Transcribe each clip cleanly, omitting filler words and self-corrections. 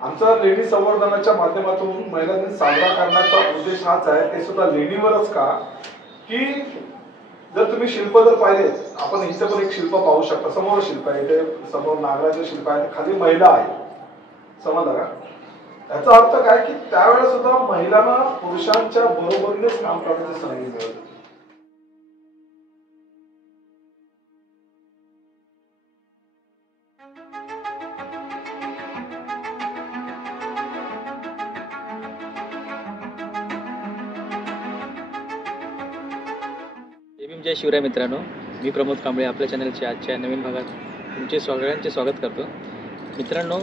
आमचा लेणी संवर्धनाच्या माध्यमातून महिला दिन साजरा करण्याचा उद्देश हाच आहे, ते सुद्धा लेणीवरच का, की जर तुम्ही शिल्प जर पाहिले, आपण इथे पण एक शिल्प पाहू शकता, समोर शिल्प आहे, इथे समोर नागराचं शिल्प आहे, खाली महिला आहे, समजलं का? याचा अर्थ काय की त्यावेळेस सुद्धा महिलांना पुरुषांच्या बरोबरीनेच काम करण्याची संधी मिळते. जय शिवराय मित्रांनो, मी प्रमोद कांबळे आपल्या चॅनलच्या आजच्या नवीन भागात तुमचे सगळ्यांचे स्वागत करतो. मित्रांनो,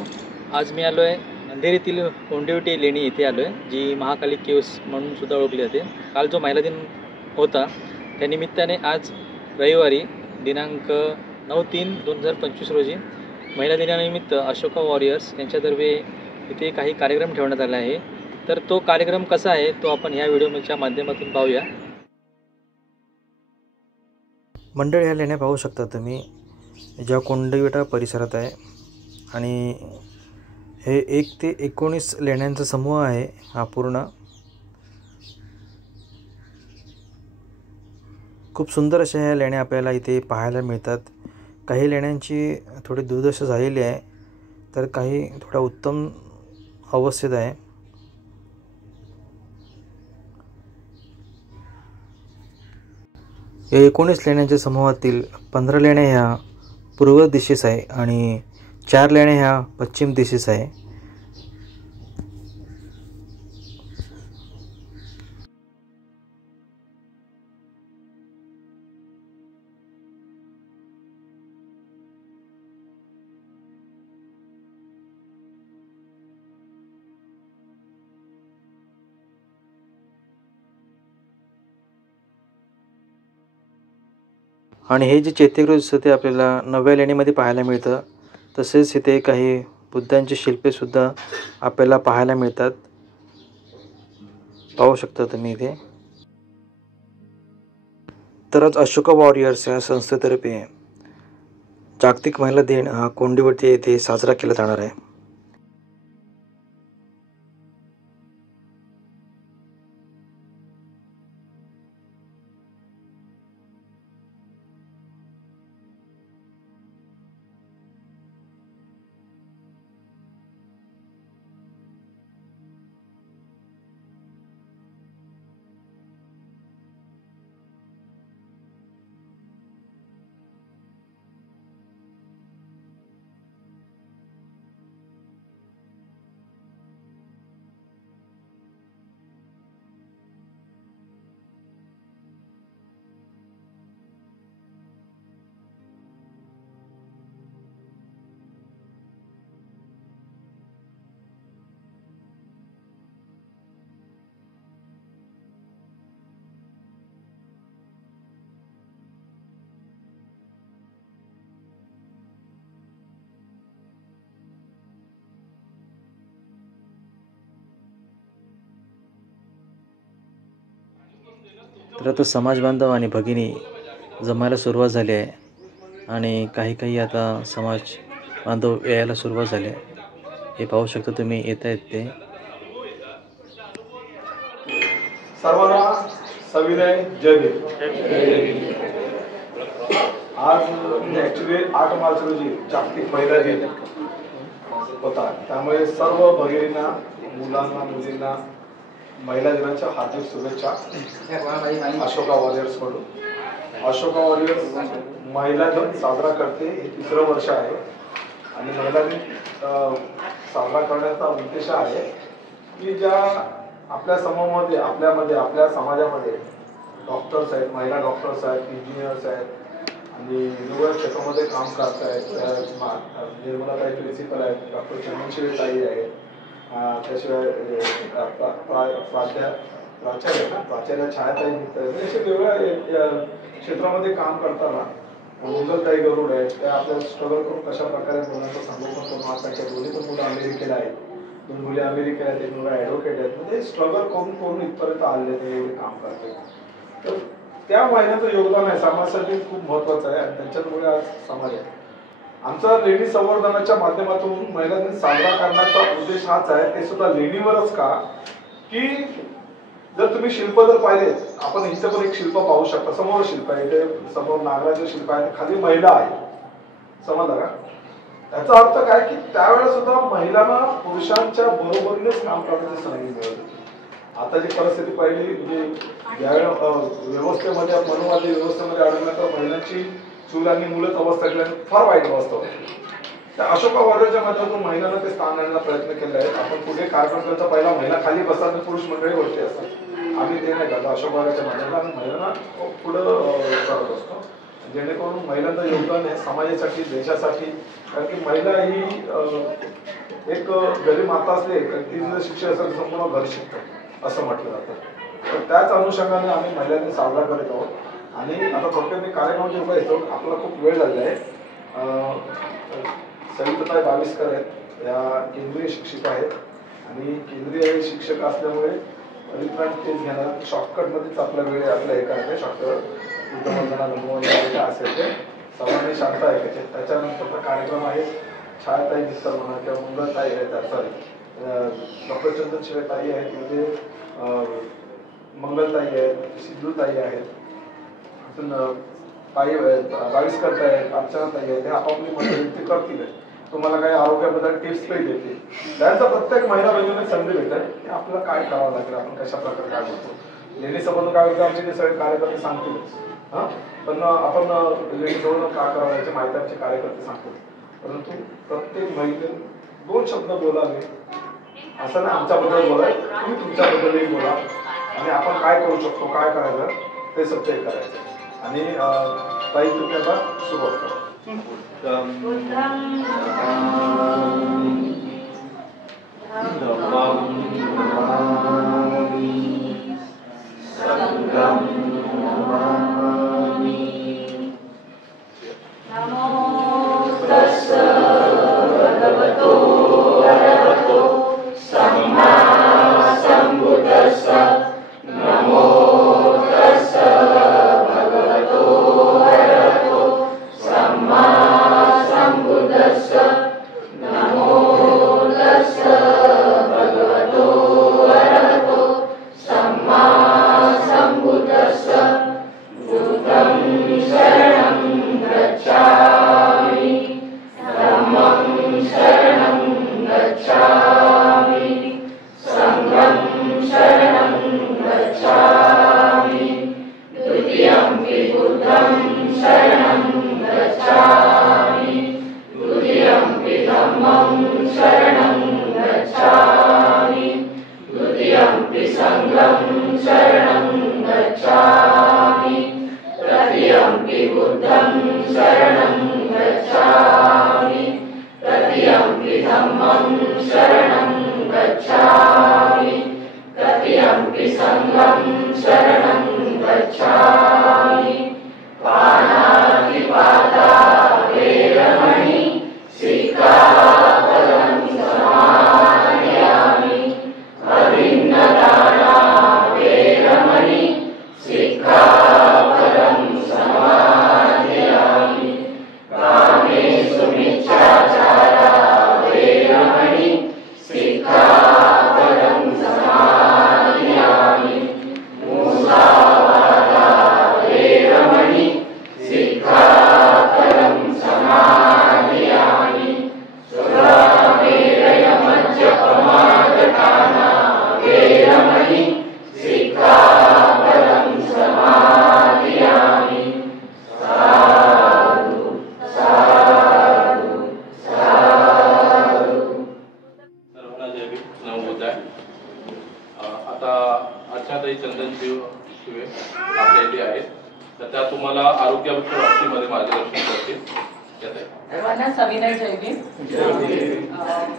आज मी आलो आहे अंधेरीतील कोंडिवटी लेणी येथे आलो आहे, जी महाकाली केव्स म्हणून सुद्धा ओळखली जाते. काल जो महिला दिन होता त्यानिमित्ताने आज रविवारी दिनांक 9/3/2025 रोजी महिला दिनानिमित्त अशोका वॉरियर्स यांच्यातर्फे इथे काही कार्यक्रम ठेवण्यात आला आहे. तर तो कार्यक्रम कसा आहे तो आपण ह्या व्हिडिओच्या माध्यमातून पाहूया. मंडळ ह्या लेण्या पाहू शकता तुम्ही, ज्या कोंडिवटा परिसरात आहे, आणि हे 1 ते 19 लेण्यांचा समूह आहे हा पूर्ण. खूप सुंदर अशा ह्या लेण्या आपल्याला इथे पाहायला मिळतात. काही लेण्यांची थोडी दुर्दशा झालेली आहे, तर काही थोड्या उत्तम अवस्थेत आहे. या 19 लेण्यांच्या समूहातील 15 लेण्या ह्या पूर्व दिशेस आहे आणि 4 लेण्या ह्या पश्चिम दिशेस आहे. आणि हे जे चैत्यगृह दिसतं ते आपल्याला 9व्या लेणीमध्ये पाहायला मिळतं. तसेच इथे काही बुद्धांची शिल्पेसुद्धा आपल्याला पाहायला मिळतात, पाहू शकता तुम्ही इथे. तर आज अशोका वॉरियर्स या संस्थेतर्फे जागतिक महिला दिन हा कोंडिवटी येथे साजरा केला जाणार आहे. तर आता समाज बांधव आणि भगिनी जमायला सुरुवात झाली आहे, आणि काही आता समाज बांधव यायला सुरुवात झाली आहे. हे पाहू शकता तुम्ही, येत आहेत ते. सर्वांना सविनय जय भीम. आज ॲक्च्युली 8 मार्च रोजी जागतिक महिला दिन होता, त्यामुळे सर्व भगिनींना, मुलांना, मुलींना महिला दिनाच्या हार्दिक शुभेच्छा अशोका वॉरियर्स कडून. अशोका वॉरियर्स महिला दिन साजरा करते, हे 3रं वर्ष आहे, आणि महिला दिन साजरा करण्याचा उद्देश आहे की ज्या आपल्या समूहामध्ये, आपल्या समाजामध्ये डॉक्टर्स आहेत, महिला डॉक्टर्स आहेत, इंजिनियर्स आहेत, आणि वेगवेगळ्या क्षेत्रामध्ये काम करत आहेत. निर्मलाताई प्रिन्सिपल आहेत, डॉक्टर चंदनशिवे ताई आहेत, त्याशिवाय प्राचार्य छायाताई मित्र आहेत. असे वेगवेगळ्या क्षेत्रामध्ये काम करताना मंगलताई गरुड आहेत, त्या आपल्या स्ट्रगल करून कशा प्रकारे मुलांचं संगोपन करून आज त्यांच्या दोन्ही पण मुलं अमेरिकेला आहेत, 2 मुली अमेरिकेला आहेत, 1 मुलगा ॲडव्होकेट आहेत. म्हणजे स्ट्रगल करून इथपर्यंत आले, ते एवढे काम करतात. तर त्या महिन्याचं योगदान आहे समाजासाठी खूप महत्त्वाचं आहे, आणि त्यांच्यामुळे आज समाज आहे. आमचा लेणी संवर्धनाच्या माध्यमातून महिलांनी साजरा करण्याचा उद्देश हाच आहे, ते सुद्धा लेणीवरच का, की जर तुम्ही शिल्प जर पाहिले, आपण इथे पण एक शिल्प पाहू शकता, समोर शिल्प आहे, इथे समोर नागराचं शिल्प आहे, खाली महिला आहे, समजलं का? याचा अर्थ काय की त्यावेळेस सुद्धा महिलांना पुरुषांच्या बरोबरीनेच काम करण्याची संधी मिळत होती. आता जी परिस्थिती पाहिली म्हणजे ज्यावेळेस व्यवस्थेमध्ये मनोवादी व्यवस्थेमध्ये आढळल्यानंतर महिलांची चूल आणि मुलंच अवस्था केल्याने फार वाईट अवस्था होती. त्या अशोका वॉर्डच्या माध्यमातून महिलांना ते स्थान देण्याचा प्रयत्न केला आहे. आपण पुढे कार्यकर्त्यांचा पहिला महिला खाली बसतात आणि पुरुष मंडळी वरती असतात. आम्ही ते नाही करतो, अशोका वॉर्डच्या माध्यमातून आम्ही महिलांना पुढं करत असतो, जेणेकरून महिलांचं योगदान आहे समाजासाठी, देशासाठी. कारण की महिला ही एक जरी माता असली तर ती जर शिक्षण असेल तर संपूर्ण घर शिकतं असं म्हटलं जातं. तर त्याच अनुषंगाने आम्ही महिलांनी साजरा करत आहोत. आणि आता थोडक्यात मी कार्यक्रम जो येतो, आपला खूप वेळ झालेला आहे. सविताताई बाविस्कर आहेत, या केंद्रीय शिक्षिका आहेत आणि केंद्रीय शिक्षक असल्यामुळे तेच घेणार शॉर्टकटमध्येच आपला वेळ आपल्या हे करायचं. शॉर्टकट बुद्धवंदना गंगवंदना असेल ते सर्वांनी शांत ऐकायचे. त्याच्यानंतर कार्यक्रम आहे छायाताई मिस्तर म्हणा किंवा मंगलताई आहेत, सॉरी डॉक्टर चंदन शिवेताई आहेत, म्हणजे मंगलताई आहेत, सिद्धूताई आहेत, अजून ताई बाविस्कर ताई आहेत, अर्चनाताई आहेत. हे आपापली मंडळी ते करतील, तुम्हाला काही आरोग्याबद्दल टिप्स काही देतील. त्यानंतर प्रत्येक महिला बहिणीने संधी भेटेल की आपल्याला काय करावं लागेल, आपण कशा प्रकारे काय करतो. लेडी संबंध काय होतं आमचे सगळे कार्यकर्ते सांगतीलच, पण आपण लेडी जवळ काय करावं याची माहिती आमचे कार्यकर्ते सांगतील. परंतु प्रत्येक महिने 2 शब्द बोलावे, असं नाही आमच्याबद्दल बोला, तुम्ही तुमच्याबद्दलही बोला आणि आपण काय करू शकतो, काय करायचं ते सत्य करायचं. आणि ताई तुम्ही आता सुरुवात करा.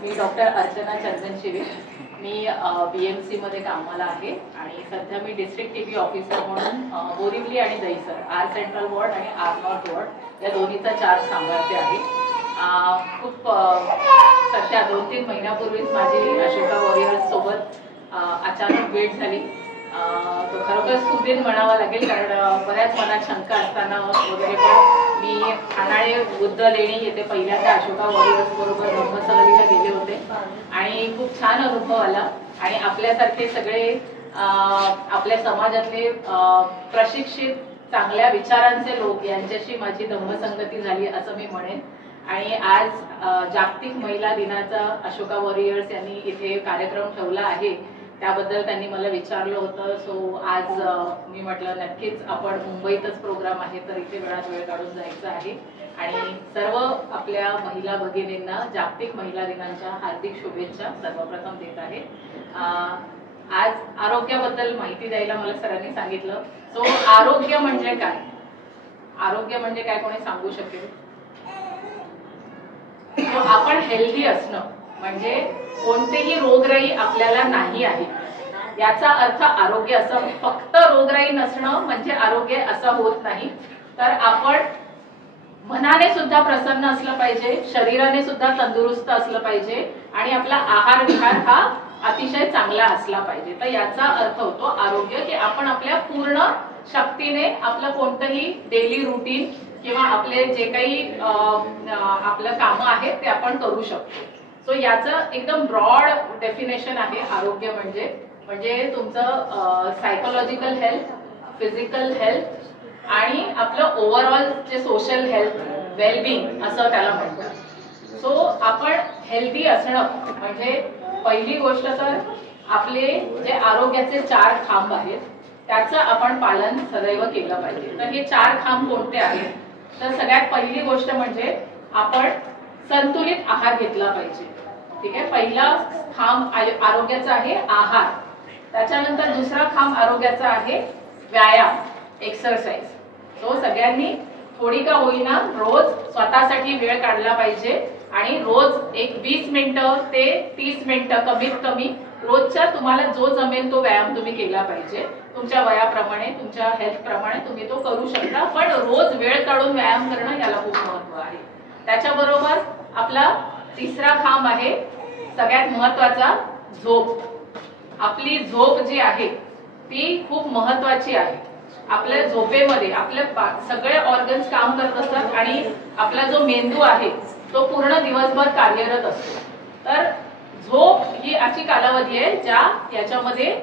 मी डॉक्टर अर्चना चंदन शिवे, मी BMC मध्ये कामाला आहे आणि सध्या मी डिस्ट्रिक्ट टीबी ऑफिसर म्हणून बोरिवली आणि दहिसर आर सेंट्रल वॉर्ड आणि आर नॉर्थ वॉर्ड या दोन्हीचा चार्ज सांभाळते आहे. खूप सध्या 2-3 महिन्यापूर्वीच माझी अशोका वॉरियर्स सोबत अचानक भेट झाली तो खरोखर सुदीन म्हणावा लागेल, कारण बऱ्याच मनात शंका असताना वगैरे पण मी ठाणाळे बुद्ध लेणी येथे पहिल्यांदा अशोका वॉरियर्स बरोबर धम्मसहलीला गेले होते आणि खूप छान अनुभव आला. आणि आपल्यासारखे सगळे आपल्या समाजातले प्रशिक्षित चांगल्या विचारांचे लोक यांच्याशी माझी धम्मसंगती झाली असं मी म्हणेन. आणि आज जागतिक महिला दिनाचा अशोका वॉरियर्स यांनी इथे कार्यक्रम ठेवला आहे, त्याबद्दल त्यांनी मला विचारलं होतं. सो आज मी म्हटलं नक्कीच आपण मुंबईतच प्रोग्राम आहे तर इथे वेळात वेळ काढून जायचं आहे. आणि सर्व आपल्या महिला भगिनींना जागतिक महिला दिनाच्या हार्दिक शुभेच्छा सर्वप्रथम देत आहे. आज आरोग्याबद्दल माहिती द्यायला मला सरांनी सांगितलं. सो आरोग्य म्हणजे काय, आरोग्य म्हणजे काय कोणी सांगू शकेल? आपण हेल्दी असणं म्हणजे कोणतेही रोगराई आपल्याला नाही आहे याचा अर्थ आरोग्य असं. फक्त रोगराई नसणं म्हणजे आरोग्य असं होत नाही. तर आपण मनाने सुद्धा प्रसन्न असलं पाहिजे, शरीराने सुद्धा तंदुरुस्त असलं पाहिजे आणि आपला आहार विहार हा अतिशय चांगला असला पाहिजे. तर याचा अर्थ होतो आरोग्य, की आपण आपल्या पूर्ण शक्तीने आपलं कोणतंही डेली रुटीन किंवा आपले जे काही आपलं कामं आहेत ते आपण करू शकतो. सो याचं एकदम ब्रॉड डेफिनेशन आहे आरोग्य म्हणजे तुमचं सायकोलॉजिकल हेल्थ, फिजिकल हेल्थ आणि आपलं ओव्हरऑल जे सोशल हेल्थ, वेलबिंग असं त्याला म्हणतात. सो आपण हेल्दी असणं म्हणजे पहिली गोष्ट तर आपले जे आरोग्याचे 4 खांब आहेत त्याचं आपण पालन सदैव केलं पाहिजे. तर हे 4 खांब कोणते आहेत? तर सगळ्यात पहिली गोष्ट म्हणजे आपण संतुलित आहार घेतला पाहिजे. ठीक आहे, पहिला खांब आरोग्याचा आहे आहार. त्याच्यानंतर दुसरा खांब आरोग्याचा आहे व्यायाम, एक्सरसाइज. तो सगळ्यांनी थोडी का होईना रोज स्वतःसाठी वेळ काढला पाहिजे आणि रोज एक 20 मिनिटं ते 30 मिनिटं कमीत कमी रोजच्या तुम्हाला जो जमेल तो व्यायाम तुम्ही केला पाहिजे. तुमच्या वयाप्रमाणे, तुमच्या हेल्थ प्रमाणे तुम्ही तो करू शकता, पण रोज वेळ काढून व्यायाम करणं याला खूप महत्व आहे. त्याच्याबरोबर आपला तिसरा खांब आहे सगळ्यात महत्वाचा, झोप. आपली झोप जी आहे ती खूप महत्वाची आहे. आपल्या झोपेमध्ये आपले सगळे ऑर्गन्स काम करत असतात आणि आपला जो मेंदू आहे तो पूर्ण दिवसभर कार्यरत असतो. तर झोप ही अशी कालावधी आहे याच्यामध्ये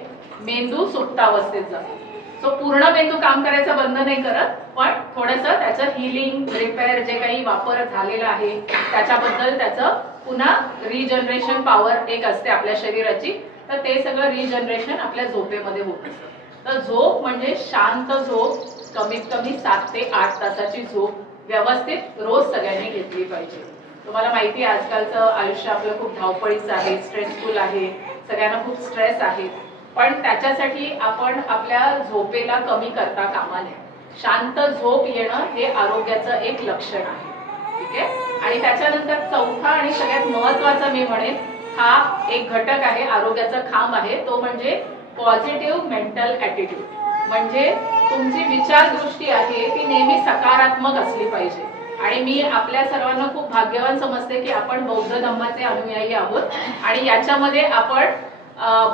मेंदू सुप्तावस्थेत जातो. सो पूर्ण मेंदू काम करायचं बंद नाही करत, पण थोडंसं त्याचं हिलिंग, रिपेअर जे काही वापर झालेला आहे त्याच्याबद्दल त्याचं पुन्हा रिजनरेशन पॉवर एक असते आपल्या शरीराची, तर ते सगळं रिजनरेशन आपल्या झोपेमध्ये होत असतं. तर झोप म्हणजे शांत झोप, कमीत कमी 7 ते 8 तासाची झोप व्यवस्थित रोज सगळ्यांनी घेतली पाहिजे. तुम्हाला माहिती आहे आजकालचं आयुष्य आपलं खूप धावपळीचं आहे, स्ट्रेसफुल आहे, सगळ्यांना खूप स्ट्रेस आहे, पण त्याच्यासाठी आपण आपल्या झोपेला कमी करता कामा नये. शांत झोप येणं हे आरोग्याचं एक लक्षण आहे. ठीक आहे, आणि त्याच्यानंतर चौथा आणि सगळ्यात महत्वाचा मी म्हणेन हा एक घटक आहे, आरोग्याचा खांब आहे, तो म्हणजे पॉझिटिव्ह मेंटल ऍटिट्यूड. म्हणजे तुमची विचारदृष्टी आहे ती नेहमी सकारात्मक असली पाहिजे. आणि मी आपल्या सर्वांना खूप भाग्यवान समजते की आपण बौद्ध धम्माचे अनुयायी आहोत आणि याच्यामध्ये आपण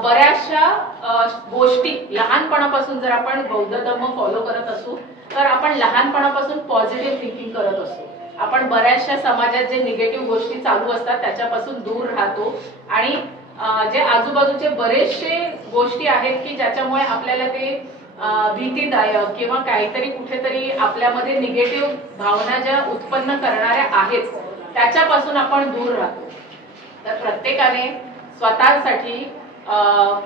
बऱ्याचशा गोष्टी लहानपणापासून जर आपण बौद्ध धम्म फॉलो करत असू तर आपण लहानपणापासून पॉझिटिव्ह थिंकिंग करत असतो. आपण बऱ्याचशा समाजात जे निगेटिव्ह गोष्टी चालू असतात त्याच्यापासून दूर राहतो आणि जे आजूबाजूचे बरेचसे गोष्टी आहेत की ज्याच्यामुळे आपल्याला ते भीतीदायक किंवा काहीतरी कुठेतरी आपल्यामध्ये निगेटिव्ह भावना ज्या उत्पन्न करणाऱ्या आहेत त्याच्यापासून आपण दूर राहतो. तर प्रत्येकाने स्वतःसाठी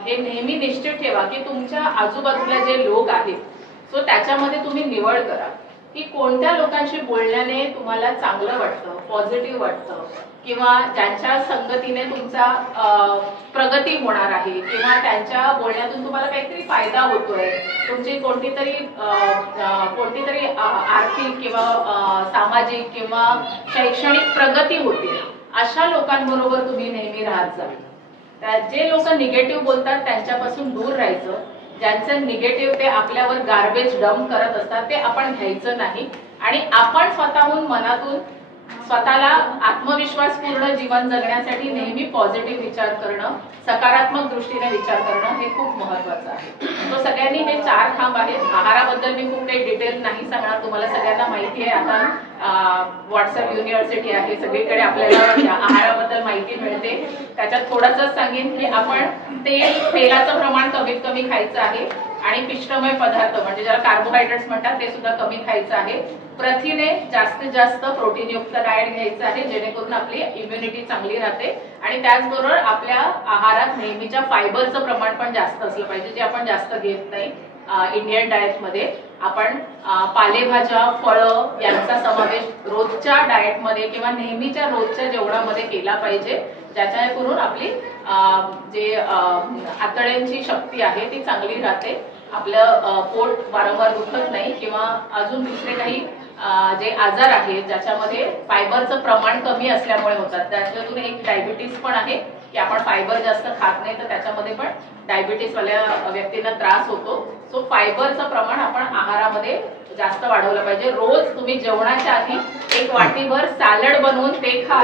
हे नेहमी निश्चित ठेवा की तुमच्या आजूबाजूला जे लोक आहेत सो त्याच्यामध्ये तुम्ही निवड करा की कोणत्या लोकांशी बोलण्याने तुम्हाला चांगलं वाटतं, पॉझिटिव्ह वाटतं किंवा ज्यांच्या संगतीने तुमचा प्रगती होणार आहे किंवा त्यांच्या बोलण्यातून तुम्हाला काहीतरी फायदा होतोय, तुमची कोणतीतरी आर्थिक किंवा सामाजिक किंवा शैक्षणिक प्रगती होते, अशा लोकांबरोबर तुम्ही नेहमी राहत जा. जे लोक निगेटिव्ह बोलतात त्यांच्यापासून दूर राहायचं. ज्यांचं निगेटिव्ह ते आपल्यावर गार्बेज डंप करत असतात ते आपण घ्यायचं नाही आणि आपण स्वतःहून मनातून स्वतःला आत्मविश्वासपूर्ण जीवन जगण्यासाठी नेहमी पॉझिटिव्ह विचार करणं, सकारात्मक दृष्टीने विचार करणं हे खूप महत्त्वाचं आहे. तो सगळ्यांनी हे 4 खांब आहेत. आहाराबद्दल मी खूप काही डिटेल नाही सांगणार, तुम्हाला सगळ्यांना माहिती आहे. आता व्हॉट्सअप युनिव्हर्सिटी आहे, सगळीकडे आपल्याला आहाराबद्दल माहिती मिळते. त्याच्यात थोडंसं सांगेन की आपण तेलाचं प्रमाण कमीत कमी खायचं आहे आणि पिष्टमय पदार्थ म्हणजे ज्याला कार्बोहायड्रेट्स म्हणतात ते सुद्धा कमी खायचं आहे. प्रथिने जास्तीत जास्त प्रोटीनयुक्त डाएट घ्यायचं आहे जेणेकरून आपली इम्युनिटी चांगली राहते. आणि त्याचबरोबर आपल्या आहारात नेहमीच्या फायबरचं प्रमाण पण जास्त असलं पाहिजे, जे आपण जास्त घेत नाही. इंडियन डाएटमध्ये आपण पालेभाज्या, फळं यांचा समावेश रोजच्या डाएटमध्ये किंवा नेहमीच्या रोजच्या जेवणामध्ये केला पाहिजे, ज्याच्याकरून आपली जे आतड्यांची शक्ती आहे ती चांगली राहते. आपलं पोट वारंवार दुखत नाही किंवा अजून दुसरे काही जे आजार आहेत ज्याच्यामध्ये फायबरचं प्रमाण कमी असल्यामुळे होतात. त्याच्यातून एक डायबिटीस पण आहे की आपण फायबर जास्त खात नाही तर त्याच्यामध्ये पण डायबिटीसवाल्या व्यक्तींना त्रास होतो. सो फायबरचं प्रमाण आपण आहारामध्ये जास्त वाढवलं पाहिजे. रोज तुम्ही जेवणाच्या आधी 1 वाटीभर सॅलड बनवून ते खा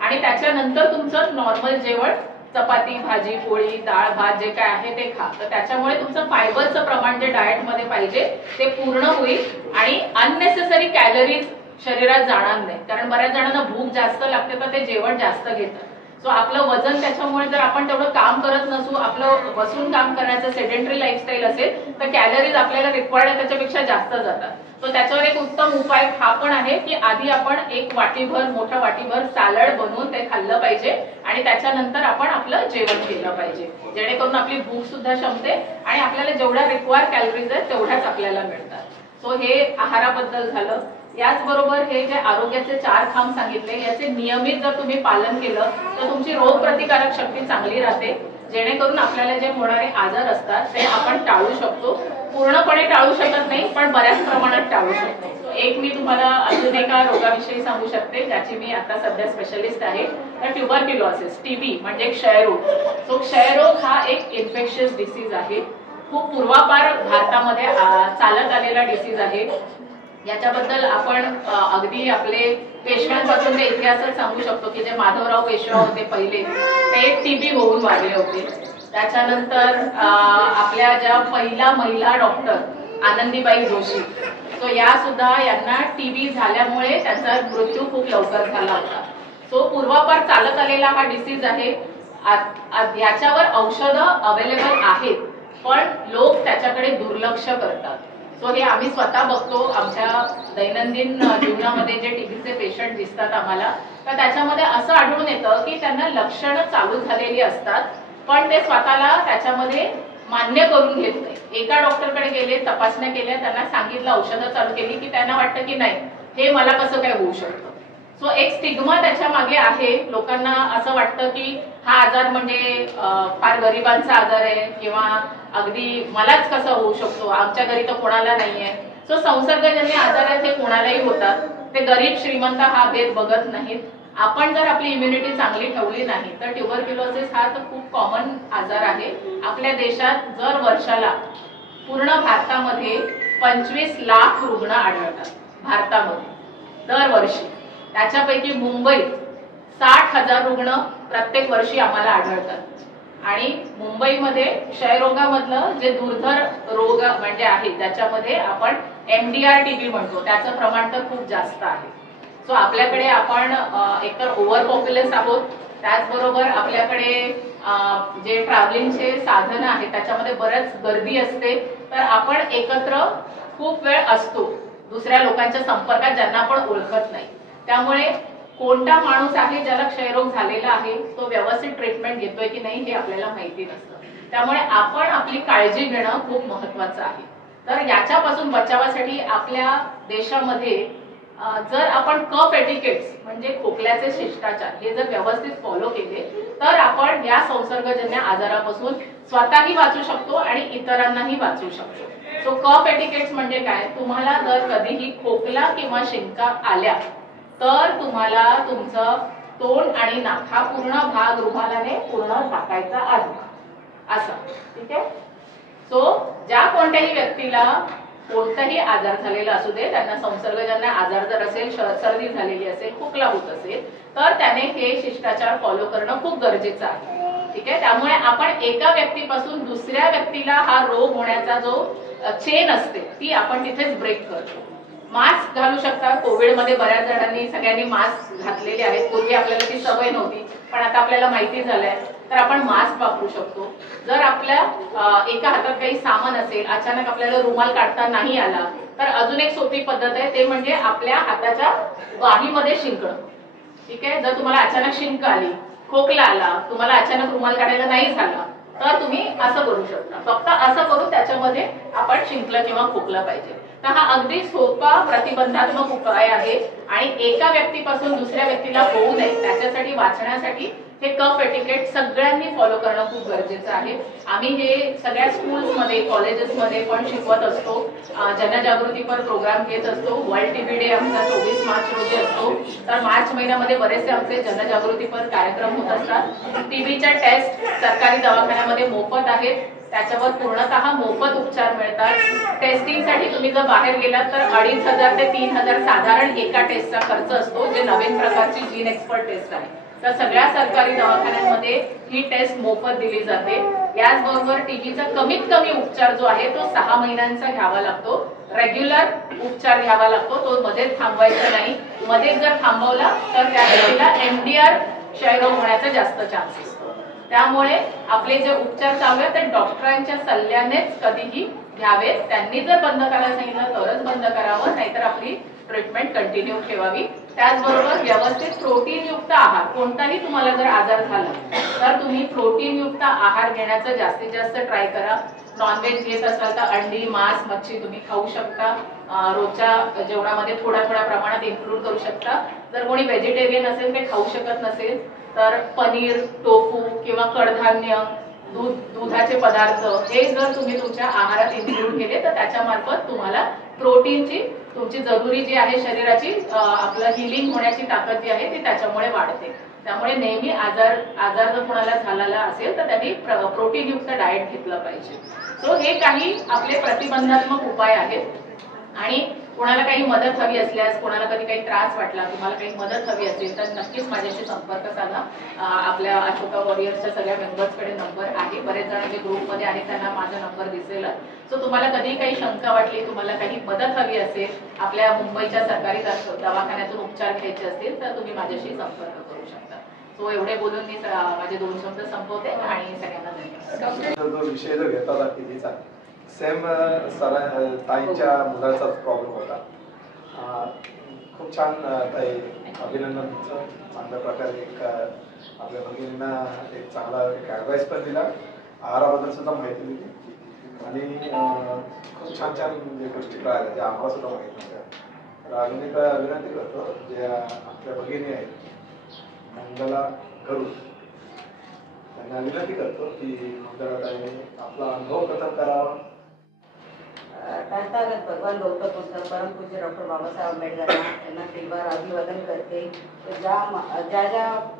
आणि त्याच्यानंतर तुमचं नॉर्मल जेवण चपाती, भाजी, पोळी, डाळ, भात जे काय आहे ते खा. तर त्याच्यामुळे तुमचं फायबरचं प्रमाण जे डाएटमध्ये पाहिजे ते पूर्ण होईल आणि अननेसेसरी कॅलरीज शरीरात जाणार नाही. कारण बऱ्याच जणांना भूक जास्त लागते तर ते जेवण जास्त घेतात. सो आपलं वजन त्याच्यामुळे जर आपण तेवढं काम करत नसू, आपलं बसून काम करण्याचं सेडेंटरी लाईफस्टाईल असेल तर कॅलरीज आपल्याला रिक्वायर्ड आहे त्याच्यापेक्षा जास्त जातात. तो त्याच्यावर एक उत्तम उपाय हा पण आहे की आधी आपण 1 वाटीभर मोठ्या वाटीभर सॅलड बनवून ते खाल्लं पाहिजे आणि त्याच्यानंतर आपण आपलं जेवण केलं पाहिजे, जेणेकरून आपली भूक सुद्धा शमते आणि आपल्याला जेवढ्या रिक्वायर्ड कॅलरीज आहेत तेवढ्याच आपल्याला मिळतात. सो हे आहाराबद्दल झालं. याचबरोबर हे जे आरोग्याचे 4 खांब सांगितले याचे नियमित जर तुम्ही पालन केलं तर तुमची रोगप्रतिकारक शक्ती चांगली राहते, जेणेकरून आपल्याला जे होणारे आजार असतात ते आपण टाळू शकतो. पूर्णपणे टाळू शकत नाही पण बऱ्याच प्रमाणात टाळू शकतो. एक मी तुम्हाला अजून एका रोगाविषयी सांगू शकते ज्याची मी आता सध्या स्पेशलिस्ट आहे. तर ट्युबरक्युलोसिस, टीबी म्हणजे क्षयरोग. सो क्षयरोग हा एक इन्फेक्शियस डिसीज आहे. खूप पूर्वापार भारतामध्ये चालत आलेला डिसीज आहे. याच्याबद्दल आपण अगदी आपले पेशव्यांपासून ते इतिहासच सांगू शकतो की जे माधवराव पेशवा होते पहिले ते टीबी होऊन वारले होते. त्याच्यानंतर आपल्या ज्या पहिल्या महिला डॉक्टर आनंदीबाई जोशी, सो या सुद्धा यांना टीबी झाल्यामुळे त्यांचा मृत्यू खूप लवकर झाला होता. सो पूर्वापार चालत आलेला हा डिसीज आहे. याच्यावर औषधं अवेलेबल आहेत पण लोक त्याच्याकडे दुर्लक्ष करतात. सो हे आम्ही स्वतः बघतो आमच्या दैनंदिन जीवनामध्ये जे टीबीचे पेशंट दिसतात आम्हाला, तर त्याच्यामध्ये असं आढळून येतं की त्यांना लक्षणं चालू झालेली असतात पण ते स्वतःला त्याच्यामध्ये मान्य करून घेत नाही. एका डॉक्टरकडे गेले, तपासण्या केल्या, त्यांना सांगितलं, औषधं चालू केली की त्यांना वाटतं की नाही हे मला कसं काय होऊ शकतं. सो एक स्टिग्मा त्याच्या मागे आहे. लोकांना असं वाटतं की हा आजार म्हणजे फार गरिबांचा आजार आहे किंवा अगदी मलाच कसा होऊ शकतो, आमच्या घरी तर कोणाला नाहीये. सो संसर्गजन्य आजार आहेत हे कोणालाही होतात. ते गरीब श्रीमंत हा भेद बघत नाहीत. आपण जर आपली इम्युनिटी चांगली ठेवली नाही तर ट्युबरक्युलोसिस हा तर खूप कॉमन आजार आहे. आपल्या देशात दर वर्षाला पूर्ण भारतामध्ये 25 लाख रुग्ण आढळतात भारतामध्ये दरवर्षी. त्याच्यापैकी मुंबईत 60,000 रुग्ण प्रत्येक वर्षी आम्हाला आढळतात आणि मुंबईमध्ये क्षयरोगामधलं जे दुर्धर रोग म्हणजे आहे ज्याच्यामध्ये आपण MDR टीबी म्हणतो त्याचं प्रमाण तर खूप जास्त आहे. सो आपल्याकडे आपण एकतर ओव्हर पॉप्युलस आहोत, त्याचबरोबर आपल्याकडे जे ट्रॅव्हलिंगचे साधनं आहेत त्याच्यामध्ये बऱ्याच गर्दी असते. तर आपण एकत्र खूप वेळ असतो दुसऱ्या लोकांच्या संपर्कात ज्यांना आपण ओळखत नाही. त्यामुळे कोणता माणूस आहे ज्याला क्षयरोग झालेला आहे तो व्यवस्थित ट्रीटमेंट घेतोय की नाही हे आपल्याला माहिती नसतं. त्यामुळे आपण आपली काळजी घेणं खूप महत्वाचं आहे. तर याच्यापासून बचावासाठी आपल्या देशामध्ये जर आपण कफ एटिकेट्स म्हणजे खोकल्याचे शिष्टाचार हे जर व्यवस्थित फॉलो केले तर आपण या संसर्गजन्य आजारापासून स्वतःही वाचू शकतो आणि इतरांनाही वाचू शकतो. सो कफ एटिकेट्स म्हणजे काय, तुम्हाला जर कधीही खोकला किंवा शिंका आल्या तर तुम्हाला तुमचं तोंड आणि नाक हा पूर्ण भाग रुमालाने पूर्ण झाकायचा आहे असं, ठीक आहे. सो ज्या कोणत्याही व्यक्तीला कोणताही आजार झालेला असू दे, त्यांना संसर्गजन्य आजार जर असेल, सर्दी झालेली असेल, खोकला होत असेल, तर त्याने हे शिष्टाचार फॉलो करणं खूप गरजेचं आहे. ठीक आहे. त्यामुळे आपण एका व्यक्तीपासून दुसऱ्या व्यक्तीला हा रोग होण्याचा जो चेन असते ती आपण तिथेच ब्रेक करतो. मास्क घालू शकता. कोविडमध्ये बऱ्याच जणांनी सगळ्यांनी मास्क घातलेले आहेत. पूर्वी आपल्याला ती सवय नव्हती, पण आता आपल्याला माहिती झालंय, तर आपण मास्क वापरू शकतो. जर आपल्या एका हातात काही सामान असेल, अचानक आपल्याला रुमाल काढता नाही आला, तर अजून एक सोपी पद्धत आहे, ते म्हणजे आपल्या हाताच्या वाहीमध्ये शिंकणं. ठीक आहे. जर तुम्हाला अचानक शिंक आली, खोकला आला, तुम्हाला अचानक रुमाल काढायला नाही झाला, तर तुम्ही असं करू शकता. फक्त असं करून त्याच्यामध्ये आपण शिंकलं किंवा खोकलं पाहिजे. तर हा अगदी सोपा प्रतिबंधात्मक उपाय आहे आणि एका व्यक्तीपासून दुसऱ्या व्यक्तीला होऊ नये त्याच्यासाठी वाचण्यासाठी हे कफ एटिकेट सगळ्यांनी फॉलो करणं खूप गरजेचं आहे. आम्ही हे सगळ्या स्कूल्समध्ये, कॉलेजेसमध्ये पण शिकवत असतो. जनजागृतीपर प्रोग्राम घेत असतो. वर्ल्ड टीबी डे आमचा 24 मार्च रोजी असतो. तर मार्च महिन्यामध्ये बरेचसे आमचे जनजागृतीपर कार्यक्रम होत असतात. टीबीच्या टेस्ट सरकारी दवाखान्यामध्ये मोफत आहेत. त्याच्यावर पूर्णतः मोफत उपचार मिळतात. टेस्टिंगसाठी तुम्ही जर बाहेर गेलात तर 2500 ते 3000 साधारण एका टेस्टचा खर्च असतो, जे नवीन प्रकारची जीन एक्सपर्ट टेस्ट आहे. तर सगळ्या सरकारी दवाखान्यांमध्ये ही टेस्ट मोफत दिली जाते. याचबरोबर टीबीचा कमीत कमी उपचार जो आहे तो 6 महिन्यांचा घ्यावा लागतो. रेग्युलर उपचार घ्यावा लागतो, तो मध्येच थांबवायचा नाही. मध्येच जर थांबवला तर त्या व्यक्तीला एमडीआर क्षयरोग होण्याचा जास्त चान्स असतो. त्यामुळे आपले जे उपचार चालू आहेत ते डॉक्टरांच्या सल्ल्यानेच कधीही घ्यावेत. त्यांनी जर बंद करायला सांगितलं तरच बंद करावं, नाहीतर आपली ट्रीटमेंट कंटिन्यू ठेवावी. त्याचबरोबर व्यवस्थित प्रोटीनयुक्त आहार, कोणताही तुम्हाला जर आजार झाला तर तुम्ही प्रोटीनयुक्त आहार घेण्याचं जास्तीत जास्त ट्राय करा. नॉनव्हेज घेत असाल तर अंडी, मांस, मच्छी तुम्ही खाऊ शकता. रोजच्या जेवणामध्ये थोड्या प्रमाणात इन्क्लूड करू शकता. जर कोणी व्हेजिटेरियन असेल, ते खाऊ शकत नसेल, तर पनीर, टोफू किंवा कडधान्य, दुधाचे पदार्थ हे जर तुम्ही तुमच्या आहारात इन्क्लूड केले तर त्याच्यामार्फत तुम्हाला प्रोटीनची तुमची जरुरी जी आहे शरीराची आपलं हिलिंग होण्याची ताकद जी आहे ती त्याच्यामुळे वाढते. त्यामुळे नेहमी आजार जर कोणाला झालेला असेल तर त्यांनी प्रोटीनयुक्त डाएट घेतलं पाहिजे. सो हे काही आपले प्रतिबंधात्मक उपाय आहेत. आणि कोणाला काही मदत हवी असल्यास, कोणाला कधी काही त्रास वाटला, तुम्हाला काही मदत हवी असेल तर नक्कीच माझ्याशी संपर्क साधा. आपल्या अशोका वॉरियर्सच्या सगळ्या मेंबर्सकडे नंबर आहे. बरेच जण जे ग्रुपमध्ये आहेत त्यांना माझा नंबर दिसेल. सो तुम्हाला कधी काही शंका वाटली, तुम्हाला काही मदत हवी असेल, आपल्या मुंबईच्या सरकारी दवाखान्यातून उपचार घ्यायचे असतील तर तुम्ही माझ्याशी संपर्क करू शकता. सो एवढे बोलून मी माझे 2 शब्द संपवते आणि सगळ्यांना धन्यवाद. जो विषय जर घेतला टीबीचा, सेम ताईंच्या मुलाचाच प्रॉब्लेम होता. खूप छान ताई, अभिनंदन तुमचं. चांगल्या प्रकारे एक आपल्या भगिनींना एक चांगला एक ॲडवाईस पण दिला, आहाराबद्दल सुद्धा माहिती दिली आणि खूप छान गोष्टी कळाल्या ज्या आम्हाला सुद्धा माहिती नव्हत्या. तर अजून एक विनंती करतो, जे आपल्या भगिनी आहेत मंगला गरुड, त्यांना विनंती करतो की मंगलाताईने आपला अनुभव कथन करावा. तथागत भगवान गौतम बुद्ध, परमपूज्य डॉक्टर बाबासाहेब आंबेडकर यांना दिलभर अभिवादन करते. ज्या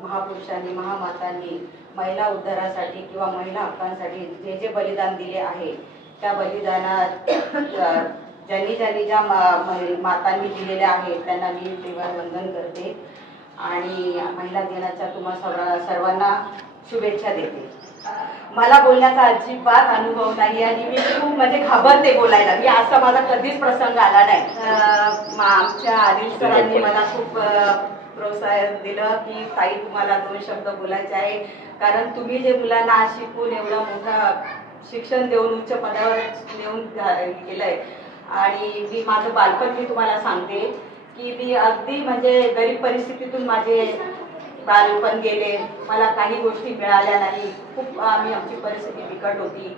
महापुरुषांनी, महामातांनी महिला उद्धारासाठी किंवा महिला हक्कांसाठी जे बलिदान दिले आहे, त्या बलिदानात ज्यांनी ज्या मातांनी दिलेले आहे त्यांना मी दिलभर वंदन करते आणि महिला दिनाच्या तुम्हा सर्वांना शुभेच्छा देते. मला बोलण्याचा अजिबात अनुभव नाही आणि मी खूप म्हणजे घाबरते बोलायला. मी असा माझा कधीच प्रसंग आला नाही. आमच्या आदिल सरांनी मला खूप प्रोत्साहन दिलं की ताई तुम्हाला 2 शब्द बोलायचे आहे, कारण तुम्ही जे मुलांना आज शिकून एवढा मोठा शिक्षण देऊन उच्च पदावर नेऊन केलंय. आणि मी माझं बालपण मी तुम्हाला सांगते की मी अगदी म्हणजे गरीब परिस्थितीतून माझे बालपण गेले. मला काही गोष्टी मिळाल्या नाही. खूप आमची परिस्थिती बिकट होती.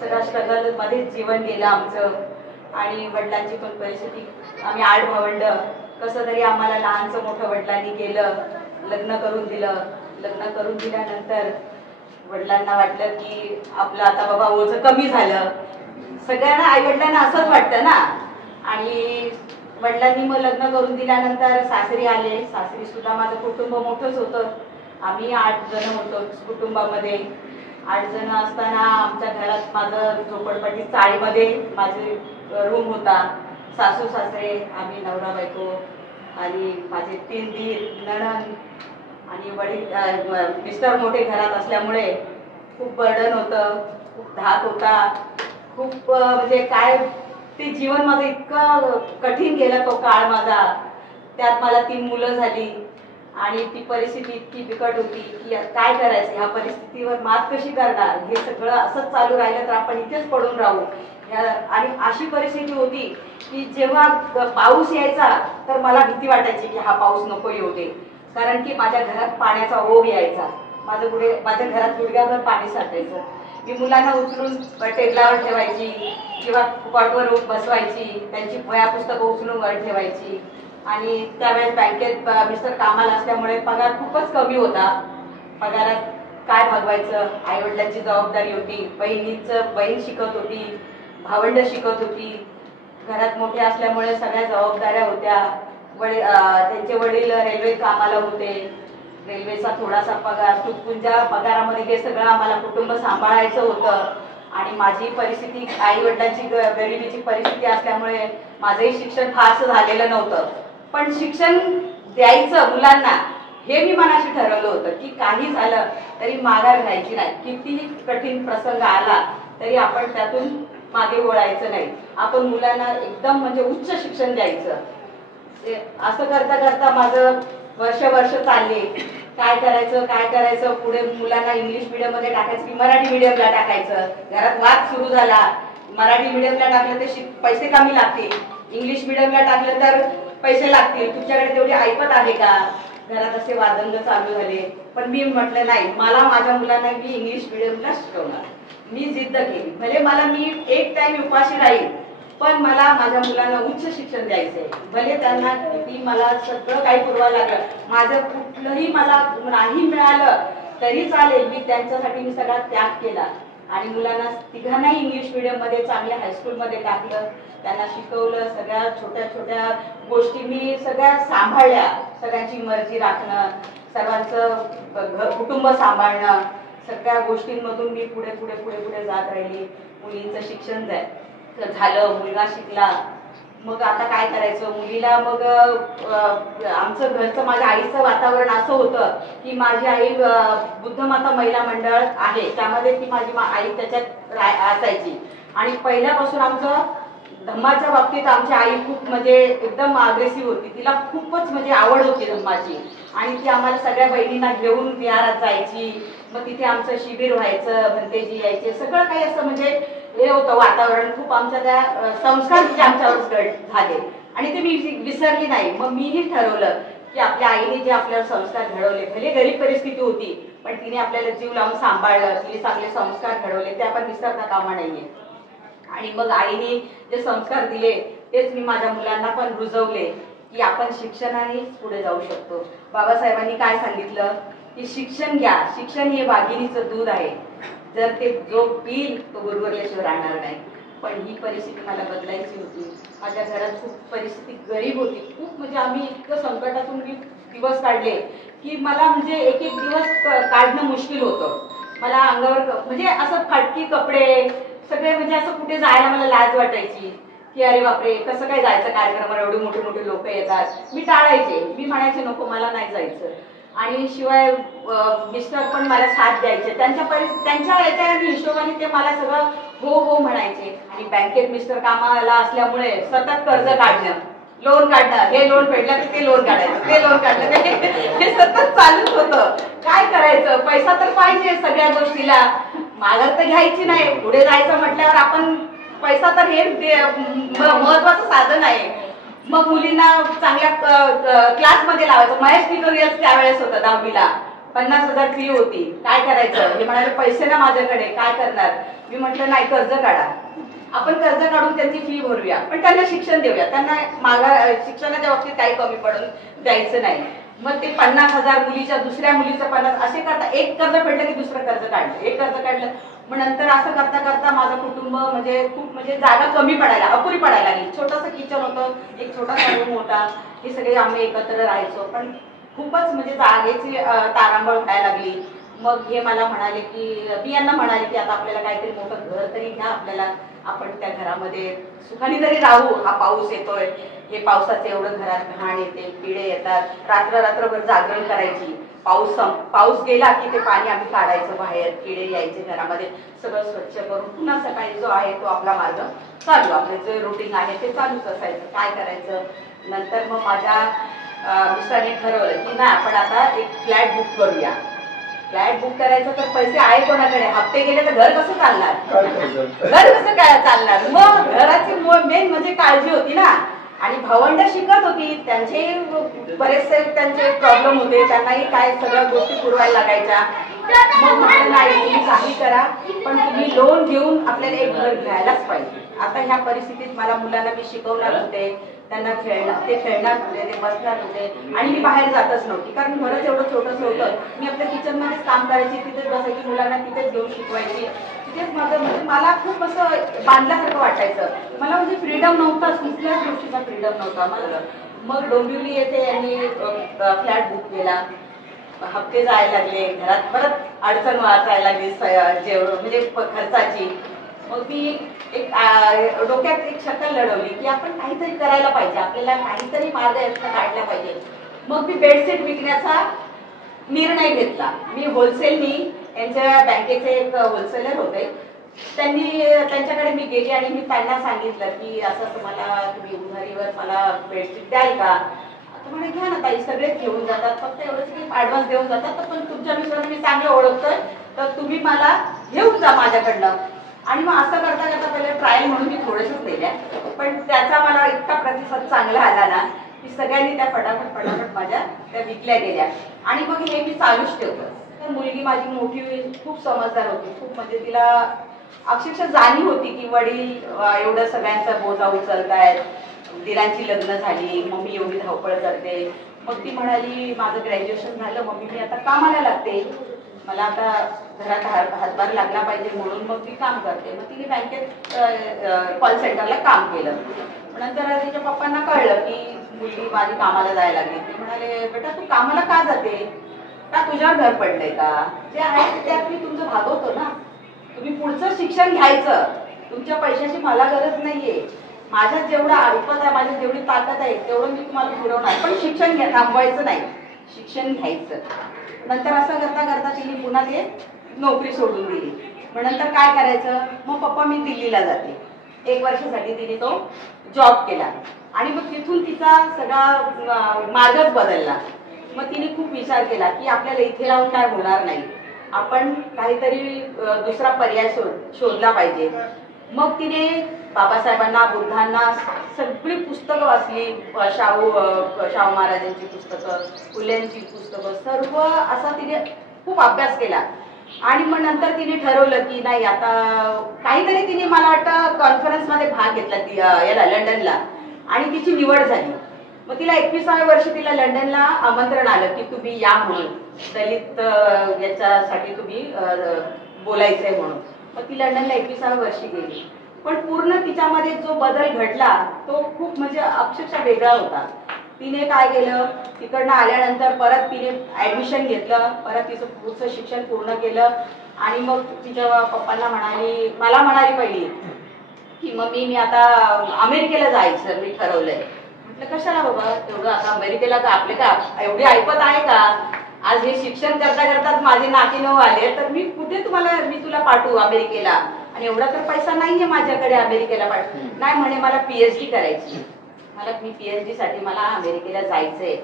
सगळ्या स्ट्रगलमध्येच जीवन गेलं आमचं. आणि वडिलांची पण परिस्थिती, आम्ही 8 भावंड, कसं तरी आम्हाला लहानचं मोठं वडिलांनी केलं, लग्न करून दिलं. लग्न करून दिल्यानंतर वडिलांना वाटलं की आपलं आता बाबा ओझं कमी झालं. सगळ्यांना आईवडिलांना असंच वाटतं ना. आणि वडिलांनी मग लग्न करून दिल्यानंतर सासरी आले. सासरी सुद्धा माझं कुटुंब मोठंच होतं. आम्ही 8 जण होतो कुटुंबामध्ये. 8 जण असताना आमच्या घरात माझं झोपडपट्टी चाळीमध्ये माझे रूम होता. सासू सासरे, आम्ही नवरा बायको आणि माझे 3 दीर, नणंद आणि वडील. मिस्टर मोठे घरात असल्यामुळे खूप बर्डन होतं, खूप धाक होता, खूप म्हणजे काय ते जीवन माझं इतकं कठीण गेलं तो काळ माझा. त्यात मला 3 मुलं झाली आणि ती परिस्थिती इतकी बिकट होती की काय करायचं, ह्या परिस्थितीवर मात कशी करणार. हे सगळं असंच चालू राहिलं तर आपण इथेच पडून राहू. आणि अशी परिस्थिती होती की जेव्हा पाऊस यायचा तर मला भीती वाटायची की हा पाऊस नको येऊ दे, कारण की माझ्या घरात पाण्याचा ओघ यायचा. माझ्या घरात गुडघ्यावर पाणी साठायचं. मी मुलांना उचलून टेबलावर ठेवायची किंवा कॉटवर बसवायची, त्यांची वह्या पुस्तकं उचलून वर ठेवायची. आणि त्यावेळेस बँकेत मिस्टर कामाला असल्यामुळे पगार खूपच कमी होता. पगारात काय भागवायचं, आई वडिलांची जबाबदारी होती, बहीण शिकत होती, भावंड शिकत होती, घरात मोठे असल्यामुळे सगळ्या जबाबदाऱ्या होत्या. त्यांचे वडील रेल्वेत कामाला होते, रेल्वेचा थोडासा पगार चुकून ज्या पगारामध्ये हे सगळं आम्हाला कुटुंब सांभाळायचं होतं. आणि माझी परिस्थिती, आई वडिलांची गरिबीची परिस्थिती असल्यामुळे माझंही शिक्षण फारसं झालेलं नव्हतं. पण शिक्षण द्यायचं मुलांना हे मी मनाशी ठरवलं होतं की काही झालं तरी माघार घ्यायची नाही. कितीही कठीण प्रसंग आला तरी आपण त्यातून मागे वळायचं नाही. आपण मुलांना एकदम म्हणजे उच्च शिक्षण द्यायचं. असं करता करता माझं वर्ष चालले. काय करायचं पुढे मुलांना इंग्लिश मीडियम मध्ये टाकायचं की मराठी मीडियमला टाकायचं. घरात वाद सुरू झाला. मराठी मीडियमला टाकलं तर पैसे कमी लागतील, इंग्लिश मीडियमला टाकलं तर पैसे लागतील, तुमच्याकडे तेवढी ऐपत आहे का. घरात असे वादंग चालू झाले. पण मी म्हटलं नाही, मला माझ्या मुलांना मी इंग्लिश मीडियमला शिकवणार. मी जिद्द केली. भले मी एक टाइम उपाशी राहील पण मला माझ्या मुलांना उच्च शिक्षण द्यायचंय. भले त्यांना किती मला सगळं काही पुरवायला लागलं, माझं कुठलंही मला नाही मिळालं तरी चालेल, मी त्यांच्यासाठी मी सगळा त्याग केला. आणि मुलांना तिघांनाही इंग्लिश मीडियम मध्ये चांगल्या हायस्कूलमध्ये टाकलं, त्यांना शिकवलं. सगळ्या छोट्या छोट्या गोष्टी मी सगळ्या सांभाळल्या. सगळ्यांची मर्जी राखणं, सर्वांचं कुटुंब सांभाळणं, सगळ्या गोष्टींमधून मी पुढे जात राहिली. मुलींचं शिक्षण झालं, मुलगा शिकला. मग आता काय करायचं मुलीला. मग आमचं घरचं, माझ्या आईचं वातावरण असं होतं की माझी आई बुद्धमाता महिला मंडळ आहे, त्यामध्ये ती माझी आई त्याच्यात असायची. आणि पहिल्यापासून आमचं धम्माच्या बाबतीत आमची आई खूप म्हणजे एकदम अग्रेसिव्ह होती. तिला खूपच म्हणजे आवड होती धम्माची. आणि ती आम्हाला सगळ्या बहिणींना घेऊन विहारात जायची. मग तिथे आमचं शिबिर व्हायचं, भंतेजी यायचे, सगळं काही असं म्हणजे हे होतं वातावरण. खूप आमच्या त्या संस्कार तिचे आमच्यावर झाले आणि ते मी विसरली नाही. मग मीही ठरवलं की आपल्या आईने जे आपल्यावर संस्कार घडवले, भले गरीब परिस्थिती होती पण तिने आपल्याला जीव लावून सांभाळलं, तिने चांगले संस्कार घडवले, ते आपण विसरता कामा नाहीये. आणि मग आईने जे संस्कार दिले तेच मी माझ्या मुलांना पण रुजवले की आपण शिक्षणानेच पुढे जाऊ शकतो. बाबासाहेबांनी काय सांगितलं की शिक्षण घ्या, शिक्षण हे वाघिणीचं दूध आहे, जर ते जो पिल तो गुरगुरल्याशिवाय राहणार नाही. पण ही परिस्थिती मला बदलायची होती. माझ्या घरात खूप परिस्थिती गरीब होती, खूप म्हणजे आम्ही इतकं संकटातून मी दिवस काढले की मला म्हणजे एक दिवस काढणं मुश्किल होतं. मला अंगावर म्हणजे असं फाटकी कपडे सगळे, म्हणजे असं कुठे जायला मला लाज वाटायची की अरे बापरे कसं काय जायचं कार्यक्रमाला, एवढे मोठे मोठे लोक येतात. मी टाळायचे, मी म्हणायचे नको मला नाही जायचं. आणि शिवाय मिस्टर पण मला साथ द्यायचे, त्यांच्या याच्या हिशोबाने ते मला सगळं हो हो म्हणायचे. आणि बँकेत मिस्टर कामाला असल्यामुळे सतत कर्ज काढणं, लोन काढणं, हे लोन फेडलं की ते लोन काढायचं, ते लोन काढलं, हे सतत चालूच होतं. काय करायचं, पैसा तर पाहिजे सगळ्या गोष्टीला, माघार तर घ्यायची नाही. पुढे जायचं म्हटल्यावर आपण पैसा तर हे महत्वाचं साधन आहे. मग मुलींना चांगल्या क्लासमध्ये लावायचं. महेश ट्युटोरियल्स त्यावेळेस होतं 10वीला, 50,000 फी होती. काय करायचं, हे म्हणाले पैसे ना माझ्याकडे, काय करणार. मी म्हटलं नाही, कर्ज काढा, आपण कर्ज काढून त्यांची फी भरूया, पण त्यांना शिक्षण देऊया, त्यांना शिक्षणाच्या बाबतीत काही कमी पडून द्यायचं नाही. मग ते 50,000 मुलीच्या, दुसऱ्या मुलीचं 50, असे करता एक कर्ज फेडलं की दुसरं कर्ज काढलं, एक कर्ज काढलं. मग नंतर असं करता करता माझं कुटुंब म्हणजे खूप म्हणजे जागा कमी पडायला, अपुरी पडायला लागली. छोटंसं किचन होतं, एक छोटासा रूम होता, हे सगळे आम्ही एकत्र राहायचो. पण खूपच म्हणजे जागेची तारांबळ व्हायला लागली. मग हे मला म्हणाले की मी यांना म्हणाले की आता आपल्याला काहीतरी मोठं घर तरी घ्या, आपल्याला आपण त्या घरामध्ये सुखाने तरी राहू. हा पाऊस येतोय, हे पावसाचं एवढं घरात घाण येते, किडे येतात, रात्रभर जागरण करायची. पाऊस गेला की ते पाणी आम्ही काढायचं बाहेर, किडे यायचे घरामध्ये, सगळं स्वच्छ करून पुन्हा सकाळी जो आहे तो आपला मार्ग चालू, आपलं जे रुटीन आहे ते चालूच असायचं. काय करायचं, नंतर मग माझ्या मिस्टरांनी ठरवलं की नाही आपण आता एक फ्लॅट बुक करूया. फ्लॅट बुक करायचं तर पैसे आहे कोणाकडे, हप्ते गेले तर घर कसं चालणार, घर कसं काय चालणार. मग घराची मेन म्हणजे काळजी होती ना. आणि भावंड शिकत होती, त्यांचे बरेचसे त्यांचे प्रॉब्लेम होते, त्यांनाही काय सगळ्या गोष्टी पुरवायला लागायच्या. मग म्हटलं नाही तुम्ही काही करा, पण तुम्ही लोन घेऊन आपल्याला एक घर घ्यायलाच पाहिजे. आता ह्या परिस्थितीत मला मुलांना मी शिकवणार होते, त्यांना ते खेळणार होते, ते बसणार होते, आणि मी बाहेर जातच नव्हती कारण घरच एवढं छोटंसं होतं. मी आपल्या किचनमध्येच काम करायची, तिथेच बसायची, मुलांना तिथेच घेऊन शिकवायची. तिथेच माझं म्हणजे मला खूप असं बांधल्यासारखं वाटायचं. मला म्हणजे फ्रीडम नव्हताच, कुठल्याच गोष्टीचा फ्रीडम नव्हता मला. मग डोंबिवली येथे यांनी फ्लॅट बुक केला, हप्ते जायला लागले, घरात परत अडचण वाचायला लागली म्हणजे खर्चाची. मग मी एक डोक्यात एक शक्कल लढवली की आपण काहीतरी करायला पाहिजे, आपल्याला काहीतरी मार्ग याचा काढला पाहिजे. मग मी बेडशीट विकण्याचा निर्णय घेतला. मी होलसेलनी, यांच्या बँकेचे एक होलसेलर होते, त्यांच्याकडे मी गेली आणि मी त्यांना सांगितलं की असं तुम्ही उधारीवर मला बेडशीट द्याल का. म्हणे घ्या ना ताई, सगळेच घेऊन जातात, फक्त एवढंच की ऍडव्हान्स देऊन जातात, पण तुमच्या मिस्टरांना मी चांगलं ओळखतोय तर तुम्ही मला घेऊन जा माझ्याकडनं. आणि मग असं करता करता पहिले ट्रायल म्हणून मी थोडंसंच केल्या, पण त्याचा मला इतका प्रतिसाद चांगला आला ना की सगळ्यांनी त्या फटाफट माझ्या त्या विकल्या गेल्या. आणि मग हे मी चालूच ठेवलं. तर मुलगी माझी मोठी खूप समजदार होती, खूप म्हणजे तिला अक्षरशः जाणीव होती की वडील एवढं सगळ्यांचा बोजा उचलतायत, दिरांची लग्न झाली, मम्मी एवढी धावपळ करते. मग ती म्हणाली माझं ग्रॅज्युएशन झालं मम्मी, मी आता कामाला लागते, मला आता घरात हातभार लागला पाहिजे म्हणून मग ती काम करते. मग तिने बँकेत कॉल सेंटरला काम केलं. नंतर तिच्या पप्पांना कळलं की मुलगी माझी कामाला जायला लागली. ते म्हणाले बेटा तू कामाला का जाते, का तुझ्यावर घर पडलंय का, जे आहे ते मी तुमचं भागवतो ना, तुम्ही पुढचं शिक्षण घ्यायचं, तुमच्या पैशाची मला गरज नाहीये, माझ्यात जेवढं ऐपत आहे, माझ्यात जेवढी ताकद आहे तेवढं मी तुम्हाला पुरवणार, पण शिक्षण थांबवायचं नाही, शिक्षण घ्यायचं. नंतर असं करता करता तिने पुन्हा ते नोकरी सोडून दिली. मग नंतर काय करायचं, मग पप्पा मी दिल्लीला जाते, 1 वर्षासाठी तिने तो जॉब केला. आणि मग तिथून तिचा सगळा मार्गच बदलला. मग तिने खूप विचार केला की आपल्याला इथे राहून काय होणार नाही, आपण काहीतरी दुसरा पर्याय शोधला पाहिजे. मग तिने बाबासाहेबांना, बुद्धांना सगळी पुस्तकं वाचली, शाहू महाराजांची पुस्तकं, फुलेंची पुस्तकं, सर्व असा तिने खूप अभ्यास केला. आणि मग नंतर तिने ठरवलं की नाही आता काहीतरी, तिने मला वाटतं कॉन्फरन्समध्ये भाग घेतला याला लंडनला, आणि तिची निवड झाली. मग तिला 21व्या वर्षी तिला लंडनला आमंत्रण आलं की तुम्ही या म्हणून, दलित याच्यासाठी तुम्ही बोलायचंय म्हणून. मग ती लंडनला 21व्या वर्षी गेली. पण पूर्ण तिच्यामध्ये जो बदल घडला तो खूप म्हणजे अक्षरशः वेगळा होता. तिने काय केलं, तिकडनं आल्यानंतर परत तिने ऍडमिशन घेतलं, परत तिचं पुढचं शिक्षण पूर्ण केलं. आणि मग तिच्या पप्पांना मला म्हणाली पहिली की मम्मी मी आता अमेरिकेला जायचं मी ठरवलंय. म्हटलं कशाला बाबा तेवढं, आता अमेरिकेला का आपले का एवढी ऐपत आहे का, आज हे शिक्षण करता करताच माझे नाकीनऊ आले, तर मी कुठे मी तुला पाठवू अमेरिकेला, आणि एवढा तर पैसा नाहीये माझ्याकडे अमेरिकेला पाठवू. नाही म्हणे मला PhD करायची, मी PhD साठी मला अमेरिकेला जायचंय.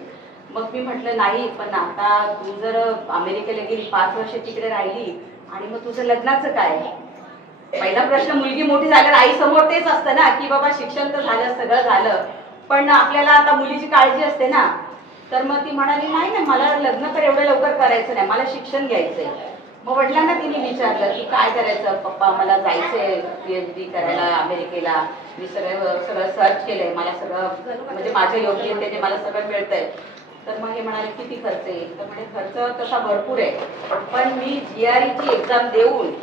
मग मी म्हटलं नाही, पण आता तू जर अमेरिकेला गेली, 5 वर्ष तिकडे राहिली, आणि मग तुझं लग्नाचं काय. पहिला प्रश्न, मुलगी मोठी झाल्यावर आई समोर तेच असतं ना की बाबा शिक्षण तर झालं, सगळं झालं, पण आपल्याला आता मुलीची काळजी असते ना. तर मग ती म्हणाली नाही ना, मला लग्न तर एवढं लवकर करायचं नाही, मला शिक्षण घ्यायचंय. मग वडिलांना तिने विचारलं की काय करायचं पप्पा, मला जायचंय PhD करायला अमेरिकेला, मी सगळं सर्च केलंय, मला सगळं म्हणजे माझ्या योग्यतेने मला सगळं मिळतंय. तर मग हे म्हणाले किती खर्च येईल, तर म्हणजे खर्च तसा भरपूर आहे, पण मी GRE ची एक्झाम देऊन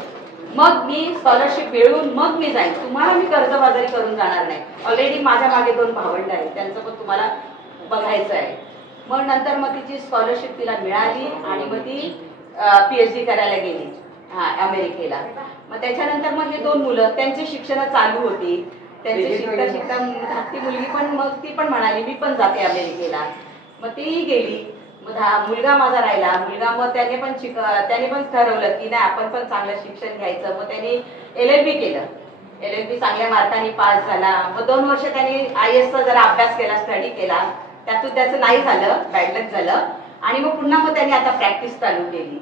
मग मी स्कॉलरशिप मिळवून मग मी जाईन, तुम्हाला मी कर्जबाजारी करून जाणार नाही. ऑलरेडी माझ्या मागे 2 भावंड आहेत, त्यांचं पण तुम्हाला बघायचं आहे. मग नंतर मग तिची स्कॉलरशिप तिला मिळाली, आणि मग ती PhD करायला गेली अमेरिकेला. मग त्याच्यानंतर मग हे 2 मुलं त्यांची शिक्षण चालू होती. त्यांचे शिकता शिकता धाकटी मुलगी पण मग ती पण म्हणाली मी पण जाते अमेरिकेला. मग तीही गेली. मग मुलगा माझा राहिला. मुलगा मग त्याने पण ठरवलं की नाही आपण पण चांगलं शिक्षण घ्यायचं. मग त्यांनी LLB केलं. LLB चांगल्या मार्काने पास झाला. मग 2 वर्ष त्यांनी IASचा जरा अभ्यास केला, स्टडी केला. त्यातून त्याचं नाही झालं, बॅडलक झालं. आणि मग पुन्हा मग त्यांनी आता प्रॅक्टिस चालू केली.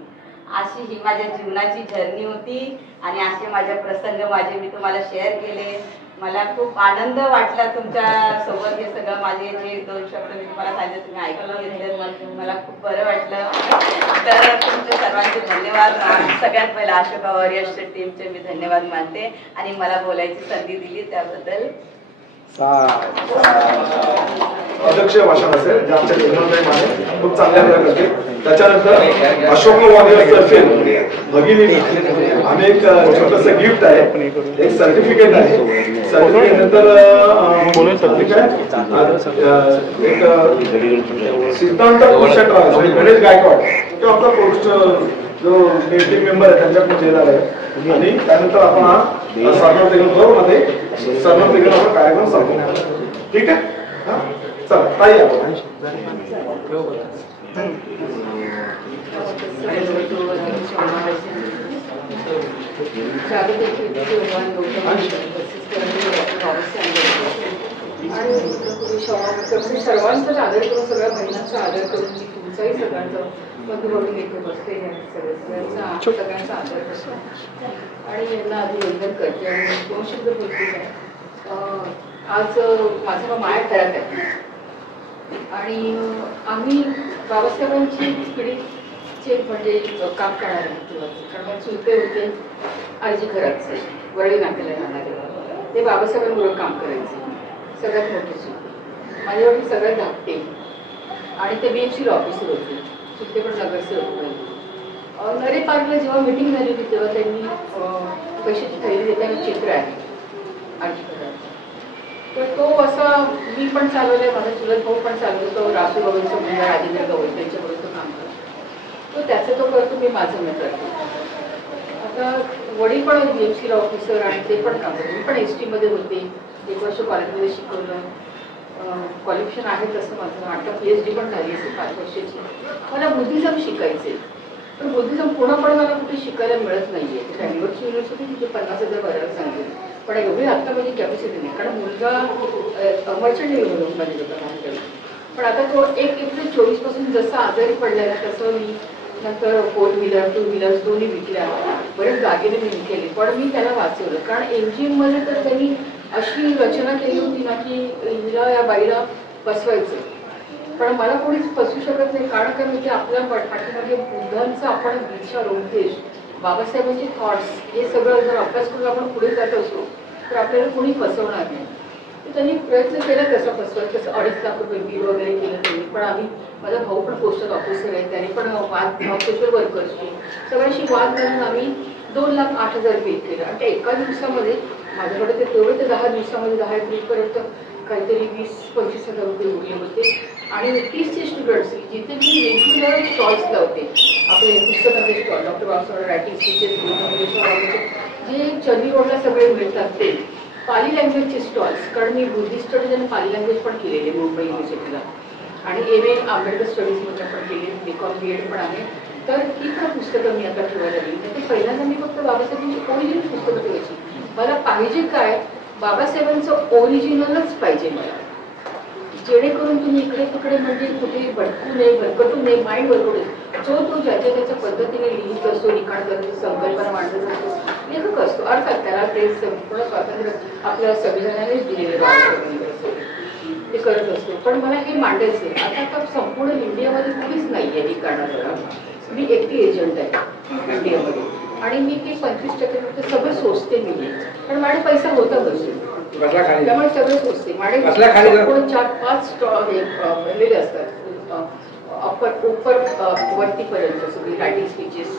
अशी ही माझ्या जीवनाची जर्नी होती आणि असे माझे प्रसंग मी तुम्हाला शेअर केले. मला खूप आनंद वाटला तुमच्या सोबत हे सगळं माझे जे 2 शब्द मी तुम्हाला सांगितले तुम्ही ऐकून घेतले. मला खूप बरं वाटलं. तर तुमचे सर्वांचे धन्यवाद. सगळ्यात पहिला अशोका वॉरियर्स टीमचे मी धन्यवाद मानते आणि मला बोलायची संधी दिली त्याबद्दल. अध्यक्ष भाषण असेल जे आमच्या टीममध्ये खूप चांगल्या प्रकारे करते. त्याच्यानंतर अशोक वॉरियर्स तर्फे भगिनी आणि एक छोटंसं गिफ्ट आहे, एक सर्टिफिकेट आहे. सर्टिफिकेट नंतर एक सिद्धांत गणेश गायकवाड तो आपला पोस्ट जो टीम मेंबर आहे त्यांच्याकडून देणार आहे. आणि त्यानंतर आपण हा सर्वप्रथम आपण कार्यक्रम संपवू. ठीक आहे. चला ताई आपण सर्वांचाच आदर करून सगळ्या बहिणांचा आदर करून मी तुमचाही सगळ्यांचा बंधुभगिनी इथे बसते सगळ्यांचा आदर करतो आणि यांना अभिनंदन करते आणि 2 शब्द बोलते. आज माझं माया घरात आहे आणि आम्ही बाबासाहेबांची पिढीचे म्हणजे काम करणारे कारण चुलते होते आजी घराचे वडील नाक्याला राहणारे ते बाबासाहेबांमुळे काम करायचे. सगळ्यात मोठी चुलते माझ्या वडील सगळ्यात धाकटे आणि ते BMC ऑफिसर होते. चुलते पण नगरसेवक होते. नरे पार्कला जेव्हा मिटिंग झाली होती तेव्हा त्यांनी पैशाची थैली देताना चित्र आहे आजी घराचं. तर तो असा मी पण चालवलाय, माझा चुलत भाऊ पण चालवतो. रासू गवईचा मुलगा राजेंद्र गवई त्यांच्याबरोबर तो काम करतो. तो त्याचं तो करतो, मी माझं मी करतो. आता वडील पण BMC ऑफिसर आणि ते पण काम करतो. मी पण ST मध्ये होते. 1 वर्ष कॉलेजमध्ये शिकवलं. क्वालिफिकेशन आहे तसं माझं. आता PhD पण झाली असेल 5 वर्षाची. मला बुद्धिझम शिकायचे पण बुद्धिझम पूर्णपणे मला कुठे शिकायला मिळत नाहीये. बँगलोरची युनिव्हर्सिटी तिथे 50,000 भरायला सांगेल पण एवढी आता माझी कॅपॅसिटी नाही कारण मुलगा मर्चंट नेव्हीमधून माझ्या लोकांना. पण आता तो 1 एप्रिल 24 पासून जसं आजारी पडलेला तसं मी नंतर 4 व्हीलर 2 व्हीलर्स दोन्ही विकल्या. बरेच दागिने मी केले पण मी त्याला वाचवलं कारण NGM तर त्यांनी अशी रचना केली होती ना की हिला या बाईला बसवायचं पण मला कोणीच फसवू शकत नाही. कारण काय म्हणजे आपल्या पाठीमागे बुद्धांचा आपण विचार उपदेश बाबासाहेबांचे थॉट्स हे सगळं जर अभ्यास करून आपण पुढे जात असो तर आपल्याला कोणी फसवणार नाही. तर त्यांनी प्रयत्न केला तसा फसवायचं. तसं 2.5 लाख रुपये बिल वगैरे केलं त्यांनी. पण आम्ही माझा भाऊ पण पोस्टल ऑफिसर आहे त्याने पण सोशल वर्कर्सची सगळ्यांशी वाद घालून आम्ही 2,08,000 बिल केलं आणि त्या एका दिवसामध्ये माझ्याकडे ते तेवढे ते 10 दिवसामध्ये 10 एप्रिलपर्यंत काहीतरी 20-25 हजार रुपये उरले होते. आणि 30चे स्टुडंट्स जिथे मी रेग्युलर स्टॉल्स लावते आपले पुस्तकाचे stall doctor Babasaheb writing speeches जे चंदी रोडला सगळे मिळतात ते पाली लँग्वेजचे स्टॉल्स कारण मी बुद्धिस्ट स्टडीज आणि पाली लँग्वेज पण केलेले मुंबई युनिव्हर्सिटीला आणि MA आंबेडकर स्टडीजमध्ये पण केले. BCom B.Ed पण आहे. तर ही पण पुस्तकं मी आता ठेवायला लागली. तर पहिल्यांदा मी फक्त बाबासाहेबांची ओरिजिनल पुस्तकं ठेवायची. मला पाहिजे काय बाबासाहेबांचं ओरिजिनलच पाहिजे मला जेणेकरून तुम्ही इकडे तिकडे म्हणजे कुठे भटकू नये भरकटू नये माइंड भरकटू नये. जो तो ज्याच्या त्याच्या पद्धतीने लिहित असतो लिखाण करतो संकल्पना मांडत असतो लेखक असतो. अर्थात त्याला ते संपूर्ण स्वातंत्र्य आपल्या संविधानानेच दिलेलं ते करत असतो. पण मला हे मांडायचं आता तर संपूर्ण इंडियामध्ये कुणीच नाही आहे हे करणारा. मी एकटी एजंट आहे इंडियामध्ये आणि मी ते 25% फक्त सगळं सोचते मी पण माझे पैसा होता बसून त्यामुळे सगळं सोचते. माझे 4-5 स्टॉल भरलेले असतात अप्पर वरतीपर्यंत सगळी रायटिंग स्पीचेस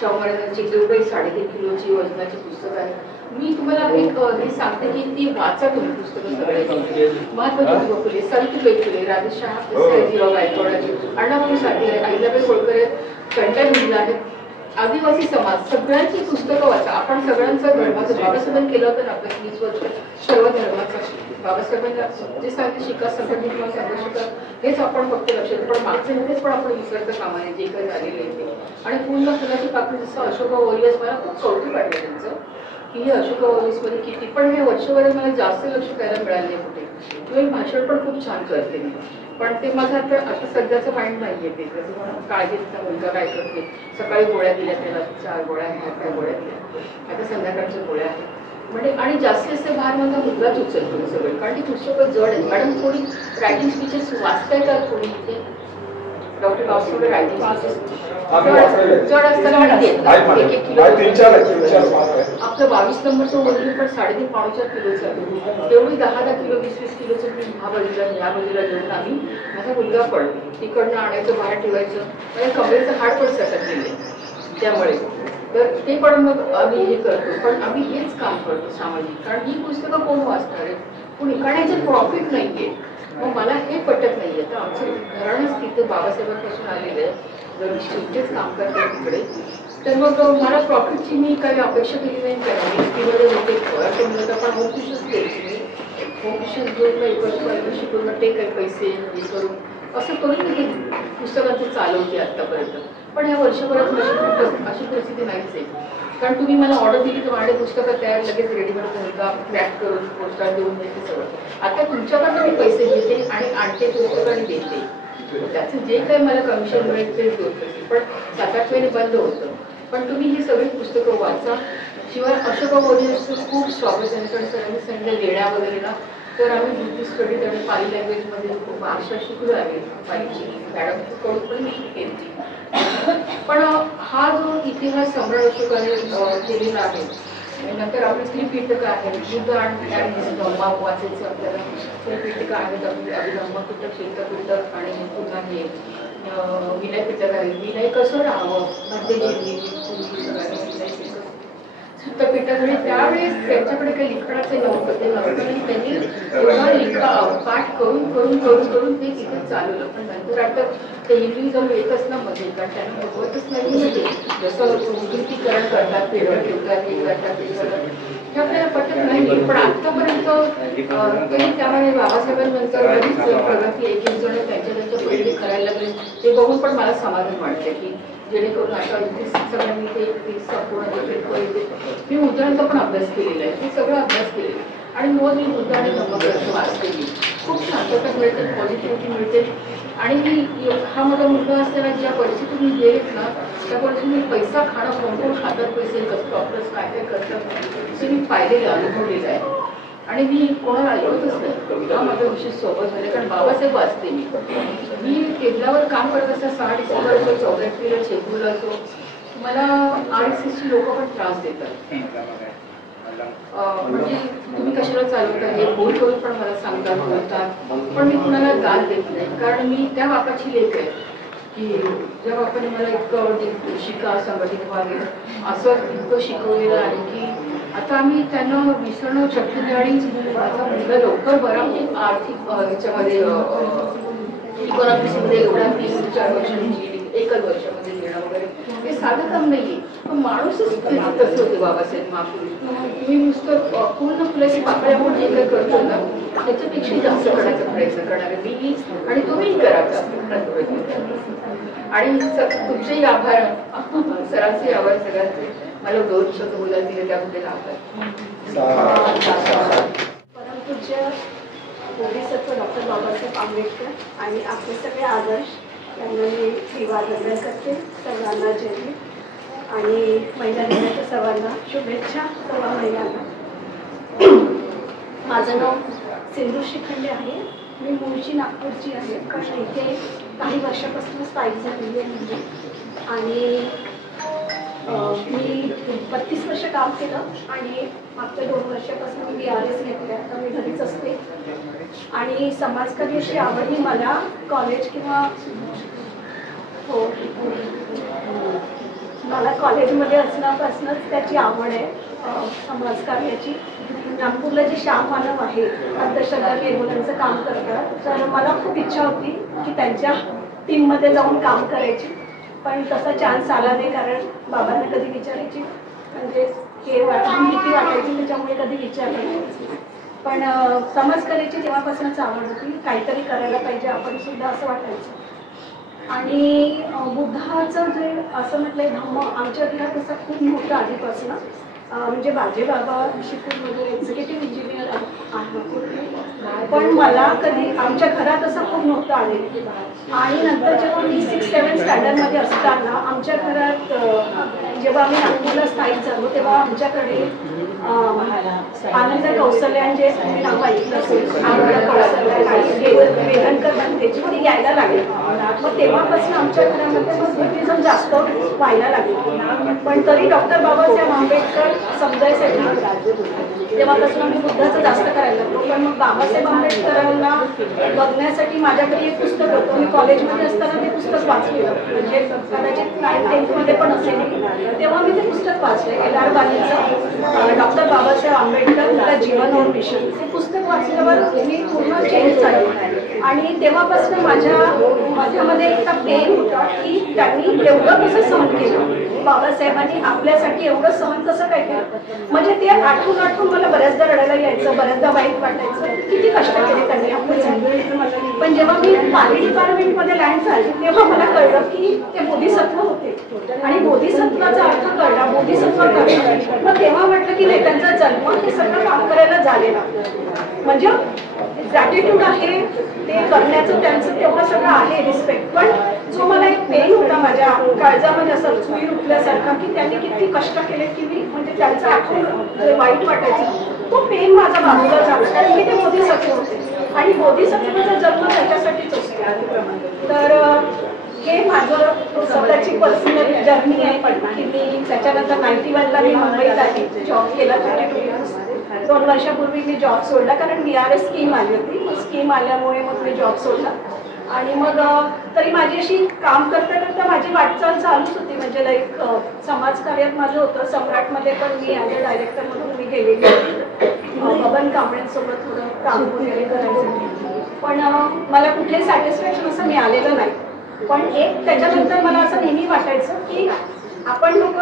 शाहू महाराजांची तेवढी 3.5 किलोची वजनाची पुस्तक आहे. मी तुम्हाला एक हे सांगते की ती वाचा तुम्ही पुस्तकं सगळे. महात्मा फुले, सावित्रीबाई फुले, राजेशाह सयाजीराव गायकवाडांची, अण्णाभाऊ साठे, अहिल्याबाई होळकर, कंटाळ मुलं आहेत, आदिवासी समाज, सगळ्यांची पुस्तकं वाचा. आपण सगळ्यांचं धर्माचं बाबासाहेबांनी केलं होतं ना आपल्या 20 वर्ष सर्व धर्माचा. बाबासाहेबांना जे सांगते शिका, संघटित किंवा संघर्ष कर, हेच आपण फक्त लक्षात, पण मागचे नेतेच पण आपण विसरता कामा नये जे काही झालेले आहे ते. आणि पूर्ण फुलाची पाकळी जसं अशोका वॉरियर्स, मला खूप कौतुक वाटलं त्यांचं की हे अशोका वॉरियर्समध्ये किती, पण हे वर्षभरात मला जास्त लक्ष द्यायला मिळालं नाही कुठे. किंवा भाषण पण खूप छान करते मी, पण ते माझं आता सध्याचं माइंड नाही आहे ते. जसं काळजीचा मुलगा काय करते, सकाळी गोळ्या दिल्या त्याला, 4 गोळ्या ह्या काय गोळ्या दिल्या, आता संध्याकाळच्या गोळ्या आहेत म्हणजे. आणि जास्तीत जास्त भार माझा मुलगाच उचलतो सगळं, कारण ती पुस्तकं जड आहेत. मॅडम थोडी रायटिंग स्पीचेस वाचताय का कोणी इथे? डॉक्टर बाबासाहेब रायटिंग स्पीचेस जड असताना माहिती आहेत 1-1 किलो. आपलं 22 नंबरचं वजन पण 3.5-4 किलोचं आहे. तेवढी 10-10 किलो 20-20 किलोचं मी ह्या बाजूला ह्या बाजूला घेऊन आम्ही, माझा मुलगा पण तिकडनं आणायचं, बाहेर ठेवायचं, माझ्या कमरेचं हाड पण सटक गेले त्यामुळे. तर ते पण मग आम्ही हे करतो, पण आम्ही हेच काम करतो सामाजिक. कारण ही पुस्तकं कोण वाचणार आहे, कोणी, कारण याच्यात प्रॉफिट नाही आहे. मग मला हे पटत नाही आहे. तर आमचं घराणंच तिथे बाबासाहेबांपासून आलेलं आहे, जर तिथेच काम करते तिकडे, तर मग मला प्रॉफिटची मी काही अपेक्षा केली नाही. एसटीमध्ये होते तर पण होम ट्युशन्स द्यायची मी. होम ट्युशन्स घेऊन 1 वर्ष शिकून मग ते काही पैसे हे करून असं करून मी पुस्तकांचं चालवते आत्तापर्यंत. पण ह्या वर्षभरात अशी परिस्थिती नाहीच आहे. कारण तुम्ही मला ऑर्डर दिली तर माझ्या पुस्तकं तयार लगेच रेडीमेड घरचा क्रॅक करून पोस्टात देऊन देते सगळं. आता तुमच्याकडनं मी पैसे घेते आणि आणते पुस्तकं आणि देते. त्याचं जे काही मला कमिशन मिळेल ते होतं, पण 7-8 महिने बंद होतं. पण तुम्ही ही सगळी पुस्तकं वाचा. शिवाय अशोका वॉरियर्सचं खूप स्वागत आहे, कारण सरांनी सांगितलं लेण्या वगैरे ना, तर आम्ही बुद्धिस्ट स्टडी आणि पाली लँग्वेजमध्ये खूप भाषा शिकलो आहे. पालीची मॅडम कडून पण मी केली. पण हा जो इतिहास सम्राट अशोकाने केलेला आहे, नंतर आपली त्रिपिटकं आहेत, बुद्ध आणि धम्मा वाचायचं आपल्याला. त्रिपिटकं आहेत आपली, अभिधम्म पिटक, शिल्पपिटक आणि पुन्हा हे विनय पिटक आहे. विनय कसं राहावं, भद्देजींनी सुत्तपिटक. त्यावेळेस त्यांच्याकडे काही लिखाणाचं नव्हतं, ते नव्हतं, त्यांनी एवढा पाठ करून करून करून करून ते तिथे चालवलं. पण नंतर आता ते हिंदुइझम येतच ना मध्ये, कारण त्यांना बघवतच नाही म्हणजे जसं उद्युक्तीकरण करतात, पेढं ठेवतात, हे करतात, ते करतात, हे आपल्याला पटत नाही. पण आतापर्यंत तरी त्यामुळे बाबासाहेबांनंतर बरीच प्रगती 1-1 जण त्यांच्या पहिले करायला लागले. ते बघून पण मला समाधान वाटते की जेणेकरून आता इथे सगळ्यांनी ते संपूर्ण मी मुद्रांचा पण अभ्यास केलेला आहे, हे सगळं अभ्यास केलेलं आहे. आणि रोज मी मुद्रा आणि धम्मग्रंथ वाचते. खूप शांतता मिळते, पॉझिटिव्हिटी मिळते. आणि मी हा माझा मुलगा असताना ज्या परिस्थितीत मी गेलेत ना, त्या परिस्थितीत मी पैसा खाणं, कोण खातात पैसे, कसं डॉक्टर्स काय काय करतात ते मी पाहिलेलं, अनुभवलेलं आहे. आणि मी कोणाला ऐकतच नाही. हा माझा विषय सोबत झाला, कारण बाबासाहेब वाचते मी केंद्रावर काम करत असता 6 डिसेंबर असो, 14 एप्रिल, शेड्यूल असो, मला RSSची लोक पण त्रास देतात. म्हणजे तुम्ही कशाला चालवता हे फोन करून पण मला सांगतात, बोलतात, पण मी कुणाला दाद देत नाही. कारण मी त्या बापाची लेख आहे की ज्या बापाने मला इतकं शिका, संघटित व्हावे असं इतकं शिकवलेलं आहे की आता आम्ही त्यांना विसरणं शक्य नाही. आणि माझा मुलगा लवकर बरा होईल. आर्थिक ह्याच्यामध्ये इकॉनॉमिक्समध्ये एवढ्या 3-4 वर्षांनी 1 वर्षामध्ये येणं वगैरे हे साधं काम नाहीये. पण माणूसच तसे होते बाबासाहेब महापुरुष. तुम्ही नुसतं पूर्ण फुलाची पाकळी आपण जे काही करतो ना, त्याच्यापेक्षा जास्त करण्याचा प्रयत्न करणार आहे मी आणि तुम्ही करा. आणि तुमचेही आभार, सरांचे आभार सगळ्यांचे. मला 2 शब्द बोलायला दिले त्याबद्दल आभार. परमपूज्य बोधिसत्व डॉक्टर बाबासाहेब आंबेडकर आणि आपले सगळे आदर्श यांना मी अभिवादन करते. सर्वांना जय हिंद आणि महिला दिनाच्या सर्वांना शुभेच्छा. सर्व महिलांना. माझं नाव सिंधू श्रीखंडे आहे. मी मूळची नागपूरची आहे, कारण इथे काही वर्षापासून स्थायिक झालेली आहे म्हणजे. आणि मी 32 वर्ष काम केलं आणि मागच्या 2 वर्षापासून मी BRS घेतले. आता मी घरीच असते. आणि समाजकार्याची आवड ही मला कॉलेज किंवा मला कॉलेजमध्ये असण्यापासूनच त्याची आवड आहे समाजकार्याची. नागपूरला जे श्याम मानव आहे अंधश्रद्धा निर्मूलनाचं काम करतात, तर मला खूप इच्छा होती की त्यांच्या टीममध्ये जाऊन काम करायची, पण तसा चान्स आला नाही. कारण बाबांना कधी विचारायची म्हणजे हे भीती वाटायची, त्याच्यामुळे कधी विचारलं नाही. पण समाजकार्याची तेव्हापासूनच आवड होती, काहीतरी करायला पाहिजे आपण सुद्धा असं वाटायचं. आणि बुद्धाचं जे असं म्हटलंय धम्म आमच्या घरात तसा खूप मोठा आधीपासून, म्हणजे माझे बाबा शिकून एक्झिक्युटिव्ह इंजिनियर आहे, पण मला कधी आमच्या घरात असं खूप नव्हतं आलेलं. आणि नंतर जेव्हा मी 6-7 स्टँडर्डमध्ये असताना आमच्या घरात जेव्हा आम्ही नागपूरला स्थायिक झालो तेव्हा आमच्याकडे आनंद कौशल्यांचे नाव ऐकलं असेल, आनंद कौशल्य वेदनकर त्याची ती यायला लागली. मग तेव्हापासून आमच्या घरामध्ये बुद्धिझम जास्त व्हायला लागलं. पण तरी डॉक्टर बाबासाहेब आंबेडकर समजायसाठी तेव्हापासून आम्ही बुद्धाचं जास्त करायला लागलो. पण मग बाबासाहेब आंबेडकरांना बघण्यासाठी माझ्याकडे एक पुस्तक होतं, मी कॉलेजमध्ये असताना ते पुस्तक वाचलेलं, म्हणजे कदाचित 9th-10th पण असेल, तेव्हा मी ते पुस्तक वाचलं LR बालीचं डॉक्टर बाबासाहेब आंबेडकर जीवन और मिशन. ते पुस्तक वाचल्यावर मी पूर्ण चेंज झाले. आणि तेव्हापासून माझ्यामध्ये इतका पेन होता की त्यांनी एवढं कसं सहन केलं, बाबासाहेबांनी आपल्यासाठी एवढं सहन कसं काय केलं. म्हणजे ते आठवून मला बऱ्याचदा रडायला यायचं, बऱ्याचदा वाईट वाटायचं, किती कष्ट केले त्यांनी आपल्यासाठी. पण जेव्हा मी पाली डिपार्टमेंटमध्ये लँड झाली तेव्हा मला कळलं की ते बोधिसत्व होते आणि बोधिसत्वाचा अर्थ कळला, बोधिसत्व कळलं. मग तेव्हा म्हटलं की नाही, त्यांचा जन्म हे सगळं काम करायला झालेला, म्हणजे ग्रॅटिट्यूड आहे ते करण्याचं, त्यांचं तेवढं सगळं आहे रिस्पेक्ट. पण जो मला एक पेन होता माझ्या काळजामध्ये असं सुई उठल्यासारखा की त्यांनी किती कष्ट केले की मी म्हणजे त्यांचं आठवण वाईट वाटायचं, तो पेन माझा बाजूला झाला. कारण मी ते बोधिसत्व होते आणि बोधिसत्वाचा जन्म त्याच्यासाठीच असतो. तर हे माझं स्वतःची पर्सनल जर्नी आहे. पण की मी त्याच्यानंतर 91ला मी मुंबईत आली, जॉब केला 32 years. 2 वर्षापूर्वी मी जॉब सोडला कारण VRS स्कीम आली होती. स्कीम आल्यामुळे मग मी जॉब सोडला. आणि मग तरी माझी अशी काम करता करता माझी वाटचाल चालूच होती. म्हणजे लाईक समाजकार्यात माझं होतं, सम्राटमध्ये पण मी ॲज अ डायरेक्टर म्हणून मी गेलेली होती, बबन कांबळेंसोबत थोडं काम वगैरे करायचं. पण मला कुठे सॅटिस्फॅक्शन असं मिळालेलं नाही. पण एक त्याच्यानंतर मला असं नेहमी वाटायचं की आपण लोक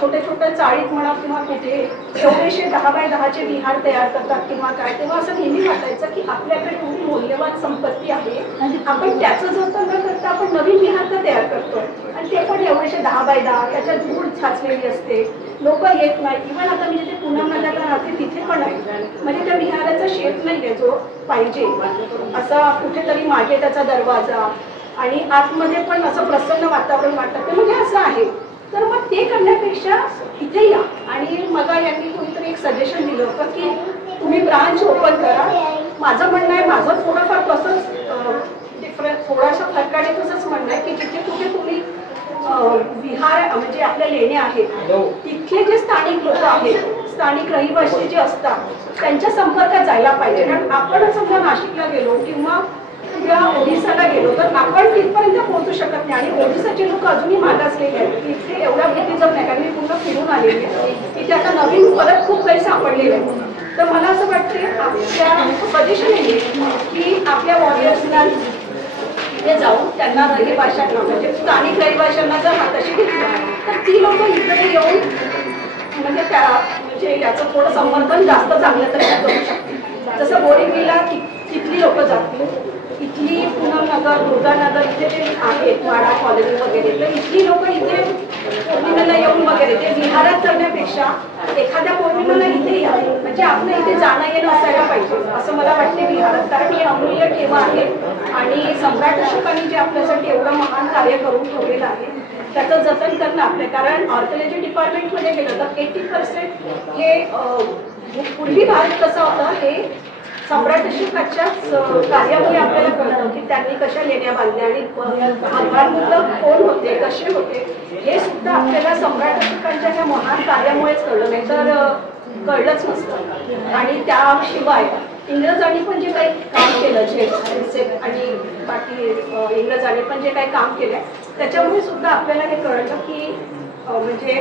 छोटे छोटे चाळीत म्हणा किंवा कुठे एवढेशे 10x10चे विहार तयार करतात किंवा काय, तेव्हा असं नेहमी वाटायचं की आपल्याकडे एवढी मौल्यवान संपत्ती आहे, आपण त्याचं जतन न करता आपण नवीन विहार तर तयार करतो आणि ते पण एवढेशे 10x10, त्याच्यात धूळ साचलेली असते, लोक येत नाही. इव्हन आता मी जिथे पुन्हा नगरला राहते तिथे पण आहे, म्हणजे त्या विहाराचा शेप नाही आहे जो पाहिजे असा, कुठेतरी मागे त्याचा दरवाजा आणि आतमध्ये पण असं प्रसन्न वातावरण वाटतं, म्हणजे असं आहे. तर मग ते करण्यापेक्षा इथे या. आणि मला यांनी कोणीतरी एक सजेशन दिलं होतं की तुम्ही ब्रांच ओपन करा. माझं म्हणणं आहे, माझं थोडंफार तसंच डिफरंट थोडासा फरकाने तसंच म्हणणं आहे की जिथे कुठे तुम्ही विहार म्हणजे आपल्या लेण्या आहेत तिथले जे स्थानिक लोक आहेत, स्थानिक रहिवासी जे असतात त्यांच्या संपर्कात जायला पाहिजे. कारण आपण समजा नाशिकला गेलो किंवा ओडिसाला गेलो तर आपण तिथपर्यंत पोहोचू शकत नाही. आणि ओडिसाचे लोक अजूनही मागासलेले आहेत, तिथे एवढ्या बुद्धिझम नाही, कारण मी पूर्ण फिरून आलेली आहे, तिथे आता नवीन परत खूप काही सापडलेले आहे. तर मला असं वाटतं आपल्या सजेशन आहे की आपल्या वॉरियर्सना तिथे जाऊन त्यांना रहिवाशांना म्हणजे स्थानिक रहिवाशांना जर हाताशी घेतलं तर ती लोक इकडे येऊन म्हणजे त्या म्हणजे याचं थोडं संवर्धन जास्त चांगल्या तरीने करू शकतील. जसं बोरिवलीला तिथली लोक जातील, इथली पूनमनगर, दुर्गानगर इथे जे आहेत वाडा कॉलनी वगैरे, तर इथली लोक इथे पौर्णिमेला येऊन वगैरे ते विहारात करण्यापेक्षा एखाद्या पौर्णिमेला इथे या, म्हणजे आपलं इथे जाणं येणं असायला पाहिजे असं मला वाटते विहारात. कारण हे अमूल्य ठेवा आहे आणि सम्राट अशोकांनी जे आपल्यासाठी एवढं महान कार्य करून ठेवलेलं आहे त्याचं जतन करणं आपलं. कारण आर्किओलॉजी डिपार्टमेंटमध्ये गेलं तर 80% हे पूर्वी भारत कसा होता हे सम्राट अशोकाच्याच कार्यामुळे आपल्याला कळतं की त्यांनी कशा लेण्या बांधल्या आणि भगवान बुद्ध कोण होते, कसे होते, हे सुद्धा आपल्याला सम्राट अशोकांच्या ह्या महान कार्यामुळेच कळलं, नाही तर कळलंच नसतं. आणि त्याशिवाय इंग्रजांनी पण जे काही काम केलं जेम्स आणि बाकी इंग्रजांनी पण जे काही काम केलं त्याच्यामुळे सुद्धा आपल्याला हे कळलं की म्हणजे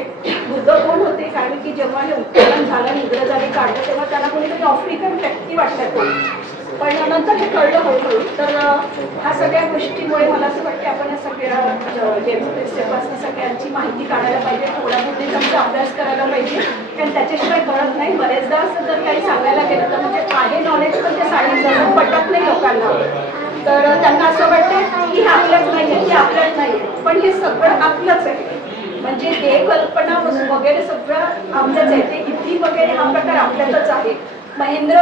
बुद्ध कोण होते, कारण की जेव्हा हे उत्खनन झालं इंग्रजांनी काढलं तेव्हा त्यांना कोणीतरी आफ्रिकन व्यक्ती वाटलं कोण, पण नंतर हे कळलं हळूहळू. तर ह्या सगळ्या गोष्टीमुळे मला असं वाटतं आपण या सगळ्या जेम्सपासून सगळ्यांची माहिती काढायला पाहिजे, थोडा बुद्धिझमचा अभ्यास करायला पाहिजे, कारण त्याच्याशिवाय कळत नाही. बरेचदा असं जर काही सांगायला गेलं तर म्हणजे आहे नॉलेज पण ते सांगितलं पटत नाही लोकांना, तर त्यांना असं वाटतं की हे आपल्यात नाही आहे, की आपल्यात नाही आहे, पण हे सगळं आपलंच आहे. म्हणजे हे कल्पना वगैरे सगळं आपल्याच आहे, ते इति वगैरे हा प्रकार आपल्यातच आहे. महेंद्र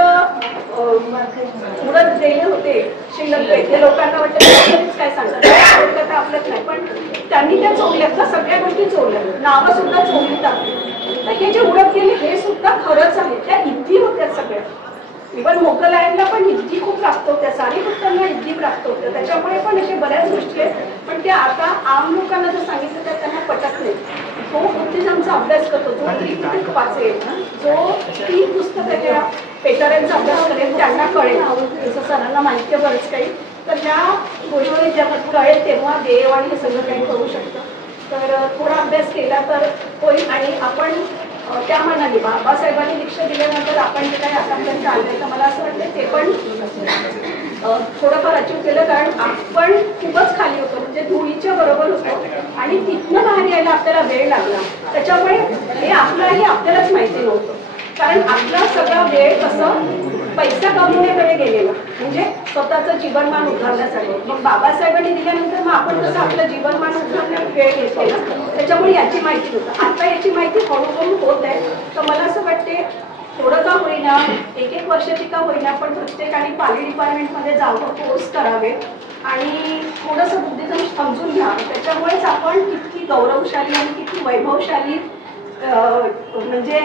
उडत गेले होते श्रीलंकेत, ते लोकांना वाटतं काय सांगतात आपल्यात नाही, पण त्यांनी त्या चोरल्यात ना, सगळ्या गोष्टी चोरल्या, नावं सुद्धा चोरली टाकली. तर हे जे उडत गेले हे सुद्धा खरंच आहे, त्या इति होत्या सगळ्या. इव्हन मोगलांडला पण इति खूप प्राप्त होत्या, सारीपुत्रांना इति प्राप्त होत्या, त्याच्यामुळे पण अशा बऱ्याच गोष्टी आहेत, पण त्या आता आम लोकांना जर सांगितलं तर त्यांना पटत नाही. जो बुद्धिझमचा अभ्यास करतो, जो त्रिपिटक वाचेल, जो 3 पुस्तकाच्या पेटाऱ्यांचा अभ्यास करेल, त्यांना कळेल. जसं सरांना माहिती आहे बरंच काही, तर ह्या गोष्टी जेव्हा कळेल तेव्हा देव आणि हे सगळं काही करू शकतं. तर थोडा अभ्यास केला तर होईल. आणि आपण त्या मनाने बाबासाहेबांनी दीक्षा दिल्यानंतर आपण जे काही आतापर्यंत आले, तर मला असं वाटतं ते पण थोडंफार अचीव केलं, कारण आपण खूपच खाली होतो, म्हणजे धुळीच्या बरोबर होतो आणि तिथनं बाहेर यायला आपल्याला वेळ लागला. त्याच्यामुळे हे आपलं हे आपल्यालाच माहिती नव्हतं, कारण आपला सगळा वेळ कसं पैसा कमवण्याकडे गेलेला, म्हणजे स्वतःचं जीवनमान उभारण्यासाठी. मग बाबासाहेबांनी दिल्यानंतर मग आपण कसं आपलं जीवनमान उभारण्यात वेळ घेतलेला, त्याच्यामुळे याची माहिती नव्हतं. आता याची माहिती हळूहळू होत आहे. तर मला असं वाटते थोडं का होईना, 1-1 वर्षाची का होईना, पण प्रत्येकाने पाली डिपार्टमेंटमध्ये जावं, कोर्स करावे आणि थोडंसं बुद्धिझम समजून घ्यावं. त्याच्यामुळेच आपण किती गौरवशाली आणि किती वैभवशाली म्हणजे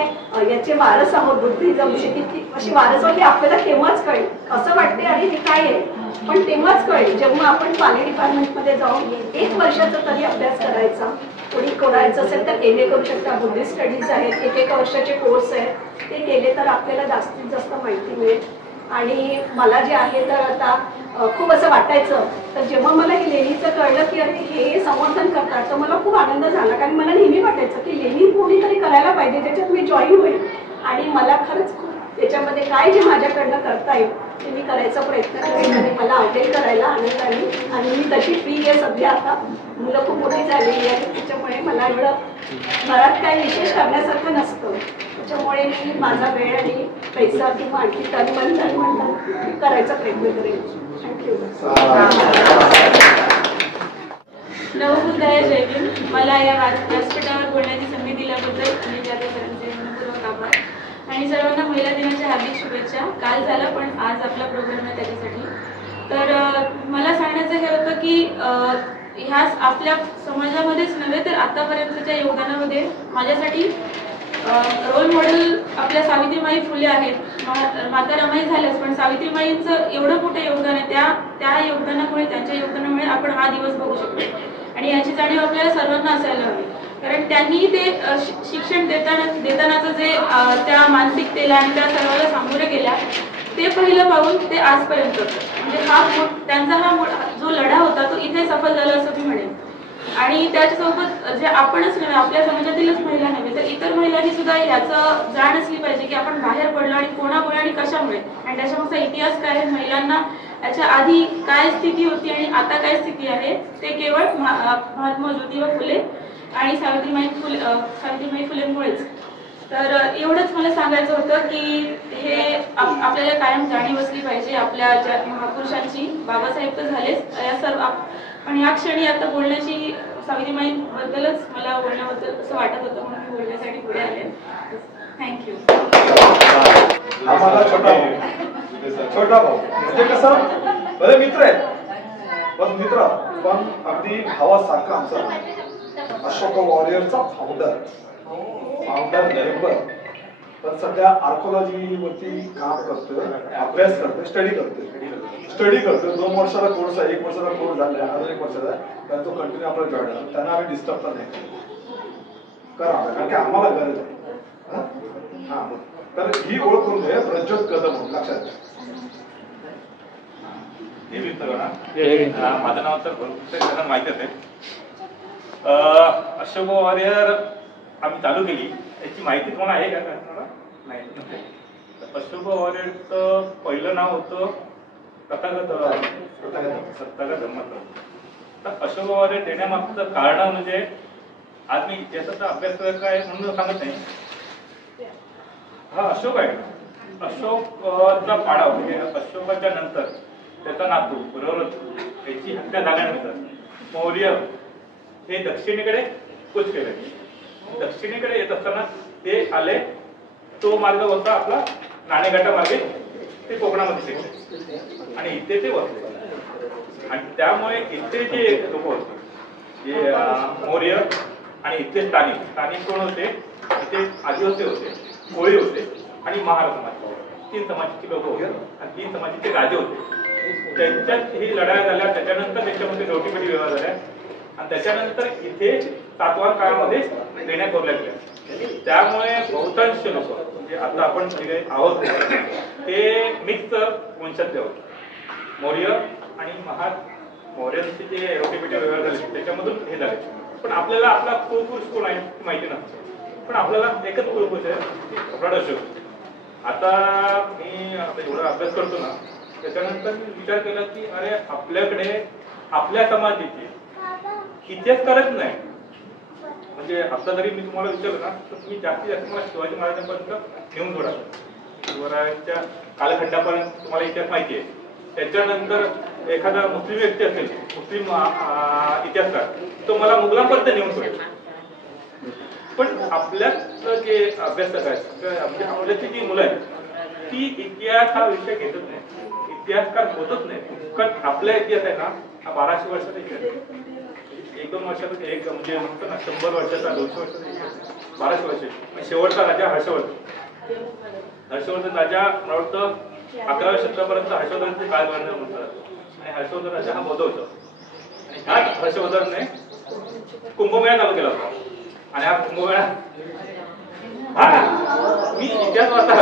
याचे वारस आहोत. बुद्धिझमचे किती अशी वारस आहोत हे आपल्याला तेव्हाच कळेल. असं वाटते आणि हे काय आहे, पण तेव्हाच कळेल जेव्हा आपण पाली डिपार्टमेंटमध्ये जाऊन 1 वर्षाचा तरी अभ्यास करायचा. कोणी करायचं असेल तर MA करू शकता, बुद्धिस्ट स्टडीज आहेत, 1-1 वर्षाचे कोर्स आहेत, ते केले तर आपल्याला जास्तीत जास्त माहिती मिळेल. आणि मला जे आहे तर आता खूप असं वाटायचं, तर जेव्हा मला हे लेणीचं कळलं की अरे हे संवर्धन करतात, तर मला खूप आनंद झाला, कारण मला नेहमी वाटायचं की लेणी कोणीतरी करायला पाहिजे, त्याच्यात मी जॉईन होईल. आणि मला खरंच खूप त्याच्यामध्ये काय जे माझ्याकडनं करता येईल ते मी करायचा प्रयत्न करेन आणि मला आवडेल करायला आनंदाने. आणि मी तशी फ्री आहे सध्या, आता मुलं खूप मोठी झालेली आहे, त्याच्यामुळे मला एवढं घरात काही विशेष करण्यासारखं नसतं, त्याच्यामुळे मी माझा वेळ आणि पैसा किंवा आणखी तन-मन करायचा प्रयत्न करेन. थँक्यू. नवबुद्धाय जय भीम. मला या व्यासपीठावर बोलण्याची संधी दिल्याबद्दल आणि जाधव सरांचे मनपूर्वक आभार आणि सर्वांना महिला दिनाच्या हार्दिक शुभेच्छा. काल झाला पण आज आपला प्रोग्राम आहे त्याच्यासाठी. तर मला सांगण्याचं हे होतं की ह्या आपल्या समाजामध्येच नव्हे तर आतापर्यंतच्या योगदानामध्ये माझ्यासाठी रोल मॉडेल आपल्या सावित्रीबाई फुले आहेत. माता रमाई झाल्याच, पण सावित्रीबाईंचं एवढं मोठं योगदान आहे, त्या योगदानामुळे, त्यांच्या योगदानामुळे आपण हा दिवस बघू शकतो. आणि याची जाणीव आपल्याला सर्वांना असायला हवी, कारण त्यांनी ते शिक्षण देतानाचं जे त्या मानसिकतेला आणि त्या सर्वाला सामोरे गेल्या, ते पहिलं पाऊल ते आजपर्यंत म्हणजे त्यांचा जो लढा होता तो इथे सफल झाला असं मी म्हणेन. आणि त्याच्यासोबत जे आपणच नव्हे, आपल्या समाजातीलच महिला नव्हे तर इतर महिलांनी सुद्धा याचं जाण असली पाहिजे की आपण बाहेर पडलो आणि कोणामुळे आणि कशामुळे, आणि त्याच्यामागचा इतिहास काय आहे, महिलांना याच्या आधी काय स्थिती होती आणि आता काय स्थिती आहे, ते केवळ महात्मा ज्योतिबा फुले आणि सावित्रीबाई फुलेंमुळेच. तर एवढंच मला सांगायचं होतं की हे आपल्याला कायम जाणीव असली पाहिजे आपल्या ज्या महापुरुषांची. बाबासाहेब तर झालेच, या सर्व पण या क्षणी आता बोलण्याची सावित्रीबाईंबद्दलच मला बोलण्याबद्दल असं वाटत होतं, म्हणून मी बोलण्यासाठी पुढे आले. थँक्यू. आम्हाला छोटा भाऊ म्हणजे कसं बरे मित्र आहेत, पण मित्र पण अगदी भावासारखा आमचा अशोक वॉरियरचा फाउंडर मेंबर, पण सध्या आर्कोलॉजी वरती काम करतोय, अभ्यास करतोय, स्टडी करतोय. 2 वर्षाचा कोर्स आहे, 1 वर्षाचा कोर्स झाला, अजून 1 वर्षाचा आहे, तो कंटिन्यू आपल्याला जॉईन आहे. त्यांना आम्ही डिस्टर्ब तर नाही करा, कारण की आम्हाला गरज आहे. हा, तर ही ओळख करून घ्या, प्रज्योत कदम म्हणून लक्षात घ्या. माझं नाव तर प्रत्येक जणांना माहिती आहे. अशोक वॉरियर आम्ही चालू केली, याची माहिती तुम्हाला आहे का? नाही. अशोक वॉरियरचं पहिलं नाव होतं तथागत धम्मत. तर अशोक वॉरियर देण्यामागचं कारण म्हणजे आज मी इतिहासाचा अभ्यास करत आहे म्हणून सांगत नाही. हा अशोक आहे. अशोकचा पाडाव म्हणजे अशोकाच्या नंतर त्याचा नातू बरोबर याची हत्या झाल्यानंतर मौर्य हे दक्षिणेकडे कूच केले. दक्षिणेकडे येत असताना ते आले, तो मार्ग होता आपला नाणेघाटा मार्गे ते कोकणामध्ये शिकले आणि इथे ते वसले. आणि त्यामुळे इथे जे लोक होते जे मौर्य आणि इथले स्थानिक कोण होते? इथे आदिवासी होते, कोळी होते आणि महार समाज, 3 समाजाची लोक होते आणि 3 समाजाचे राजे होते. त्यांच्यात ही लढाई झाल्या, त्याच्यानंतर त्याच्यामध्ये रोटीपेटी व्यवहार झाल्या आणि त्याच्यानंतर इथे सातवाहन काळामध्ये लेण्या कोरल्या गेल्या. त्यामुळे बहुतांश लोक म्हणजे आता आपण जे आहोत ते मिक्स वंशातले होते. मौर्य आणि महार, मौर्यांचे जे रोटीपेटी व्यवहार झाले त्याच्यामधून हे झाले. पण आपल्याला आपला कुळपुरुष कोण आहे माहिती नसतं, पण आपल्याला एकच कुळपुरुष आहे, सम्राट अशोक. आता मी एवढा अभ्यास करतो ना, त्याच्यानंतर मी विचार केला की अरे आपल्याकडे आपल्या समाजाची इतिहासकारच नाही. म्हणजे आता जरी मी तुम्हाला विचारलं ना तर तुम्ही जास्तीत जास्त मला शिवाजी महाराजांपर्यंत नेऊन सोडा. शिवरायांच्या कालखंडापर्यंत तुम्हाला इतिहास माहिती आहे. त्याच्यानंतर एखादा मुस्लिम व्यक्ती असेल, मुस्लिम इतिहासकार, तो मला मुघलांपर्यंत नेऊन सोडेल. पण आपल्यात जे अभ्यासक आहेत म्हणजे आपल्याची जी मुलं आहेत ती इतिहास हा विषय घेतच नाही, इतिहासकार होतच नाही. कारण आपला इतिहास आहे ना हा 1200 वर्षाचा इतिहास आहे. 1-2 वर्षाचा एक म्हणजे म्हणतो ना 100 वर्षाचा 200 वर्षाचा इतिहास, 1200 वर्ष. शेवटचा राजा हर्षवर्धन राजा मला वाटतं 11व्या शतकापर्यंत हर्षवर्धनचे काळ म्हणतात आणि हर्षवर्धन राजा हा बौद्ध. आणि ह्याच हर्षवर्धनने कुंभमेळा चालू केला होता. आणि हा कुंभमेळा मी इतिहास वाचता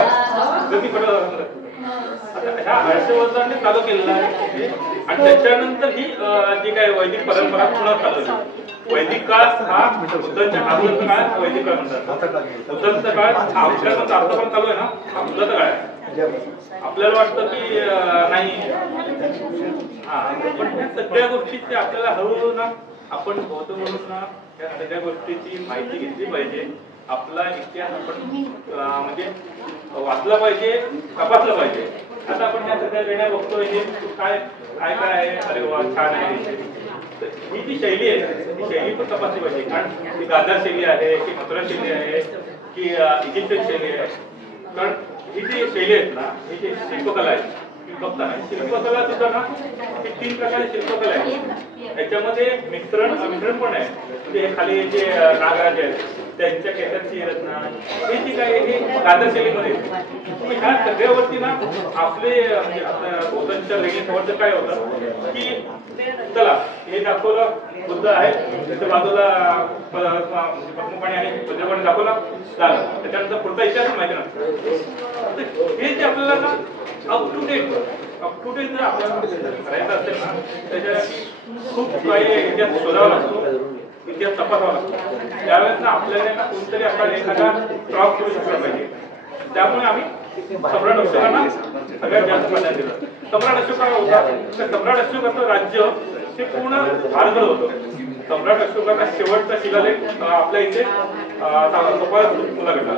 मी ह्या हर्षवर्धनाने चालू केलेला आहे. आणि त्याच्यानंतर ही जी काही वैदिक परंपरा पुन्हा चालू झाली. वैदिक काळ हा बुद्धांच्या अगोदरचा काळ वैदिक काळ म्हणतात. बुद्धांचा काळ हा आपल्यापर्यंत आतापर्यंत चालू आहे ना, हा बुद्धाचा काळ आहे. आपल्याला वाटतं की नाही पण या सगळ्या गोष्टी आपल्याला हळूहळू ना आपण बौद्ध म्हणून ना या सगळ्या गोष्टीची माहिती घेतली पाहिजे. आपला इतिहास आपण म्हणजे वाचला पाहिजे, तपासला पाहिजे. आता आपण या सगळ्या लेण्या बघतोय हे काय काय काय आहे, अरे वा छान आहे. ही जी शैली आहे ती शैली पण तपासली पाहिजे. कारण ती गांधार शैली आहे की मथुरा शैली आहे की इजिप्शियन शैली आहे. कारण ही जी शैली आहेत ना, ही जी शिल्पकला आहे बघता ना, शिल्पकला सुद्धा ना ही 3 प्रकारची शिल्पकला आहे. याच्यामध्ये मिश्रण पण आहे. म्हणजे खाली जे नागराज आहेत त्यांच्या केसाची रचना हे जी काय हे गांधार शैलीमध्ये ह्या सगळ्यावरती ना आपले म्हणजे आता बौद्धांच्या लेणीसमोरचं काय होतं की चला हे दाखवलं बुद्ध आहे, त्याच्या बाजूला पद्मपाणी आणि भद्रपाणी दाखवला झालं. त्याच्यानंतर पुढचा इतिहास माहिती नसतं. हे जे आपल्याला ना अप टू डेट जर आपल्याला करायचं असेल ना त्याच्यासाठी खूप काही इतिहास शोधावा लागतो, इतिहास तपासावा लागतो. त्यावेळेस ना आपल्याला ना कोणतरी आपल्याला एखादा क्रॉप करू शकला पाहिजे. त्यामुळे आम्ही सम्राट अशोकांना सगळ्यात जास्त प्राधान्य दिलं. सम्राट अशोक काय होता तर सम्राट अशोकाचं राज्य ते पूर्ण भारभर होतं. सम्राट अशोकाचा शेवटचा शिलालेख आपल्या इथे मुला भेटला,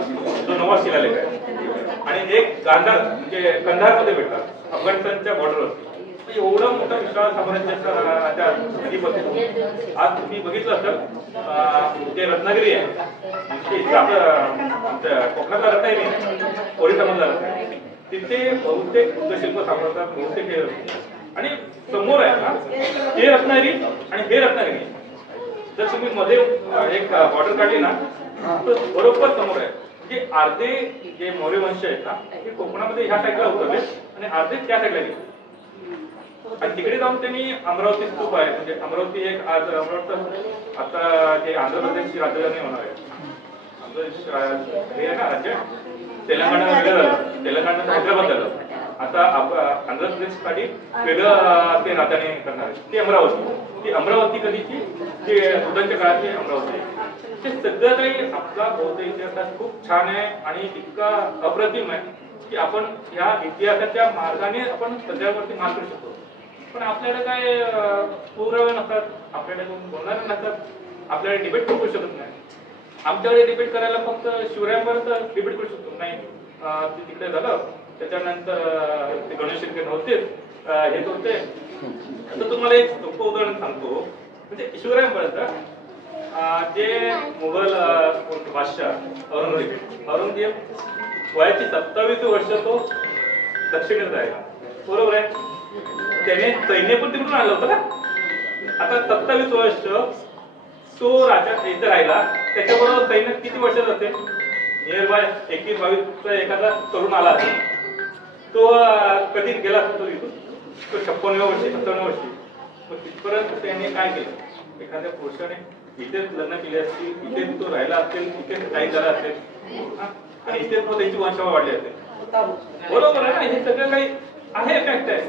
जो 9वा शिलालेख आहे. आणि एक गांधार म्हणजे कंधारमध्ये भेटला, अफगाणिस्तानच्या बॉर्डरवर. एवढा मोठा विशाल साम्राज्याचा त्या अधिपती. आज तुम्ही बघितलं असेल जे रत्नागिरी आहे इथं आपलं कोकणातला रत्नागिरी ओरिसामधला रत्नागिरी, तिथे बहुतेक बुद्धशिल्प सापडतात, बहुतेक हे. आणि समोर आहे ना हे रत्नागिरी आणि हे रत्नागिरी. जर तुम्ही मध्ये एक बॉर्डर काढली ना तर बरोबर समोर आहे. म्हणजे अर्धे जे मौर्य वंश आहेत ना ते कोकणामध्ये ह्या साईडला उतरले आणि अर्धे त्या साईडला गेले. आणि तिकडे जाऊन त्यांनी अमरावती स्तूप आहे, म्हणजे अमरावती एक आज अमरावती आता जे आंध्र प्रदेशची राजधानी होणार आहे. आंध्र प्रदेश हे आहे ना राज्य, तेलंगणा वेगळं झालं, तेलंगणा हैदराबाद झालं. आता आंध्र प्रदेशसाठी वेगळं ते राजधानी करणार आहे, ती अमरावती. ती अमरावती कधीची, ती बुद्धांच्या काळातली अमरावती. ते सगळं काही आपला बौद्ध इतिहासात खूप छान आहे आणि इतका अप्रतिम आहे की आपण ह्या इतिहासाच्या मार्गाने आपण सध्यावरती मात करू शकतो. पण आपल्याला काय पुरावे नसतात, आपल्याला कोण बोलणारे नसतात, आपल्याला डिबेट करू शकत नाही. आमच्याकडे डिबेट करायला फक्त शिवरायांपर्यंत डिबेट करू शकतो नाही. ते तिकडे झालं, त्याच्यानंतर ते गणेश शिर्के नव्हतेच, हेच होते. आता तुम्हाला एक सोपं उदाहरण सांगतो. म्हणजे शिवरायांपर्यंत जे मुघल बादशाह औरंगजेब वयाची 27 वर्ष तो दक्षिणेत राहिला, बरोबर आहे. त्याने सैन्य पण तिकडून आणलं होतं ना. आता 27 वर्ष तो राजा इथे राहिला, त्याच्याबरोबर सैन्य किती वर्षात असेल? नियर बाय 21-22 एखादा तरुण आला असेल, तो कधी गेला असेल तो इथून, तो 56व्या वर्षी 57व्या वर्षी. मग तिथपर्यंत त्याने काय केलं? एखाद्या पुरुषाने इथेच लग्न केले असतील, इथेच तो राहिला असेल, इथेच काही झाला असेल आणि इथेच मग त्यांची वंशावळ वाढली असेल, बरोबर आहे ना. हे सगळं काही आहे, फॅक्ट आहे.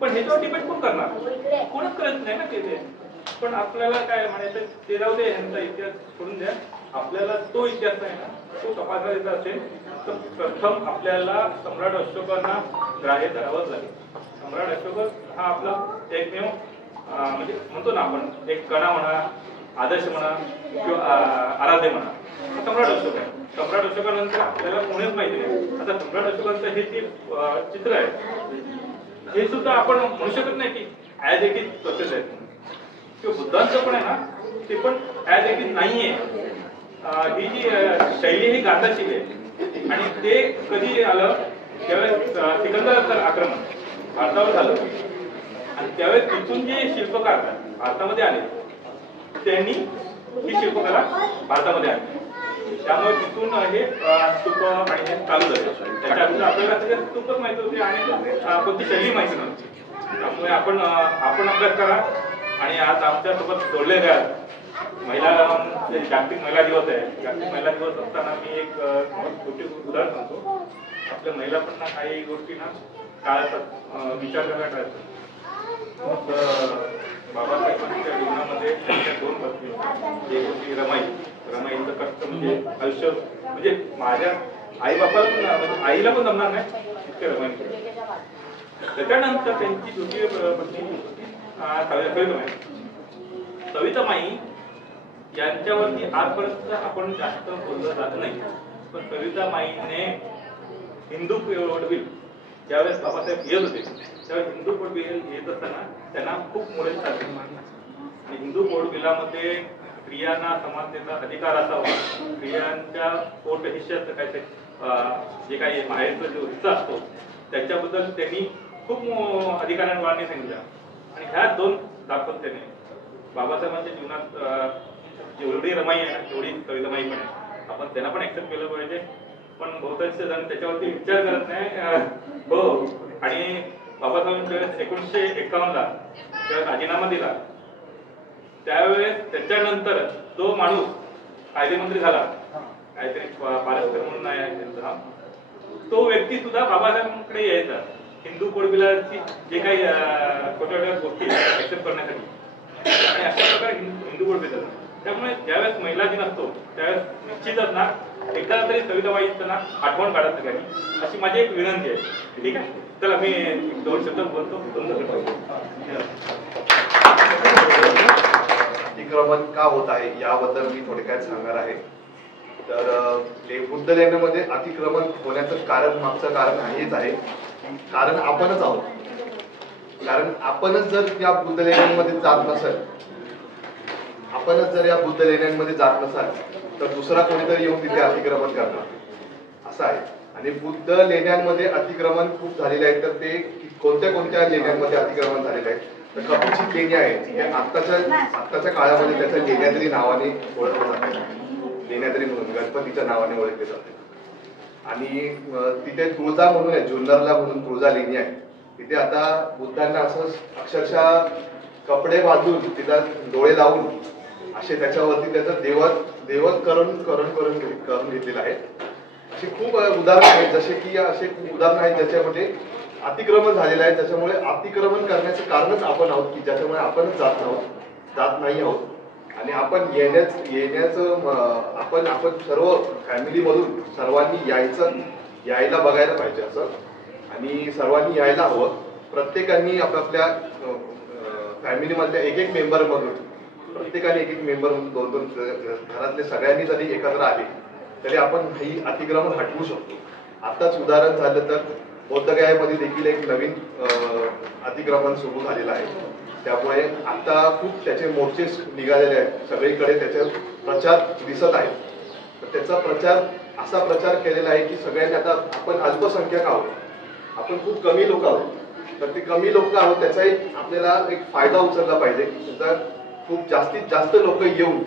पण ह्याच्यावर डिपेंड कोण करणार? कोणच करत नाही ना ते. पण आपल्याला काय म्हणायचं, ते जाऊ दे, ह्यांचा इतिहास सोडून द्या. आपल्याला तो इतिहास आहे ना, तो तपासायचा असेल तर प्रथम आपल्याला सम्राट अशोकांना ग्राह्य धरावंच लागेल. सम्राट अशोक हा आपला एकमेव म्हणजे म्हणतो ना आपण, एक कणा म्हणा, आदर्श म्हणा किंवा आराध्य म्हणा, सम्राट अशोक आहे. सम्राट अशोकानंतर आपल्याला कोणीच माहिती नाही. आता सम्राट अशोकांचं हे जे चित्र आहे, हे सुद्धा आपण म्हणू शकत नाही की ऍज इट इज प्रोसेस आहे. किंवा बुद्धांचं पण आहे ना, ते पण ऍज इट इज नाहीये. ही जी शैली ही गाथाची आहे. आणि ते कधी आलं, त्यावेळेस सिकंदराचं आक्रमण भारतावर झालं आणि त्यावेळेस तिथून जे शिल्पकार भारतामध्ये आले, त्यांनी ही शिल्पकला भारतामध्ये आणली. त्यामुळे तिथून हे स्तूप आणि हे चालू झाले. त्याच्या अगोदर आपल्याला सगळे स्तूपच माहिती होते आणि कोणती शैली माहिती नव्हती. त्यामुळे आपण अभ्यास करा. आणि आज आमच्या सोबत जोडले द्या. जागतिक महिला दिवस आहे. जागतिक महिला दिवस असताना मी एक छोटी उदाहरण सांगतो. आपल्या महिला पण ना काही गोष्टी ना टाळतात, विचार करायला टाळतात. मग बाबासाहेबांच्या जीवनामध्ये त्यांच्या 2 पत्नी, एक होती रमाईचं कष्ट म्हणजे आयुष्य, म्हणजे माझ्या आई बापाला पण म्हणजे आईला पण जमणार नाही इतके रमाई. त्याच्यानंतर त्यांची दुसरी पत्नी सवितामाई यांच्यावरती आजपर्यंत आपण जास्त बोललं जात नाही. पण सवितामाईने हिंदू कोड बिल ज्यावेळेस बाबासाहेब येत होते, त्यावेळेस हिंदू कोड बिल येत असताना त्यांना खूप मोठे साधे. आणि हिंदू कोड बिलामध्ये स्त्रियांना समानतेचा अधिकार असावा, स्त्रियांच्या पोट हिश्श्याचं काय ते जे काही बाहेरचा जो हिस्सा असतो त्याच्याबद्दल त्यांनी खूप अधिकारांनी सांगितलं. आणि ह्या 2 दाखवत त्याने बाबासाहेबांच्या जीवनात जेवढी रमाई आहे ना, तेवढी सवितामाई पण आहे. आपण त्यांना पण ऍक्सेप्ट केलं पाहिजे. पण बहुतांश जण त्याच्यावरती विचार करत नाही. हो. आणि बाबासाहेबांच्या वेळेस 1951ला जेव्हा राजीनामा दिला, त्यावेळेस त्याच्यानंतर तो माणूस कायदेमंत्री झाला, काहीतरी पारस्कर म्हणून आहे त्यांचा, तो व्यक्ती सुद्धा बाबासाहेबांकडे यायचा हिंदू कोड बिलाची जे काही छोट्या छोट्या गोष्टी ऍक्सेप्ट करण्यासाठी. आणि अशा प्रकारे हिंदू कोड बिल. त्यामुळे ज्यावेळेस महिला दिन असतो त्यावेळेस निश्चितच ना एकदा तरी सविताबाईंना आठवण काढत सगळ्यांनी, अशी माझी एक विनंती आहे. ठीक आहे, चला मी 2 शब्द बोलतो. अतिक्रमण का होत आहे याबद्दल मी थोडक्यात सांगणार आहे. तर बुद्ध लेण्यामध्ये अतिक्रमण होण्याचं कारण, मागचं कारण हेच आहे, कारण आपणच आहोत. कारण आपणच जर या बुद्ध लेण्यांमध्ये जात नसेल, आपणच जर या बुद्ध लेण्यांमध्ये जात नसाल तर दुसरा कोणीतरी येऊन तिथे अतिक्रमण करणार असं आहे. आणि बुद्ध लेण्यांमध्ये अतिक्रमण खूप झालेले आहेत. तर ते कोणत्या कोणत्या लेण्यांमध्ये अतिक्रमण झालेले आहेत? तर कपिलची लेणी आहे, ते आत्ताच्या काळामध्ये त्याच्या लेण्याद्री नावाने ओळखले जाते. लेण्याद्री म्हणून गणपतीच्या नावाने ओळखले जाते. आणि तिथे तुळजा म्हणून आहे, जुन्नरला म्हणून तुळजा लेणी आहे. तिथे आता बुद्धांना असं अक्षरशः कपडे बांधून तिला डोळे लावून असे त्याच्यावरती त्याचं देवत करून घेतलेलं आहे. अशी खूप उदाहरणं आहेत, जसे की असे खूप उदाहरणं आहेत ज्याच्यामध्ये अतिक्रमण झालेलं आहे, त्याच्यामुळे अतिक्रमण करण्याचं कारणच आपण आहोत की ज्याच्यामुळे आपणच जात नाही आहोत. आणि आपण येण्याचं आपण सर्व फॅमिलीमधून सर्वांनी यायला बघायला पाहिजे असं, आणि सर्वांनी यायला हवं. प्रत्येकाने आपापल्या फॅमिलीमधल्या एक मेंबरमधून प्रत्येकाने एक मेंबर दोन घरातले सगळ्यांनी जरी एकत्र आले तरी आपण ही अतिक्रमण हटवू शकतो. आताच उदाहरण झालं तर बौद्धगयामध्ये देखील एक नवीन अतिक्रमण सुरू झालेलं आहे. त्यामुळे आता खूप त्याचे मोर्चे निघालेले आहेत, सगळीकडे त्याचे प्रचार दिसत आहेत. तर त्याचा असा प्रचार केलेला आहे की सगळ्यांनी आता आपण अल्पसंख्याक आहोत, आपण खूप कमी लोक आहोत, तर ते कमी लोक आहोत त्याचा एक आपल्याला एक फायदा उचलला पाहिजे. त्याचा खूप जास्तीत जास्त लोक येऊन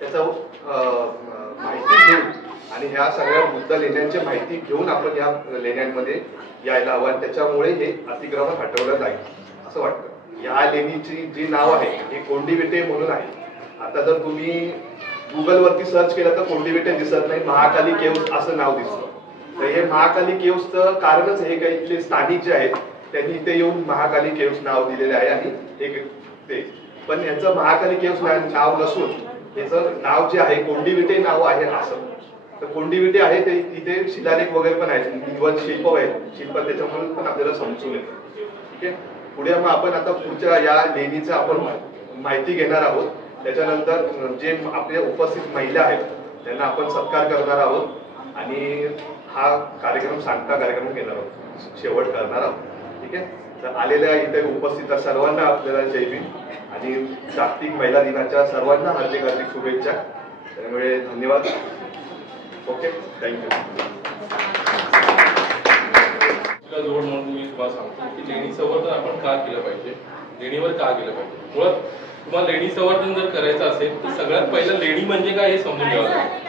त्याचा माहिती घेऊन आणि ह्या सगळ्या बुद्ध लेण्यांची माहिती घेऊन आपण या लेण्यांमध्ये यायला हवं, आणि त्याच्यामुळे हे अतिक्रमण हटवलं जाईल असं वाटतं. या लेणीची जी नाव आहे हे कोंडिविटे म्हणून आहे. आता जर तुम्ही गुगलवरती सर्च केलं तर कोंडिविटे दिसत नाही, महाकाली केव्ज असं नाव दिसतं. तर हे महाकाली केव्जचं कारणच हे काही इथले स्थानिक जे आहेत त्यांनी इथे येऊन महाकाली केव्ज नाव दिलेले आहे. आणि एक ते पण याचं महाकाली केव्ज नाव नसून याचं नाव जे आहे कोंडिविटे नाव आहे असं. तर कोंडिविटे आहे ते तिथे शिलालेख वगैरे पण आहेत, इव्हन शिल्प त्याच्यामुळे पण आपल्याला समजून येतं. ठीक आहे, पुढे मग आपण आता पुढच्या या लेणीचं आपण माहिती घेणार आहोत. त्याच्यानंतर जे आपले उपस्थित महिला आहेत त्यांना आपण सत्कार करणार आहोत आणि हा कार्यक्रम घेणार आहोत, शेवट करणार आहोत. ठीक आहे, तर आलेल्या इथे उपस्थित सर्वांना आपल्याला जय भीम आणि जागतिक महिला दिनाच्या सर्वांना हार्दिक शुभेच्छा. त्यामुळे धन्यवाद. Okay, thank you. जोड म्हणून मी तुम्हाला सांगतो की लेणी संवर्धन आपण का केलं पाहिजे, लेणीवर का केलं पाहिजे. मुळात तुम्हाला लेणी संवर्धन जर करायचं असेल तर सगळ्यात पहिलं लेणी म्हणजे काय हे समजून घ्यावं लागेल.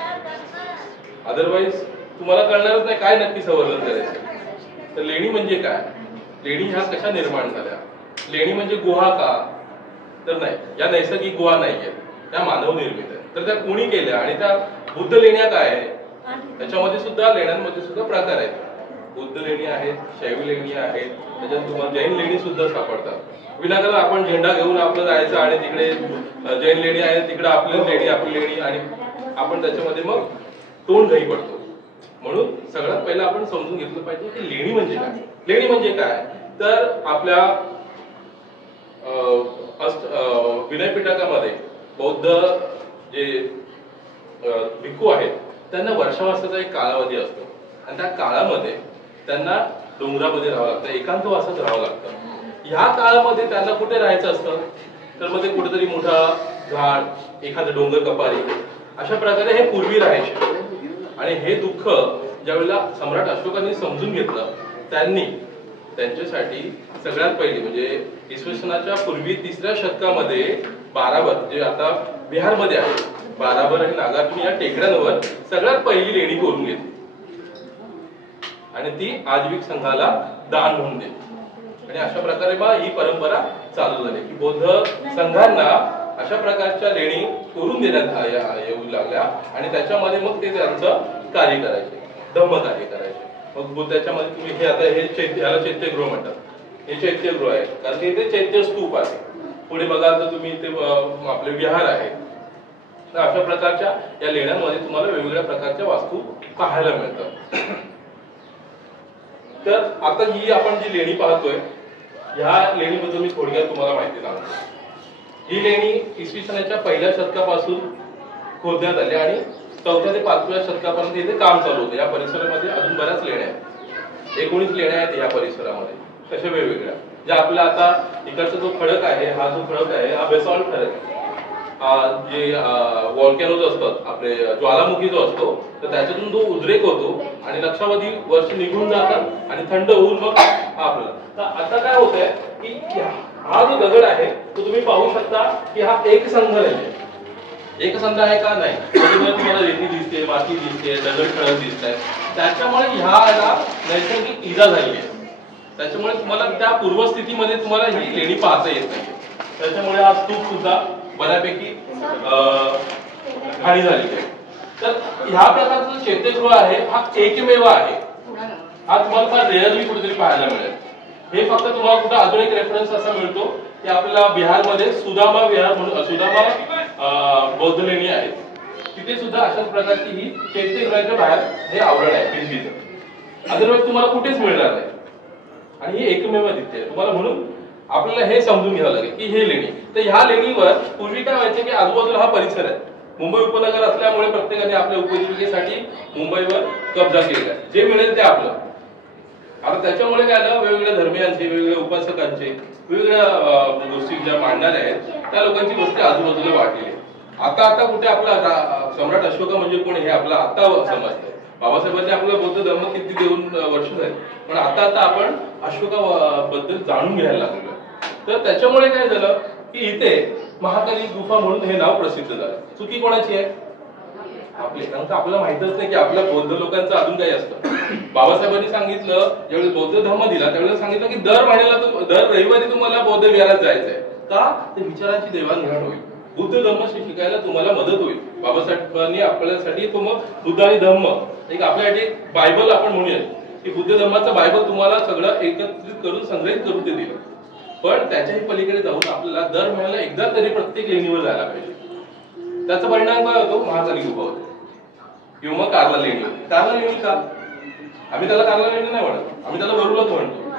अदरवाईज तुम्हाला कळणारच नाही काय नक्की संवर्धन करायचं. तर लेणी म्हणजे काय, लेणी ह्या कशा निर्माण झाल्या, लेणी म्हणजे गुहा का, तर नाही, या नैसर्गिक गुहा नाहीये, त्या मानव निर्मित आहेत. तर त्या कोणी केल्या आणि त्या बुद्ध लेण्या काय आहे, त्याच्यामध्ये सुद्धा लेण्यांमध्ये सुद्धा प्रकार आहेत. बुद्ध लेणी आहेत, शैव लेणी आहेत, त्याच्यात तुम्हाला जैन लेणी सुद्धा सापडतात. विनाकारण आपण झेंडा घेऊन आपलं जायचं आणि तिकडे जैन लेणी आहे, तिकडे आपली लेणी आणि आपण त्याच्यामध्ये मग तोंड घाई पडतो. म्हणून सगळ्यात पहिलं आपण समजून घेतलं पाहिजे की लेणी म्हणजे काय. लेणी म्हणजे काय तर आपल्या विनयपिटकामध्ये बौद्ध जे भिक्खू आहेत त्यांना वर्षावासाचा एक कालावधी असतो आणि त्या काळामध्ये त्यांना डोंगरामध्ये राहावं लागतं, एकांतवासात राहावं लागतं. ह्या काळामध्ये त्यांना कुठे राहायचं असतं तर मग ते कुठेतरी मोठा झाड, एखादं डोंगर कपारी, अशा प्रकारे हे पूर्वी राहायचे. आणि हे दुःख ज्यावेळेला सम्राट अशोकांनी समजून घेतलं त्यांनी त्यांच्यासाठी सगळ्यात पहिली म्हणजे इसवी सनाच्या पूर्वी 3ऱ्या शतकामध्ये बाराबर, जे आता बिहारमध्ये आहे, बाराबर आणि नागार्जुन या टेकड्यांवर सगळ्यात पहिली लेणी कोरून घेतली आणि ती आजीविक संघाला दान म्हणून दिली. आणि अशा प्रकारे मग ही परंपरा चालू झाली की बौद्ध संघांना अशा प्रकारच्या लेणी करून देण्यात येऊ लागल्या आणि त्याच्यामध्ये मग ते त्यांचं कार्य करायचे, धम्म कार्य करायचे. मग बुद्धाच्यामध्ये तुम्ही हे आता याला चैत्यगृह म्हणतात, हे चैत्यगृह आहे कारण की इथे चैत्य स्तूप आहे. पुढे बघाल तर तुम्ही इथे आपले विहार आहे. तर अशा प्रकारच्या या लेण्यांमध्ये तुम्हाला वेगवेगळ्या प्रकारच्या वास्तू पाहायला मिळतात. तर आता ही आपण जी लेणी पाहतोय ह्या लेणीबद्दल मी थोडक्यात तुम्हाला माहिती सांगतो. ही लेणी इसवी सनाच्या 1ल्या शतकापासून खोदण्यात आली आणि 4थ्या ते 5व्या शतकापर्यंत इथे काम चालू होतं. या परिसरामध्ये अजून बऱ्याच लेण्या आहेत, 19 लेण्या आहेत या परिसरामध्ये, तशा वेगवेगळ्या. ज्या आपला आता इकडचा जो खडक आहे, हा जो खडक आहे हा बेसॉल्ट खडक आहे. जे व्हॉल्कॅनोज असतात आपले, ज्वालामुखी जो असतो तर त्याच्यातून जो उद्रेक होतो आणि लक्षावधी वर्ष निघून जातात आणि थंड होऊन मग आपलं. तर आता काय होतंय की हा जो दगड आहे तो तुम्ही पाहू शकता की हा एकसंध नाहीये. एकसंध आहे का नाही, तुम्हाला रेती दिसते, माती दिसते, दगड खडक दिसत आहे. त्याच्यामुळे ह्याला नैसर्गिक इजा झाली आहे. त्याच्यामुळे तुम्हाला त्या पूर्वस्थितीमध्ये तुम्हाला ही लेणी पाहता येत नाही. त्याच्यामुळे हा स्तूप सुद्धा बऱ्यापैकी खाली झालेली आहे. तर ह्या प्रकारचं चैत्यगृह आहे हा एकमेव आहे हा तुम्हाला फार रेअरली कुठेतरी पाहायला मिळेल. हे फक्त तुम्हाला कुठं अजून एक रेफरन्स असा मिळतो की आपल्याला बिहारमध्ये सुदामा विहार म्हणून सुदामा बौद्ध लेणी आहेत. तिथे सुद्धा अशाच प्रकारची ही चैत्यगृहाच्या बाहेर हे आवरण आहे भिंतीचं. अदरवाईज तुम्हाला कुठेच मिळणार नाही आणि हे एकमेव तिथे तुम्हाला. म्हणून आपल्याला हे समजून घ्यावं लागेल की हे लेणी. तर ह्या लेणीवर पूर्वी काय व्हायचं की आजूबाजूला हा परिसर आहे. मुंबई उपनगर असल्यामुळे प्रत्येकाने आपल्या उपजीविकेसाठी मुंबईवर कब्जा केलेला आहे. जे मिळेल ते आपलं. आता त्याच्यामुळे काय झालं, वेगवेगळ्या धर्मियांचे, वेगवेगळ्या उपासकांचे, वेगवेगळ्या गोष्टी ज्या मांडणाऱ्या आहेत त्या लोकांची वस्ती आजूबाजूला वाढलेली. आता कुठे आपला सम्राट अशोका म्हणजे कोण हे आपला आता समजतंय. बाबासाहेबांनी आपला बौद्ध धर्म किती देऊन वर्ष झाली, पण आता आपण अशोका बद्दल जाणून घ्यायला लागलो. तर त्याच्यामुळे काय झालं की इथे महाकाली गुफा म्हणून हे नाव प्रसिद्ध झालं. चुकी कोणाची आहे? आपली. कारण आपल्याला माहितच नाही की आपल्या बौद्ध लोकांचं अजून काही असतं. बाबासाहेबांनी सांगितलं, ज्यावेळी बौद्ध धर्म दिला त्यावेळेला सांगितलं की दर महिन्याला दर रविवारी तुम्हाला बौद्ध विहारात जायचंय. का? ते विचारांची देवाणघेवाण होईल, बुद्ध धर्म शिकायला तुम्हाला मदत होईल. बाबासाहेबांनी आपल्यासाठी बुद्ध आणि धम्म एक आपल्यासाठी बायबल आपण म्हणूया की बुद्ध धर्माचं बायबल तुम्हाला सगळं एकत्रित करून संग्रहित करून ते दिलं. पण त्याच्याही पलीकडे जाऊन आपल्याला दर महिन्याला एकदा तरी प्रत्येक लेणीवर जायला पाहिजे. त्याचा परिणाम काय होतो? महाकाली गुफा होते किंवा मग कार्ला लेणी. कार्ला लेणी का? आम्ही त्याला कार्ला लेणी नाही म्हणत, आम्ही त्याला वरुलच म्हणतो.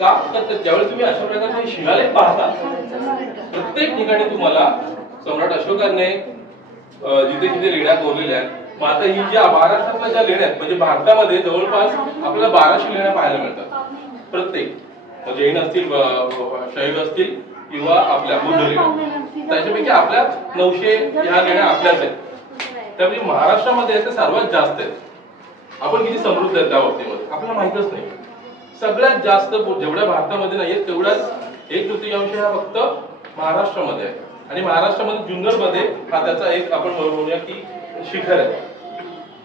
का? तर ज्यावेळी तुम्ही अशा प्रकारचे शिलालेख पाहता प्रत्येक ठिकाणी तुम्हाला सम्राट अशोकाने जिथे जिथे लेण्या कोरलेल्या आहेत. मग आता ही ज्या महाराष्ट्रातल्या ज्या लेण्या आहेत म्हणजे भारतामध्ये जवळपास आपल्याला 1200 लेण्या पाहायला मिळतात. प्रत्येक जैन असतील, शैव असतील किंवा आपल्या बुद्ध लेण्या, त्याच्यापैकी आपल्या 900 ह्या लेण्या आपल्याच आहेत. त्यामुळे महाराष्ट्रामध्ये ते सर्वात जास्त आहेत. आपण किती समृद्ध आहेत त्या बाबतीमध्ये आपल्याला माहितच नाही. सगळ्यात जास्त जेवढ्या भारतामध्ये नाहीये तेवढ्याच 1/3 हा फक्त महाराष्ट्रामध्ये आहे. आणि महाराष्ट्रामध्ये जुन्नरमध्ये हा त्याचा एक आपण म्हणूया की शिखर आहे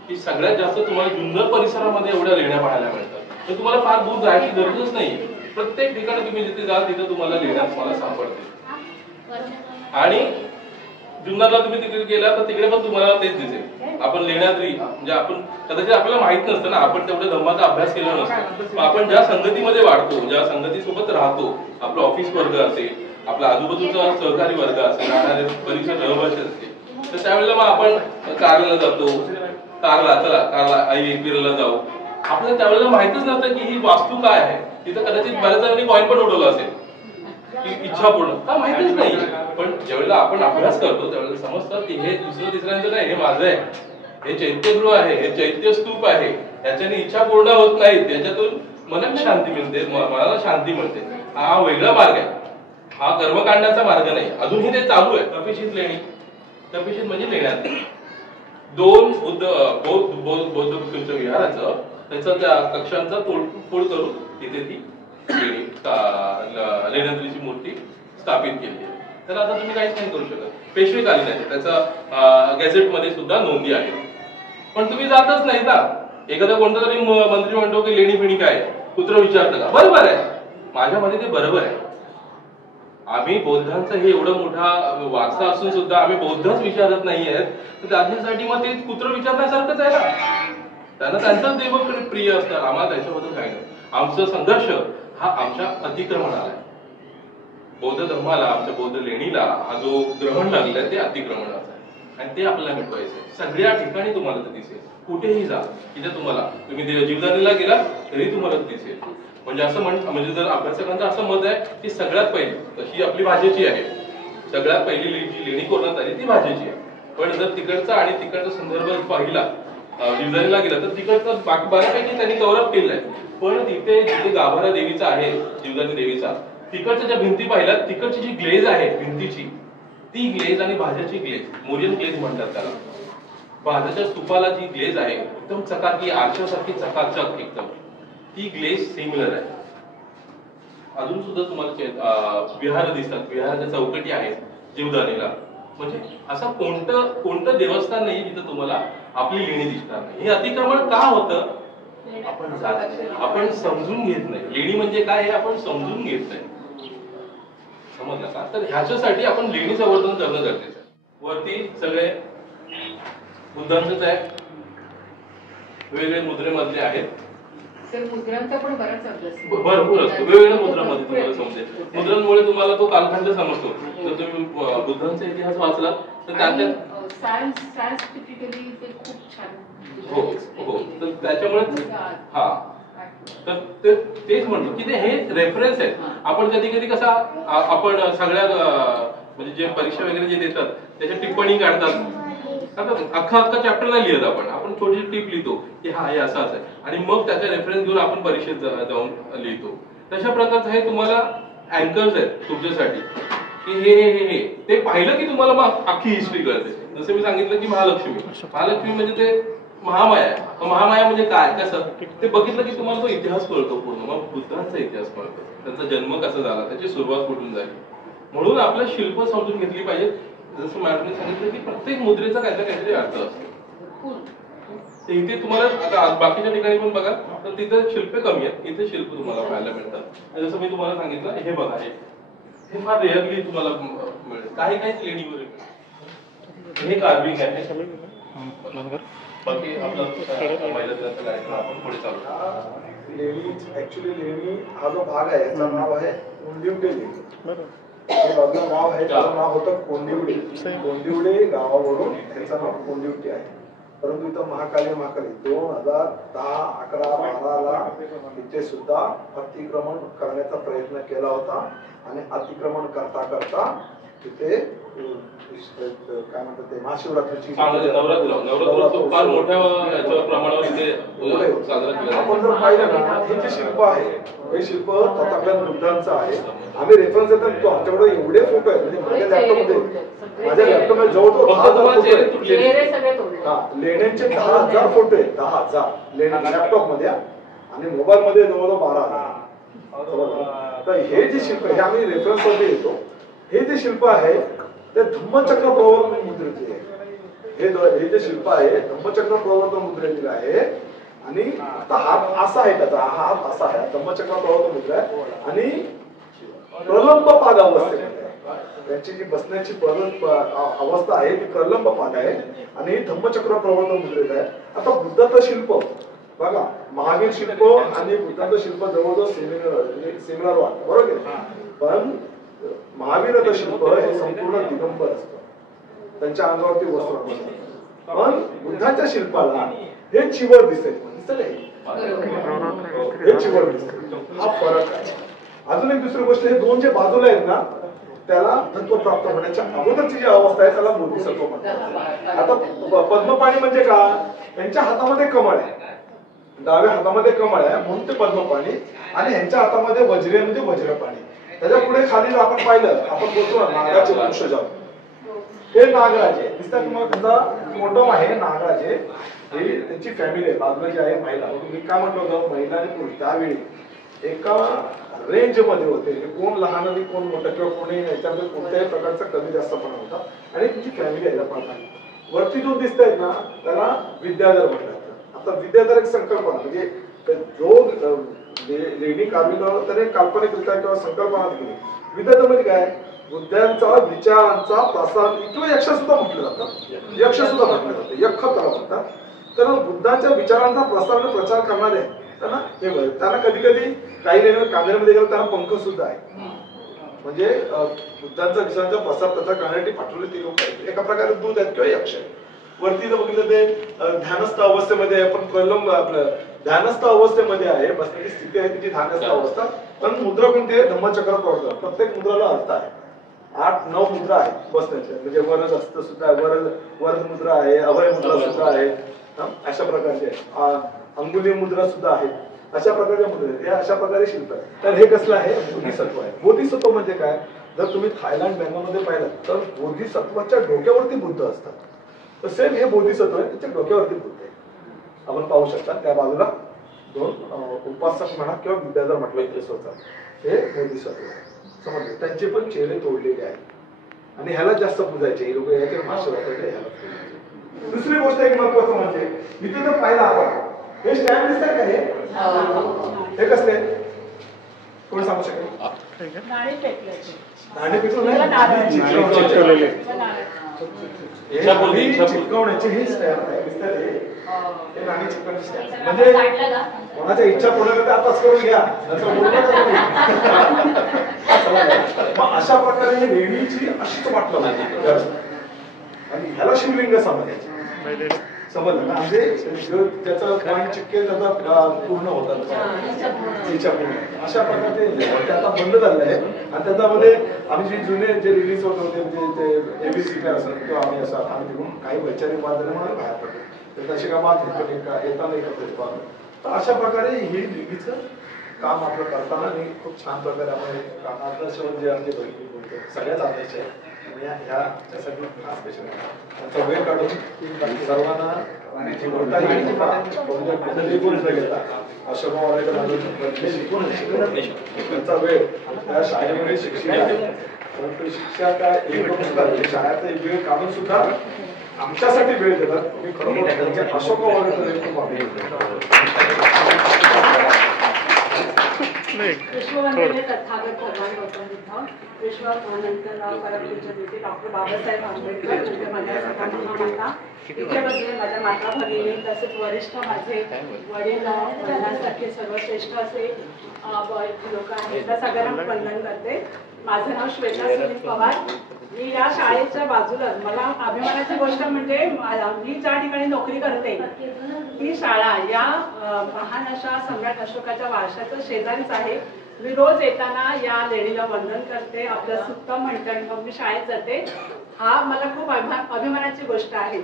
की सगळ्यात जास्त तुम्हाला जुन्नर परिसरामध्ये एवढ्या लेण्या पाहायला मिळतात. तर तुम्हाला फार दूर जायची गरजच नाही. प्रत्येक ठिकाणी तुम्ही जिथे जाल तिथे तुम्हाला लेण्या तुम्हाला सापडतील. आणि जुन्नरला तुम्ही तिकडे गेला तर तिकडे पण तुम्हाला तेच दिसेल. आपण लेण्याद्री म्हणजे आपण कदाचित आपल्याला माहित नसतं ना, आपण तेवढ्या धर्माचा अभ्यास केला नसतो. आपण ज्या संगतीमध्ये वाढतो, ज्या संगतीसोबत राहतो, आपला ऑफिस वर्ग असेल, आपला आजूबाजूचा सहकारी वर्ग असेल, राहणारे परिसर रहिवासी असतील, तर त्यावेळेला मग आपण कारला जातो. कारला आई एकविराला जाऊ. आपल्याला त्यावेळेला माहितच नसतं की ही वास्तू काय आहे. तिथं कदाचित बऱ्याच जणांनी कॉइन पण उडवलं असेल की इच्छा पूर्ण का माहितीच नाही. पण ज्यावेळेला आपण अभ्यास करतो त्यावेळेला समजतं की हे दुसरं तिसऱ्यांचं नाही, हे माझं आहे, हे चैत्यगृह आहे, हे चैत्य स्तूप आहे. याच्याने इच्छा पूर्ण होत नाहीत, त्याच्यातून मनाला शांती मिळते, मनाला शांती मिळते. हा वेगळा मार्ग आहे, हा कर्मकांडाचा मार्ग नाही. अजूनही ते चालू आहे. तपेशीत लेणी, तपेशीत म्हणजे लेण्यात 2 बौद्ध भिक्षूंच्या विहाराचं त्याचं त्या कक्षांचा तोडफोड करून तिथे ती लेण्याद्रीची मूर्ती स्थापित केली आहे. तर आता तुम्ही काहीच नाही करू शकत. पेशवेकालीन आहे, त्याचा गॅझेटमध्ये सुद्धा नोंदी आहेत. पण तुम्ही जातच नाही ना. एखादा कोणता तरी मंत्री म्हणतो की लेणी फिणी काय, कुत्र विचारतं का? बरोबर आहे, माझ्या मध्ये ते बरोबर आहे. आम्ही बौद्धांचं हे एवढं मोठा वारसा असून सुद्धा आम्ही बौद्धच विचारत नाहीयेत, तर त्यांच्यासाठी मग ते कुत्र विचारण्यासारखंच आहे ना. त्यांना त्यांचाच देव प्रिय असतात, आम्हाला त्याच्याबद्दल काही नाही. आमचा संघर्ष हा आमच्या अतिक्रमणाला आहे. बौद्ध धर्माला, आमच्या बौद्ध लेणीला हा जो ग्रहण लागलेला आहे ते अतिक्रमणाचा आहे आणि ते आपल्याला मिटवायचं. सगळ्या ठिकाणी तुम्हाला ते दिसेल. कुठेही जा तिथे तुम्ही जीवदानीला गेला तरी तुम्हाला दिसेल. म्हणजे असं म्हणजे जर अभ्यासकांचं असं मत आहे की सगळ्यात पहिली तशी आपली भाजेची आहे, सगळ्यात पहिली जी लेणी कोरण्यात आली ती भाजेची आहे. पण जर तिकडचा आणि तिकडचा संदर्भ पाहिला, जीवदानीला गेला तर तिकडचं बाकी बऱ्यापैकी त्यांनी कव्हरअप केलेलं आहे. पण तिथे जिथे गाभारा देवीचा आहे, जीवदानी देवीचा, तिकडच्या ज्या भिंती पाहिल्या, तिकडची जी ग्लेज आहे भिंतीची, ती ग्लेज आणि भाज्याची ग्लेज, मोरियन ग्लेज म्हणतात त्याला. भाज्याच्या स्तूपाला जी ग्लेज आहे एकदम चकाकी, आरशासारखी चकाचक एकदम, ती ग्लेज सिमिलर आहे. अजून सुद्धा तुम्हाला विहार दिसतात, विहाराच्या चौकटी आहेत जीवदानीला. म्हणजे असं कोणतं देवस्थान नाही जिथं तुम्हाला आपली लेणी दिसणार नाही. हे अतिक्रमण का होतं? आपण समजून घेत नाही. लेणी म्हणजे काय हे आपण समजून घेत नाही. समजलं का? तर ह्याच्यासाठी आपण लेणी संवर्धन करणं गरजेचं आहे. वरती सगळे बुद्धांचंच आहे, वेगवेगळे मुद्रेमधले आहेत. तर मुद्रांचा पण बराच अभ्यास आहे. भरपूर असतो, वेगवेगळ्या मुद्रांमध्ये तुम्हाला समजेल. मुद्रांमुळे तुम्हाला तो कालखंड समजतो. जर तुम्ही बुद्धांचा इतिहास वाचला तर त्यात सायन्टिफिकली ते खूप छान. हो हो, तर त्याच्यामुळे हा तर तेच म्हणतो की ते हे रेफरन्स आहेत. आपण कधी कधी कसा आपण सगळ्या म्हणजे जे परीक्षा वगैरे जे देतात त्याच्या टिप्पणी काढतात, अख्खा चॅप्टर नाही लिहित आपण छोटी टिप लिहितो की हा हे असं आहे आणि मग त्याचा रेफरन्स घेऊन आपण परीक्षेत जाऊन लिहितो. तशा प्रकारचं हे तुम्हाला अँकर्स आहेत तुमच्यासाठी की हे ते पाहिलं की तुम्हाला मग अख्खी हिस्ट्री कळते. जसं मी सांगितलं की महालक्ष्मी म्हणजे ते महामाया. महामाया म्हणजे काय, कसं ते बघितलं की तुम्हाला तो इतिहास कळतो पूर्ण. मग बुद्धांचा इतिहास कळतो, त्यांचा जन्म कसा झाला, त्याची सुरुवात कुठून झाली. म्हणून आपलं शिल्प समजून घेतली पाहिजे. जसं मॅडमने सांगितलं की प्रत्येक मुद्रेचा काहीतरी अर्थ असतो. इथे तुम्हाला आता बाकीच्या ठिकाणी पण बघा तर तिथे शिल्पे कमी आहेत, इथे शिल्प तुम्हाला पाहायला मिळतात. जसं मी तुम्हाला सांगितलं हे बघा, हे फार रेअरली तुम्हाला मिळेल. काही लिहिणी हे कार्विंग आहे. बाकी आपलं आपण पुढे चालू. लेणी हा जो भाग आहे याचं नाव आहे कोंडिवडे लेणी. हे बाजूला गाव आहे त्याचं नाव होतं कोंडिवडे. कोंडिवडे गावावरून त्याचं नाव कोंडिवडे आहे. परंतु इथं महाकाली 2010, 11, 12ला इथे सुद्धा अतिक्रमण करण्याचा प्रयत्न केला होता आणि अतिक्रमण करता करता तिथे काय म्हणतात ते महाशिवरात्रीची नवरात्र फार मोठ्या प्रमाणावर इथे साजरा केला. आपण जर पाहिलं ना हे जे शिल्प आहे हे शिल्प तथागत बुद्धांचं आहे. आम्ही रेफरन्स देतो तो आमच्याकडे एवढे फोटो आहेत म्हणजे माझ्या लॅपटॉपमध्ये जवळजवळ 10,000 फोटो आहेत. लेण्यांचे 10,000 फोटो आहेत. 10,000 लेण्या लॅपटॉप मध्ये आणि मोबाईल मध्ये जवळजवळ 12,000. तर हे जे शिल्प हे आम्ही रेफरन्स मध्ये येतो. हे जे शिल्प आहे ते धम्मचक्र प्रवर्तन मुद्रेचे आहे. हे जे शिल्प आहे धम्मचक्र प्रवर्तन मुद्रेतील आहे आणि आता हात असा आहे त्याचा, हात असा आहे धम्मचक्र प्रवर्तन मुद्रा आहे आणि प्रलंब पाद अवस्थेमध्ये त्यांची जी बसण्याची अवस्था आहे ती प्रलंब पाद आहे आणि ही धम्मचक्र प्रवर्तन मुद्रेत आहे. आता बुद्धाचं शिल्प बघा, महावीर शिल्प आणि बुद्धाचं शिल्प जवळजवळ सिमिलर वाटतं बरोबर. पण महावीराचं शिल्प हे संपूर्ण दिगंबर असतं, त्यांच्या अंगावरती वस्त्र नसतं. पण बुद्धाच्या शिल्पाला हे चिवर दिसते, हे चिवर दिसते. हा फरक आहे. अजून एक दुसरी गोष्ट, हे दोन जे बाजूला आहेत ना त्याला तत्व प्राप्त होण्याच्या अगोदरची जी अवस्था आहे त्याला बोधिसत्व म्हणतात. आता पद्मपाणी म्हणजे काय, त्यांच्या हातामध्ये कमळ आहे, डाव्या हातामध्ये कमळ आहे म्हणून ते पद्मपाणी आणि ह्यांच्या हातामध्ये वज्रे म्हणजे वज्रपाणी. त्याच्या पुढे खाली आपण पाहिलं आपण बोलतो ना नागाचे वंशज, हे नागराजे दिसतात तुम्हाला. त्याचा फोटो आहे नागराजे, ही त्यांची फॅमिली आहे. बाजूला जी आहे महिला, मी काय म्हणतो होतो महिला आणि पुरुष त्यावेळी एका रेंज मध्ये होते. कोण लहान आणि कोण मोठं किंवा कोणी याच्यामध्ये कोणत्याही प्रकारचा कमी जास्तपणा होता आणि त्यांची फॅमिली आहे. पण वरती जो दिसत आहेत ना त्याला विद्याधर म्हणतात. आता विद्याधर एक संकल्पना म्हणजे जो लेणी कार्विंग त्याने काल्पनिकरित्या किंवा संकल्पना केली. विद्याधर म्हणजे काय, बुद्धांचा विचारांचा प्रसार किंवा यक्ष सुद्धा म्हटलं जातं, यक्ष सुद्धा म्हटलं जातं, यक्ष त्याला म्हणतात. तर बुद्धांच्या विचारांचा प्रसार आणि प्रचार करणारे त्यांना कधी कधी काही लेण्या कांद्यामध्ये गेलं त्यांना पंख सुद्धा आहे. म्हणजे बुद्धांचा विचारांचा प्रसार प्रचार करण्यासाठी पाठवले ते लोक आहेत. एका प्रकारे दूध आहेत किंवा यक्ष आहेत. वरती जर बघितलं ते ध्यानस्थ अवस्थेमध्ये आपण प्रलंब आपलं ध्यानस्थ अवस्थेमध्ये आहे, बसण्याची स्थिती आहे तिची ध्यानस्थ अवस्था. पण मुद्रा कोणती आहे, धम्मचक्र प्रवर्तन. प्रत्येक मुद्राला अर्थ आहे. 8-9 मुद्रा आहेत बसण्याच्या, म्हणजे वरद हस्त सुद्धा आहे, वरद मुद्रा आहे, अभय मुद्रा सुद्धा आहे, अशा प्रकारचे अंगुली मुद्रा सुद्धा आहे. अशा प्रकारच्या मुद्रा आहेत. हे अशा प्रकारे शिल्प आहे. तर हे कसलं आहे, बोधिसत्व आहे. बोधिसत्व म्हणजे काय, जर तुम्ही थायलंड बँगमध्ये पाहिलं तर बोधिसत्वाच्या डोक्यावरती बुद्ध असतात. तर सेम हे बोधिसत्व आहे, त्याच्या डोक्यावरती बुद्ध आहे. आपण पाहू शकता त्या बाजूला दोन उपासक म्हणा किंवा विद्याधर म्हटलं इथे स्वतः, हे बोधिसत्व आहे. समजले, त्यांचे पण चेहरे तोडलेले आहेत आणि ह्याला जास्त पूजायचे लोक, याच्या महाशिवरात्रीला ह्याला. दुसरी गोष्ट एक महत्वाचं म्हणजे इथे जर पाहिलं आपण हे स्टॅम्प दिसतात का, हे कसले कोण सांगू शकेल? नाणे फेकले हे चिटकवण्याचे हे स्टॅम्प आहे दिसतात हे नाणी चिटकवण्याचे स्टॅम्प म्हणजे कोणाच्या इच्छा पूर्ण करते आताच करून घ्या मग अशा प्रकारे हे लेणीची अशीच वाटलं आणि ह्याला शिवलिंग समजायचे समजलं ना म्हणजे त्याचा पॉईंट चिटके त्याचा पूर्ण होतात अशा प्रकारे ते आता बंद झालं आहे आणि त्याच्यामध्ये आम्ही जे जुने जे रिलीज होत होते म्हणजे ते एबीसी असं किंवा आम्ही असं आम्ही तिकडून काही वैचारिक वादने मला बाहेर पडतो तशी का बात येताना एकत्र तर अशा प्रकारे हे लिपीचं काम आपलं करताना आणि खूप छान प्रकारे आपण आदर्श म्हणजे आमचे बहिणी बोलतो सगळ्याच आदर्श आहे ह्या त्यासाठी खास स्पेशल त्यांचा वेळ काढून सर्वांना घेता अशोक त्यांचा वेळ त्या शाळेमध्ये शिक्षण शिक्षा काय एक शाळेचा एक वेळ काढून सुद्धा आमच्यासाठी वेळ देतात मी खरोखर अशोक विश्ववंदनीय तथागत भगवान गौतम बुद्ध विश्वानंतराव परमपूज्य डॉक्टर बाबासाहेब आंबेडकर महामाता इथे बसले माझ्या माता भगिनी तसेच वरिष्ठ माझे वडील वडिलांसारखे सर्वश्रेष्ठ असे लोक आहेत त्या सगळ्यांना वंदन करते. माझं नाव श्वेता सुनील पवार. मी या शाळेच्या बाजूला मला अभिमानाची गोष्ट म्हणजे मी ज्या ठिकाणी नोकरी करते ती शाळा या महान अशा सम्राट अशोकाच्या वारशाचं शेजारीच आहे. मी रोज येताना या लेडीला वंदन करते आपलं सुत्तम म्हणते आणि मग मी शाळेत जाते. हा मला खूप अभिमानाची गोष्ट आहे.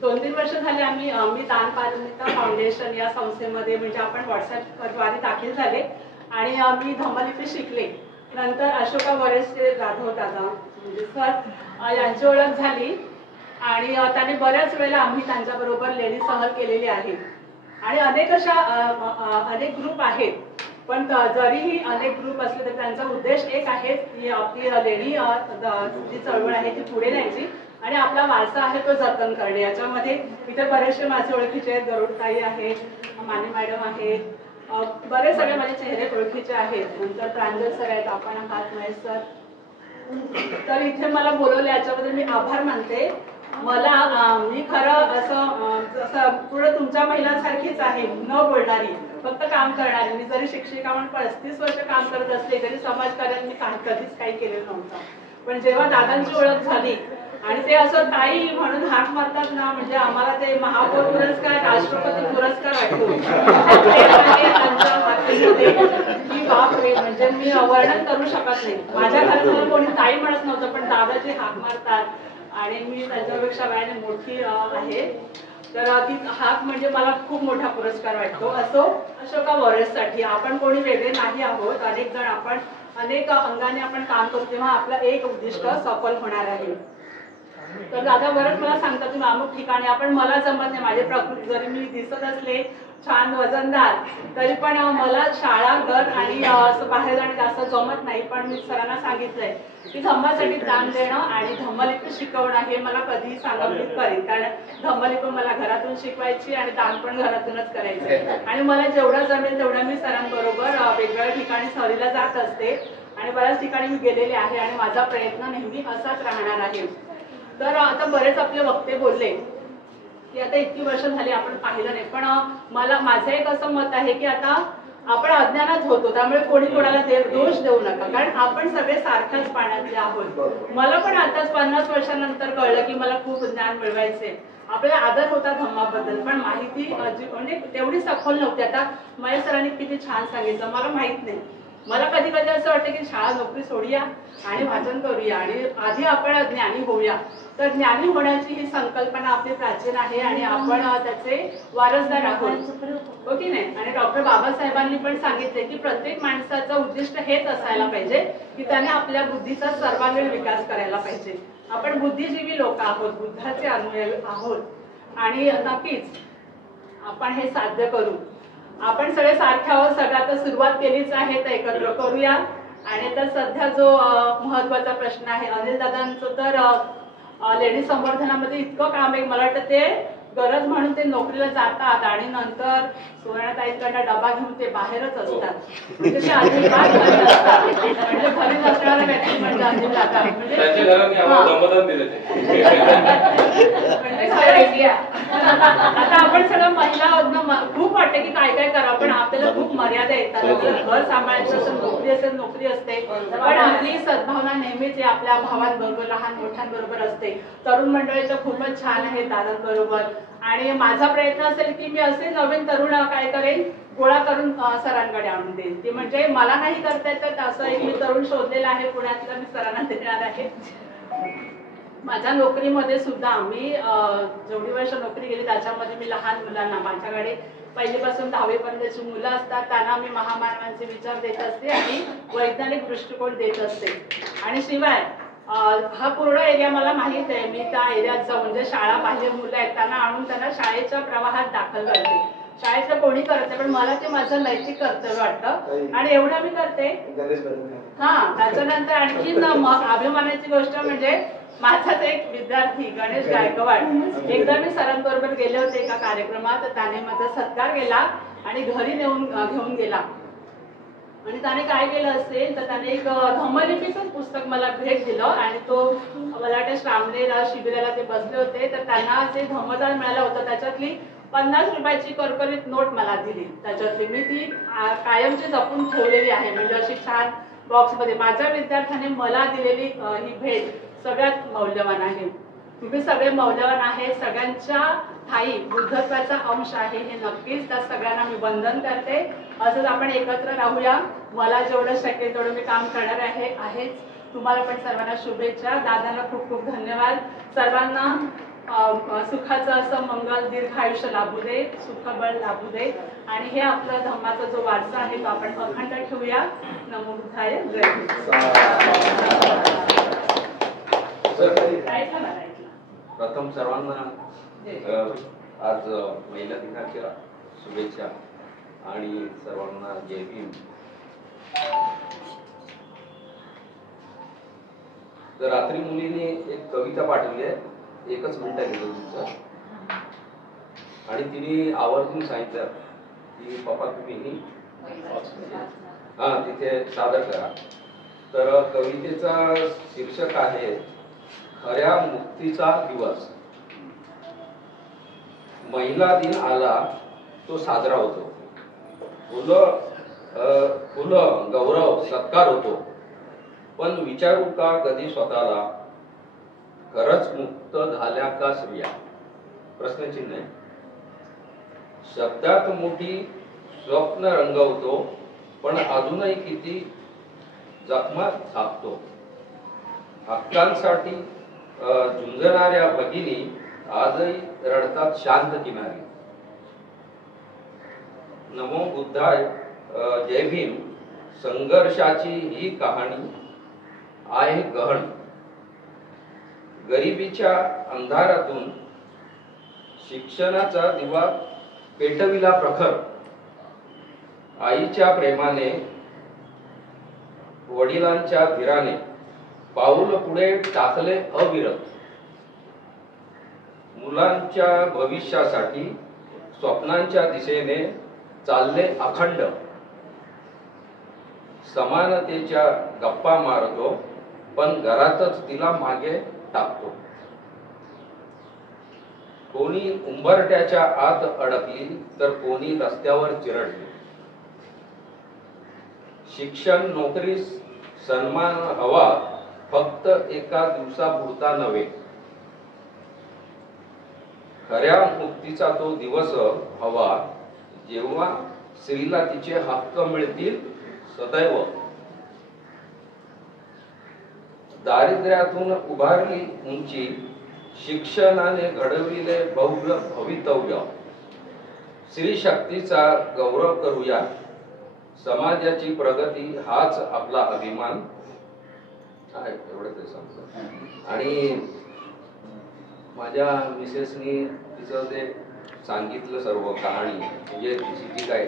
2-3 वर्ष झाले मी दान पारमिता फाउंडेशन या संस्थेमध्ये म्हणजे आपण व्हॉट्सअपद्वारे दाखल झाले आणि मी धम्मलिपी शिकले. नंतर अशोका वरेसे जाधव दादा म्हणजे सर यांची ओळख झाली आणि त्याने बऱ्याच वेळेला आम्ही त्यांच्याबरोबर लेणी सहल केलेली आहे आणि अनेक ग्रुप आहेत. पण जरीही अनेक ग्रुप असले तरी त्यांचा उद्देश एक आहे की आपली लेणी जी चळवळ आहे ती पुढे न्यायची आणि आपला वारसा आहे तो जतन करणे. याच्यामध्ये इथे बरेचसे माझे ओळखीचे आहेत. गरुडताई आहेत, माने मॅडम आहेत, बरेच सगळे माझे चेहरे ओळखीचे आहेत. नंतर प्रांजल सर आहेत, आपण आहात महेश सर. तर इथे मला बोलवले याच्याबद्दल मी आभार मानते. मी खरं असं पुढे तुमच्या महिलांसारखीच आहे, न बोलणारी, फक्त काम करणारी. मी जरी शिक्षिका म्हणून 35 वर्ष काम करत असले तरी समाजकार्यात मी कधीच काही केलेलं नव्हतं. पण जेव्हा दादांची ओळख झाली आणि ते असं ताई म्हणून हाक मारतात ना म्हणजे आम्हाला ते महापौर पुरस्कार राष्ट्रपती पुरस्कार वाटतो की बापरे म्हणजे मी वर्णन करू शकत नाही. माझ्या घरात मला कोणी ताई म्हणत नव्हतं पण दादाजी हाक मारतात आणि मी त्यांच्यापेक्षा वयाने मोठी आहे तर ती हाक म्हणजे मला खूप मोठा पुरस्कार वाटतो. असो अशोका वॉरियर्ससाठी आपण कोणी वेगळे नाही आहोत. अनेक जण आपण अनेक अंगाने आपण काम करतो तेव्हा आपलं एक उद्दिष्ट सफल होणार आहे. तर दादा बरंच मला सांगतात तुम्ही अमुक ठिकाणी आपण मला जमत नाही. माझे प्रकृती जरी मी दिसत असले छान वजनदार तरी पण मला शाळा घर आणि असं बाहेर जाणं जास्त जमत नाही. पण मी सरांना सांगितलंय की धम्मासाठी दान देणं आणि धम्मलिपी शिकवणं हे मला कधीही सांगितलं करेन. कारण धम्मलिपी मला घरातून शिकवायची आणि दान पण घरातूनच करायचं आणि मला जेवढं जमेल तेवढं मी सरांबरोबर वेगवेगळ्या ठिकाणी सहलीला जात असते आणि बऱ्याच ठिकाणी मी गेलेले आहे आणि माझा प्रयत्न नेहमी असाच राहणार आहे. तर आता बरेच आपले वक्ते बोलले की आता इतकी वर्ष झाली आपण पाहिलं नाही. पण माझं एक असं मत आहे की आता आपण अज्ञानात होतो त्यामुळे कोणी कोणाला दोष देऊ नका कारण आपण सगळे सारख्याच पाण्यातले आहोत. मला पण आताच 50 वर्षानंतर कळलं की मला खूप ज्ञान मिळवायचे. आपल्याला आदर होता धम्माबद्दल पण माहिती म्हणजे तेवढी सखोल नव्हती. आता महेश सरांनी किती छान सांगितलं मला माहित नाही. मला कधी कधी असं वाटतं की शाळा नोकरी सोडूया आणि वाचन करूया आणि आधी आपण ज्ञानी होऊया. तर ज्ञानी होण्याची ही संकल्पना आपली प्राचीन आहे आणि आपण त्याचे वारसदार आहोत हो की नाही. आणि डॉक्टर बाबासाहेबांनी पण सांगितले की प्रत्येक माणसाचं उद्दिष्ट हेच असायला पाहिजे की त्याने आपल्या बुद्धीचा सर्वांगीण विकास करायला पाहिजे. आपण बुद्धिजीवी लोक आहोत, बुद्धाचे अनुयायी आहोत आणि नक्कीच आपण हे साध्य करू. आपण सगळे सारखे आहोत. सगळ्यात सुरुवात केलीच आहे तर एकत्र करूया. आणि तर सध्या जो महत्वाचा प्रश्न आहे अनिल दादांचं तर लेडी संवर्धनामध्ये इतकं काम आहे मला वाटतं ते गरज म्हणून ते नोकरीला जातात आणि नंतर सुवर्णाताईंकडनं डबा घेऊन ते बाहेरच असतात म्हणजे ते अजिबात घरी नसतात म्हणजे घरी नसणाऱ्या व्यक्ती म्हणजे अजिबात म्हणजे त्यांच्या घरात आम्हाला दमदान दिलं ते. म्हणजे खरंच. आता आपण सगळं महिला आहोत ना, खूप वाटतं की काय काय करा पण आपल्याला खूप मर्यादा येतात. आपल्याला घर सांभाळायचं असेल, नोकरी असेल, नोकरी असते, पण आपली सद्भावना नेहमीच आपल्या भावांबरोबर लहान मोठ्यांबरोबर असते. तरुण मंडळी तर खूपच छान आहे दादांबरोबर. आणि माझा प्रयत्न असेल की मी असे नवीन तरुण काय करेन गोळा करून सरांकडे आणून देईन. ते म्हणजे मला नाही करता येत असं एक मी तरुण शोधलेला आहे पुण्यातला, मी सरांना देणार आहे. माझ्या नोकरीमध्ये सुद्धा मी जेवढी वर्ष नोकरी केली त्याच्यामध्ये मी लहान मुलांना, माझ्याकडे पहिलीपासून 10वी पर्यंतची मुलं असतात, त्यांना मी महामानवांचे विचार देत असते आणि वैज्ञानिक दृष्टिकोन देत असते. आणि शिवाय हा पूर्ण एरिया मला माहित आहे, मी त्या एरियात जाऊन म्हणजे शाळा बाह्य मुलं आहेत त्यांना आणून त्यांना शाळेच्या प्रवाहात दाखल करते. शाळेचं कोणी करते पण मला ते माझं नैतिक कर्तव्य वाटतं आणि एवढं मी करते. हा, त्याच्यानंतर आणखी अभिमानाची गोष्ट म्हणजे माझाच एक विद्यार्थी गणेश गायकवाड, एकदा मी सरांबरोबर गेले होते एका कार्यक्रमात, तर त्याने माझा सत्कार केला आणि घरी घेऊन गेला. आणि त्याने काय केलं असेल तर त्याने एक धम्मलिपीचं पुस्तक मला भेट दिलं आणि तो मला वाटतं श्रामणेला शिबिराला ते बसले होते तर त्यांना जे धम्मदान मिळालं होतं त्याच्यातली 50 रुपयाची करकरीत नोट मला दिली. त्याच्यातली मी ती कायमची जपून ठेवलेली आहे म्हणजे अशी छान बॉक्समध्ये. माझ्या विद्यार्थ्याने मला दिलेली ही भेट सगळ्यात मौल्यवान आहे. तुम्ही सगळे मौल्यवान आहे, सगळ्यांच्या ठाई बुद्धत्वाचा अंश आहे हे नक्कीच. त्या सगळ्यांना मी वंदन करते. असंच आपण एकत्र राहूया. मला जेवढं शक्य तेवढं मी काम करणार आहेच. तुम्हाला पण सर्वांना शुभेच्छा. दादांना खूप खूप धन्यवाद. सर्वांना सुखाचं असं मंगल दीर्घ आयुष्य लाभू दे, सुखबळ लाभू दे आणि हे आपलं धम्माचा जो वारसा आहे तो आपण अखंड ठेवूया. नमो बुद्धाय. जय प्रथम सर्वांना आज महिला दिनाच्या शुभेच्छा आणि सर्वांना जय भीम. तर रात्री मुलीने एक कविता पाठवली आहे, 1च मिनिट घेतो तुमचं. आणि तिने आवर्जून सांगितलं की पप्पा तुम्ही तिथे सादर करा. तर कवितेचा शीर्षक आहे खऱ्या मुक्तीचा दिवस. महिला दिन आला तो साजरा होतो, फुलं गौरव सत्कार होतो. पण विचारू का कधी स्वतःला खरंच मुक्त झाल्या का स्त्रिया? प्रश्नचिन्ह आहे. शब्दात मोठी स्वप्न रंगवतो पण अजूनही किती जखमात छापतो. हक्कांसाठी झुंजणाऱ्या भगिनी आजही रडतात शांत किनारी. नमो बुद्धाय. जय भीम. संघर्षाची ही कहाणी आहे गहन. गरिबीच्या अंधारातून शिक्षणाचा दिवा पेटविला प्रखर. आईच्या प्रेमाने, वडिलांच्या धीराने पाऊल पुढे टाकले अविरत. मुलांच्या भविष्यासाठी स्वप्नांच्या दिशेने चालले अखंड. समानतेच्या गप्पा मारतो पण घरातच तिला मागे टाकतो. कोणी उंबरट्याच्या आत अडकली तर कोणी रस्त्यावर चिरडली. शिक्षण, नोकरी, सन्मान हवा फक्त एका दिवसापुरता नव्हे. खऱ्या मुक्तीचा तो दिवस हवा जेव्हा स्त्रीला तिचे हक्क मिळतील सदैव. दारिद्र्यातून उभारली उंची, शिक्षणाने घडविले भव्य भवितव्य. स्त्री शक्तीचा गौरव करूया, समाजाची प्रगती हाच आपला अभिमान. एवढं ते सांगतो. आणि माझ्या मिसेसनी तिचं ते सांगितलं सर्व कहाणी म्हणजे तिची जी काय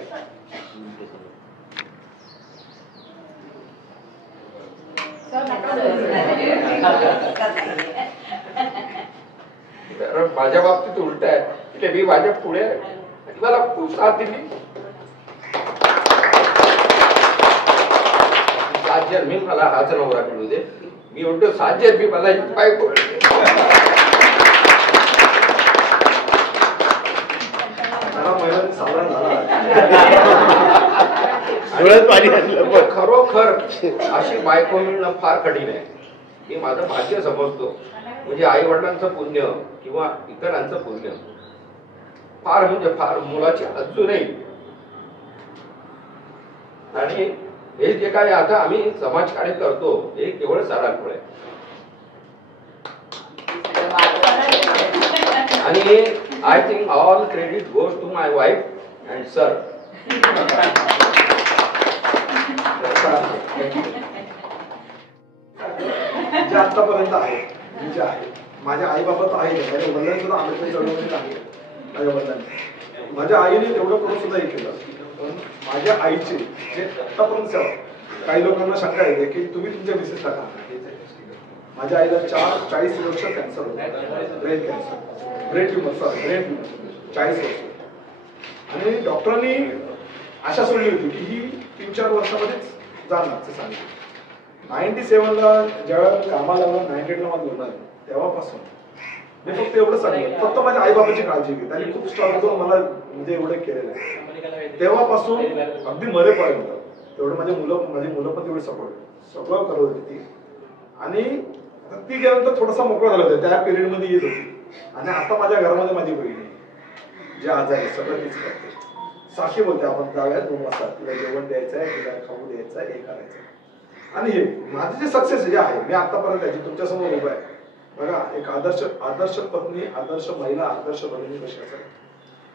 माझ्या बाबतीत उलट आहे. केली माझ्या पुढे आणि मला खूप साथ दिली. 7 जन्मी मला हाच नवरा मिळू दे. मी म्हणतो 7 जन्मी मला पाय पडले. खरोखर अशी बायको मिळणं फार कठीण आहे. हे माझं भाग्य समजतो. म्हणजे आई वडिलांचं पुण्य किंवा इतरांचं पुण्य फार म्हणजे फार मुलाची अजूनही. आणि हे जे काही आता आम्ही समाजकार्य करतो हे केवळ सरांमुळे. आणि I think all credit goes to my wife and sir. जे आतापर्यंत आहे जे आहे माझ्या आई बाबा तर आहे, माझ्या वडिलांनी सुद्धा आंबेडकर चळवळीत आहे. माझ्या वडिलांनी माझ्या आईने तेवढं करून सुद्धा हे केलं. पण माझ्या आईचे जे आतापर्यंत सेवा, काही लोकांना शंका येते की तुम्ही तुमच्या मिसेसला का. माझ्या आईला 40 वर्ष कॅन्सर होता, ब्रेन कॅन्सर, ब्रेन ट्युमर 40 वर्ष. आणि डॉक्टरांनी आशा सोडली होती की ही 3-4 वर्षामध्येच जाणार ते सांगितलं. 97ला ज्यावेळेला कामाला लागलं, 98ला मला होणार, तेव्हापासून मी फक्त एवढं सांगितलं, फक्त माझ्या आई बाबाची काळजी घे. त्यांनी खूप स्ट्रॉंग करून मला म्हणजे एवढं केलेलं आहे. तेव्हापासून अगदी मरेपर्यंत तेवढं माझी मुलं पण तेवढी सगळं करत होती ती. आणि ती गेल्यानंतर थोडासा मोकळा झाला होता, त्या पिरियड मध्ये येत होती. आणि आता माझ्या घरामध्ये माझी बहीण आहे जे आजारी सगळं तीच करते. साक्षी बोलते आपण जाऊया 2 वाजता, तिला जेवण द्यायचं आहे, तिला खाऊ द्यायचं आहे, हे करायचं. आणि हे माझे जे सक्सेस जे आहे मी आतापर्यंत त्याची तुमच्यासमोर उभा आहे बघा. एक आदर्श पत्नी, आदर्श महिला, आदर्श बहिणी कशी असेल.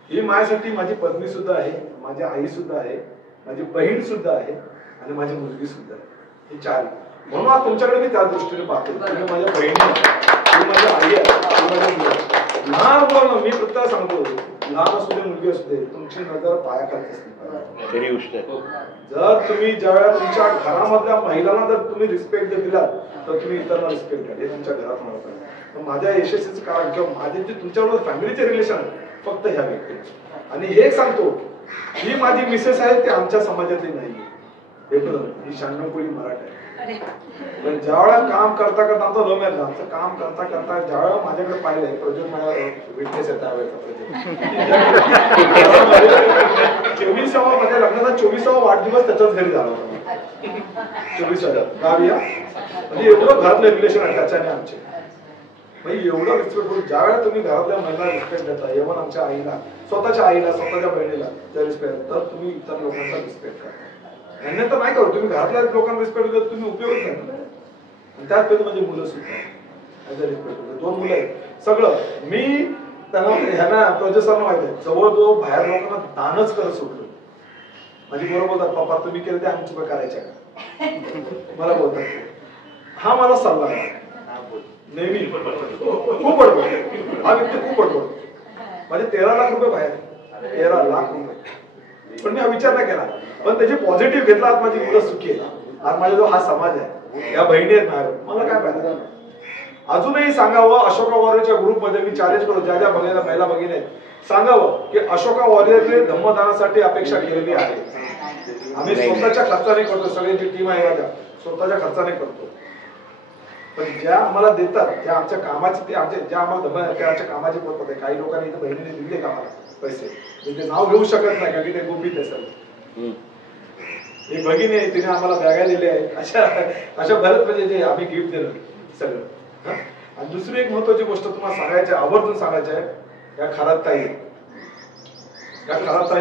ही माझ्यासाठी माझी पत्नी सुद्धा आहे, माझी आई सुद्धा आहे, माझी बहीण सुद्धा आहे आणि माझी मुलगी सुद्धा आहे. ही 4. म्हणून आज तुमच्याकडे मी त्या दृष्टीने पाहतो. तुम्ही माझ्या बहिणी, तुम्ही माझ्या आई आहे, माझ्या मुलं. लहान मुलांना मी प्रत्येक सांगतो, लहान असू दे मुलगी असू दे, तुमची नजर पायाखाली असते. जर तुम्ही ज्यावेळेला तुमच्या घरामधल्या महिलांना जर तुम्ही रिस्पेक्ट दिला तर तुम्ही इतरांना रिस्पेक्ट द्या. हे तुमच्या घरात म्हणत आहे. माझ्या यशस्वीचं कारण किंवा माझे जे तुमच्याबरोबर फॅमिलीचे रिलेशन फक्त ह्या व्यक्ती. आणि हे सांगतो ही माझी मिसेस आहे ते आमच्या समाजातली नाही. हे पण ही 96 कोळी मराठी आहे. पण ज्यावेळेला काम करता करता आमचं लव्ह मॅरेज, आमचं काम करता करता ज्यावेळेला माझ्याकडे पाहिलंय प्रोजेक्ट, माझ्या विटनेस आहे त्यावेळेचा प्रोजेक्ट 24वा माझ्या लग्नाचा 24वा वाढदिवस त्याच्याच घरी झाला होता. 24,000 गावी. म्हणजे एवढं घरातलं रिलेशन आहे त्याच्याने आमचे. म्हणजे एवढं रिस्पेक्ट करून ज्यावेळेला तुम्ही घरातल्या महिला रिस्पेक्ट देता, इव्हन आमच्या आईला, स्वतःच्या आईला, स्वतःच्या बहिणीला जर रिस्पेक्ट, तर तुम्ही इतर लोकांचा रिस्पेक्ट करा. यांनी तर नाही करू. तुम्ही घरातल्या लोकांना रिस्पेक्ट देत तुम्ही उपयोगच नाही. त्यात म्हणजे मुलं सुद्धा रिस्पेक्ट होते. 2 मुलं आहेत. सगळं मी त्यांना ह्यांना प्रोजेक्टरना माहिती आहे, जवळजवळ बाहेर लोकांना दानच करत सुटलो. माझी बरोबर बोलतात, पप्पा तुम्ही केलं ते आम्ही चुका करायच्या का. मला बोलतात हा मला सल्ला आहे. नेहमी खूप बडबड. हा व्यक्ती खूप बडबड. माझे 13 लाख रुपये बाहेर, 13 लाख रुपये. पण मी हा विचार नाही केला. पण त्याची पॉझिटिव्ह घेतला. आज माझी मुलं सुखी आहे. आज माझा जो हा समाज आहे, या बहिणी आहेत माझ्या, मला काय फायदा. अजूनही सांगावं, अशोका वॉरियरच्या ग्रुपमध्ये मी चॅलेंज करतो, ज्या ज्या भगिनी महिला भगिनी आहेत, सांगावं की अशोका वॉरियरने धम्मदानासाठी अपेक्षा केलेली आहे. आम्ही स्वतःच्या खर्चाने करतो. सगळी जी टीम आहे माझ्या स्वतःच्या खर्चाने करतो. पण ज्या आम्हाला देतात, ज्या आमच्या कामाची, ते आमच्या ज्या आम्हाला आमच्या कामाची पद्धत आहे. काही लोकांनी इथे बहिणीने दिले कामाला पैसे, ते नाव घेऊ शकत नाही कारण की ते गुपित आहे सर. एक भगिनी आहे, तिने आम्हाला बॅगा दिल्या आहेत. अशा बऱ्याच म्हणजे जे आम्ही गिफ्ट दिलं सगळं. आणि दुसरी एक महत्वाची गोष्ट तुम्हाला सांगायची, आवर्जून सांगायची आहे, या खरात ताईने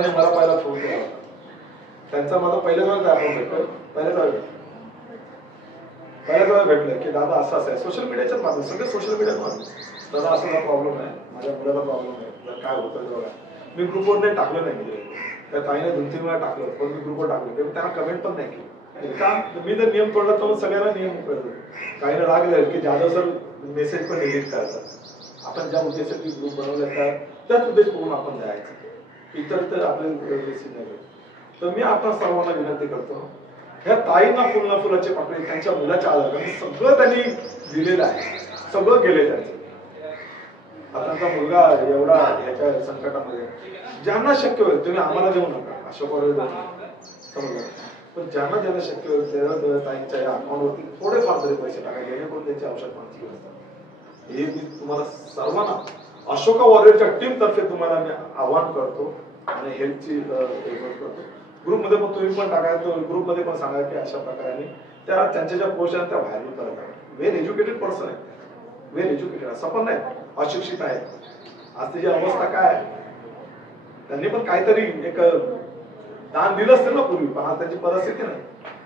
मला पहिला फोन केला होता. त्यांचा माझा पहिल्याच वेळेस आपण भेटलो, पहिल्याच वेळेस भेटलं की दादा असं आहे. सोशल मीडियाच्याच माध्यम, सगळे सोशल मीडियात माध्यम. दादा असा प्रॉब्लेम आहे, माझ्या मुलाला प्रॉब्लेम आहे, जर काय होतं बघा. मी ग्रुपवर नाही टाकलं नाही, त्या ताईने 2-3 वेळा टाकलं, पण मी ग्रुपवर टाकलं, त्यांना कमेंट पण नाही केली. का मी जर नियम तोडला तर सगळ्यांना नियम कळतो. काहींना राग जाईल की जाधव सर मेसेज पण डिलीट करतात. आपण ज्या उद्देशासाठी ग्रुप बनवला त्याच उद्देश करून आपण जायचं, इतर तर आपले मेसेज नाही. तर मी आता सर्वांना विनंती करतो, ह्या ताईंना फुलाचे पाकळे त्यांच्या मुलाच्या आधार सगळं त्यांनी दिलेलं आहे, सगळं गेले त्यांचं. हा त्यांचा मुलगा एवढा ह्याच्या संकटामध्ये, ज्यांना शक्य होईल तुम्ही आम्हाला देऊ नका, अशोक समजलं, पण ज्यांना ज्यांना शक्य होईल त्या ताईंच्या या अकाउंटवरती थोडेफार तरी पैसे टाका, जेणेकरून त्यांची औषध पाण्याची व्यवस्था. हे मी तुम्हाला सर्वांना अशोका वॉरियरच्या टीम तर्फे तुम्हाला मी आवाहन करतो आणि हेल्थची करतो. ग्रुपमध्ये पण तुम्ही पण टाका, ग्रुपमध्ये पण सांगा की अशा प्रकारे त्यांच्या ज्या पोस्ट आहेत त्या व्हायरल करत आहे. वेल एज्युकेटेड पर्सन आहे, वेल एज्युकेटेड, असं पण नाही अशिक्षित आहे. आज त्याची अवस्था काय आहे, त्यांनी पण काहीतरी एक दान दिलं असतं ना पूर्वी, पण आज त्यांची परिस्थिती नाही,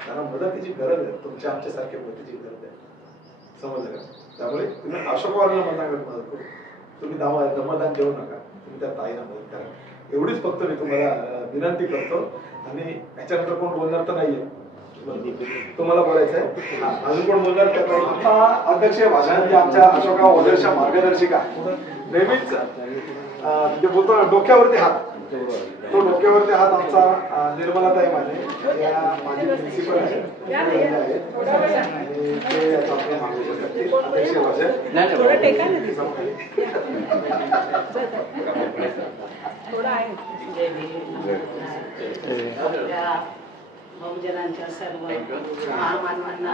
त्यांना मदतीची गरज आहे, तुमच्या आमच्यासारख्या मदतीची गरज आहे, समजलं का? त्यामुळे तुम्ही अशोक वॉरियरला मदत करू, तुम्ही दमदान देऊ नका, तुम्ही त्या ताईला मदत करा, एवढीच फक्त मी तुम्हाला विनंती करतो. आणि याच्यानंतर कोण बोलणार तर नाहीये, तुम्हाला बोलायचं आहे अजून कोण बोलणार का? आता अध्यक्ष भाषणांची आमच्या अशोका वॉरियरच्या मार्गदर्शिका नेहमीच म्हणजे बोलतो डोक्यावरती हात, तो डोक्यावरती हात आमचा निर्मलाताई माने या माझी प्रिन्सिपल आहे, आणि ते आपल्या मार्गदर्शक अध्यक्ष भाषण बहुजनांच्या सर्व महामानवांना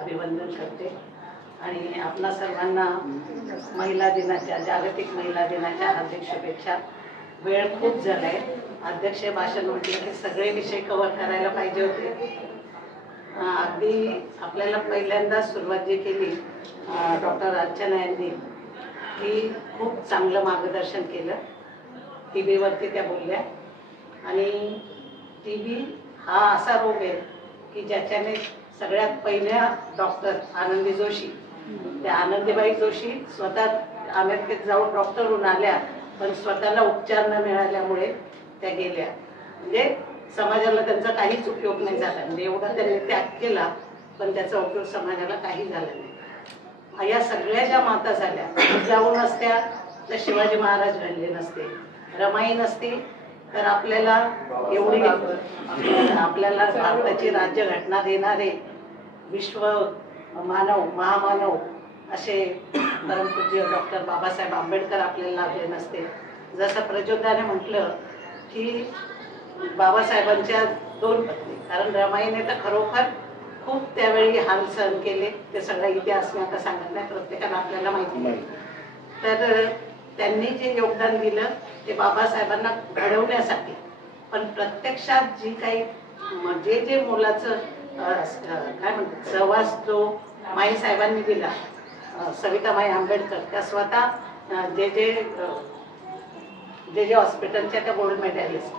अभिवंदन करते आणि आपल्या सर्वांना महिला दिनाच्या, जागतिक महिला दिनाच्या हार्दिक शुभेच्छा. वेळ खूप झालाय, अध्यक्ष भाषण म्हटलं की सगळे विषय कव्हर करायला पाहिजे होते. अगदी आपल्याला पहिल्यांदा सुरुवात जी केली डॉक्टर अर्चना यांनी, की खूप चांगलं मार्गदर्शन केलं. TB वरती त्या बोलल्या, आणि TB हा असा रोग आहे की ज्याच्याने सगळ्यात पहिल्या डॉक्टर आनंदी जोशी, त्या आनंदीबाई जोशी स्वतः अमेरिकेत जाऊन डॉक्टर होऊन आल्या, पण स्वतःला उपचार न मिळाल्यामुळे त्या गेल्या. म्हणजे समाजाला त्यांचा काहीच उपयोग नाही झाला, म्हणजे एवढा त्यांनी त्याग केला पण त्याचा उपयोग समाजाला काही झाला नाही. या सगळ्या ज्या माता झाल्या, जाऊन असत्या तर शिवाजी महाराज घडले नसते, रमाई नसती तर आपल्याला एवढी आपल्याला भारताची राज्यघटना देणारे विश्व मानव महामानव असे परमपूज्य डॉक्टर बाबासाहेब आंबेडकर आपल्याला लाभले नसते. जसं प्रचोदयाने म्हटलं की बाबासाहेबांच्या 2 पत्नी, कारण रमाईने तर खरोखर खूप त्यावेळी हाल सहन केले, ते सगळा इतिहास मी आता सांगत नाही, प्रत्येकाला आपल्याला माहिती नाही. तर त्यांनी जे योगदान दिलं ते बाबासाहेबांना घडवण्यासाठी, पण प्रत्यक्षात जी काही जे मोलाचं काय म्हणतात सहवास जो माई साहेबांनी दिला, सविताबाई आंबेडकर, त्या स्वतः जे हॉस्पिटलच्या त्या गोल्ड मेडलिस्ट,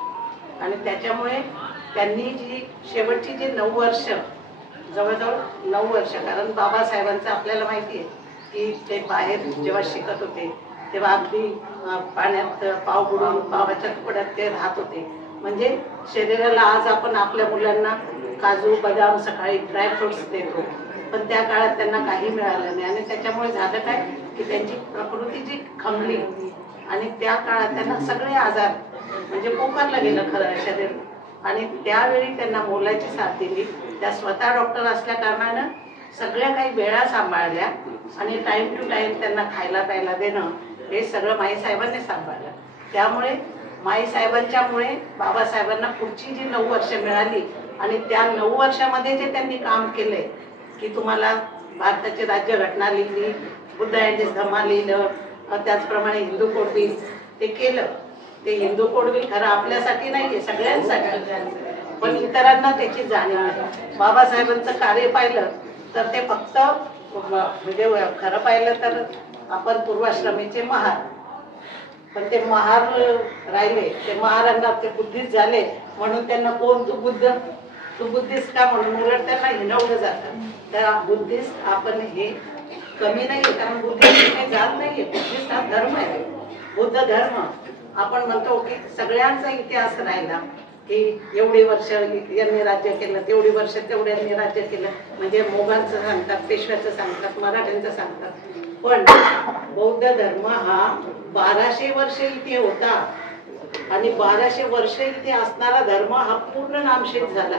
आणि त्याच्यामुळे त्यांनी जी शेवटची जी 9 वर्ष, जवळजवळ 9 वर्ष, कारण बाबासाहेबांचं आपल्याला माहिती आहे की ते बाहेर जेव्हा शिकत होते तेव्हा अगदी पाण्यात पाव बुडून पावाच्या तुकड्यात ते राहत होते. म्हणजे शरीराला आज आपण आपल्या मुलांना काजू बदाम सकाळी ड्रायफ्रुट्स देतो, पण त्या काळात त्यांना काही मिळालं नाही, आणि त्याच्यामुळे झालं काय की त्यांची प्रकृती जी खमली, आणि त्या काळात त्यांना सगळे आजार म्हणजे पोकारलं गेलं खरं शरीर, आणि त्यावेळी त्यांना मोलाची साथ दिली. त्या स्वतः डॉक्टर असल्या कारणानं सगळ्या काही वेळा सांभाळल्या, आणि टाइम टू टाइम त्यांना खायला प्यायला देणं हे सगळं माईसाहेबांनी सांभाळलं. त्यामुळे माईसाहेबांच्यामुळे बाबासाहेबांना पुढची जी 9 वर्ष मिळाली, आणि त्या 9 वर्षामध्ये जे त्यांनी काम केलंय की तुम्हाला भारताची राज्यघटना लिहिली, बुद्ध अँड हिज धम्मा लिहिलं, त्याचप्रमाणे हिंदू कोड बिल ते केलं. ते हिंदू कोड बिल खरं आपल्यासाठी नाहीये, सगळ्यांसाठी, पण इतरांना त्याची जाणीव नाही. बाबासाहेबांचं कार्य पाहिलं तर ते फक्त म्हणजे खरं पाहिलं तर आपण पूर्वाश्रमीचे महार, पण ते महार राहिले, ते महारांना ते बुद्धिस्ट झाले म्हणून त्यांना कोण तू बुद्धिस्ट का म्हणून उलट त्यांना हिणवलं जातं. तर बुद्धिस्ट आपण हे कमी नाहीये, कारण बुद्धिस्ट काही जात नाहीये, बुद्धिस्ट हा धर्म आहे. बुद्ध धर्म आपण म्हणतो की सगळ्यांचा इतिहास राहिला की एवढी वर्ष यांनी राज्य केलं, तेवढी वर्ष तेवढ्यांनी राज्य केलं, म्हणजे मोगलांचं सांगतात, पेशव्याचं सांगतात, मराठ्यांचं सांगतात, पण बौद्ध धर्म हा 1200 वर्ष इथे होता, आणि 1200 वर्ष इथे असणारा धर्म हा पूर्ण नामशेष झाला,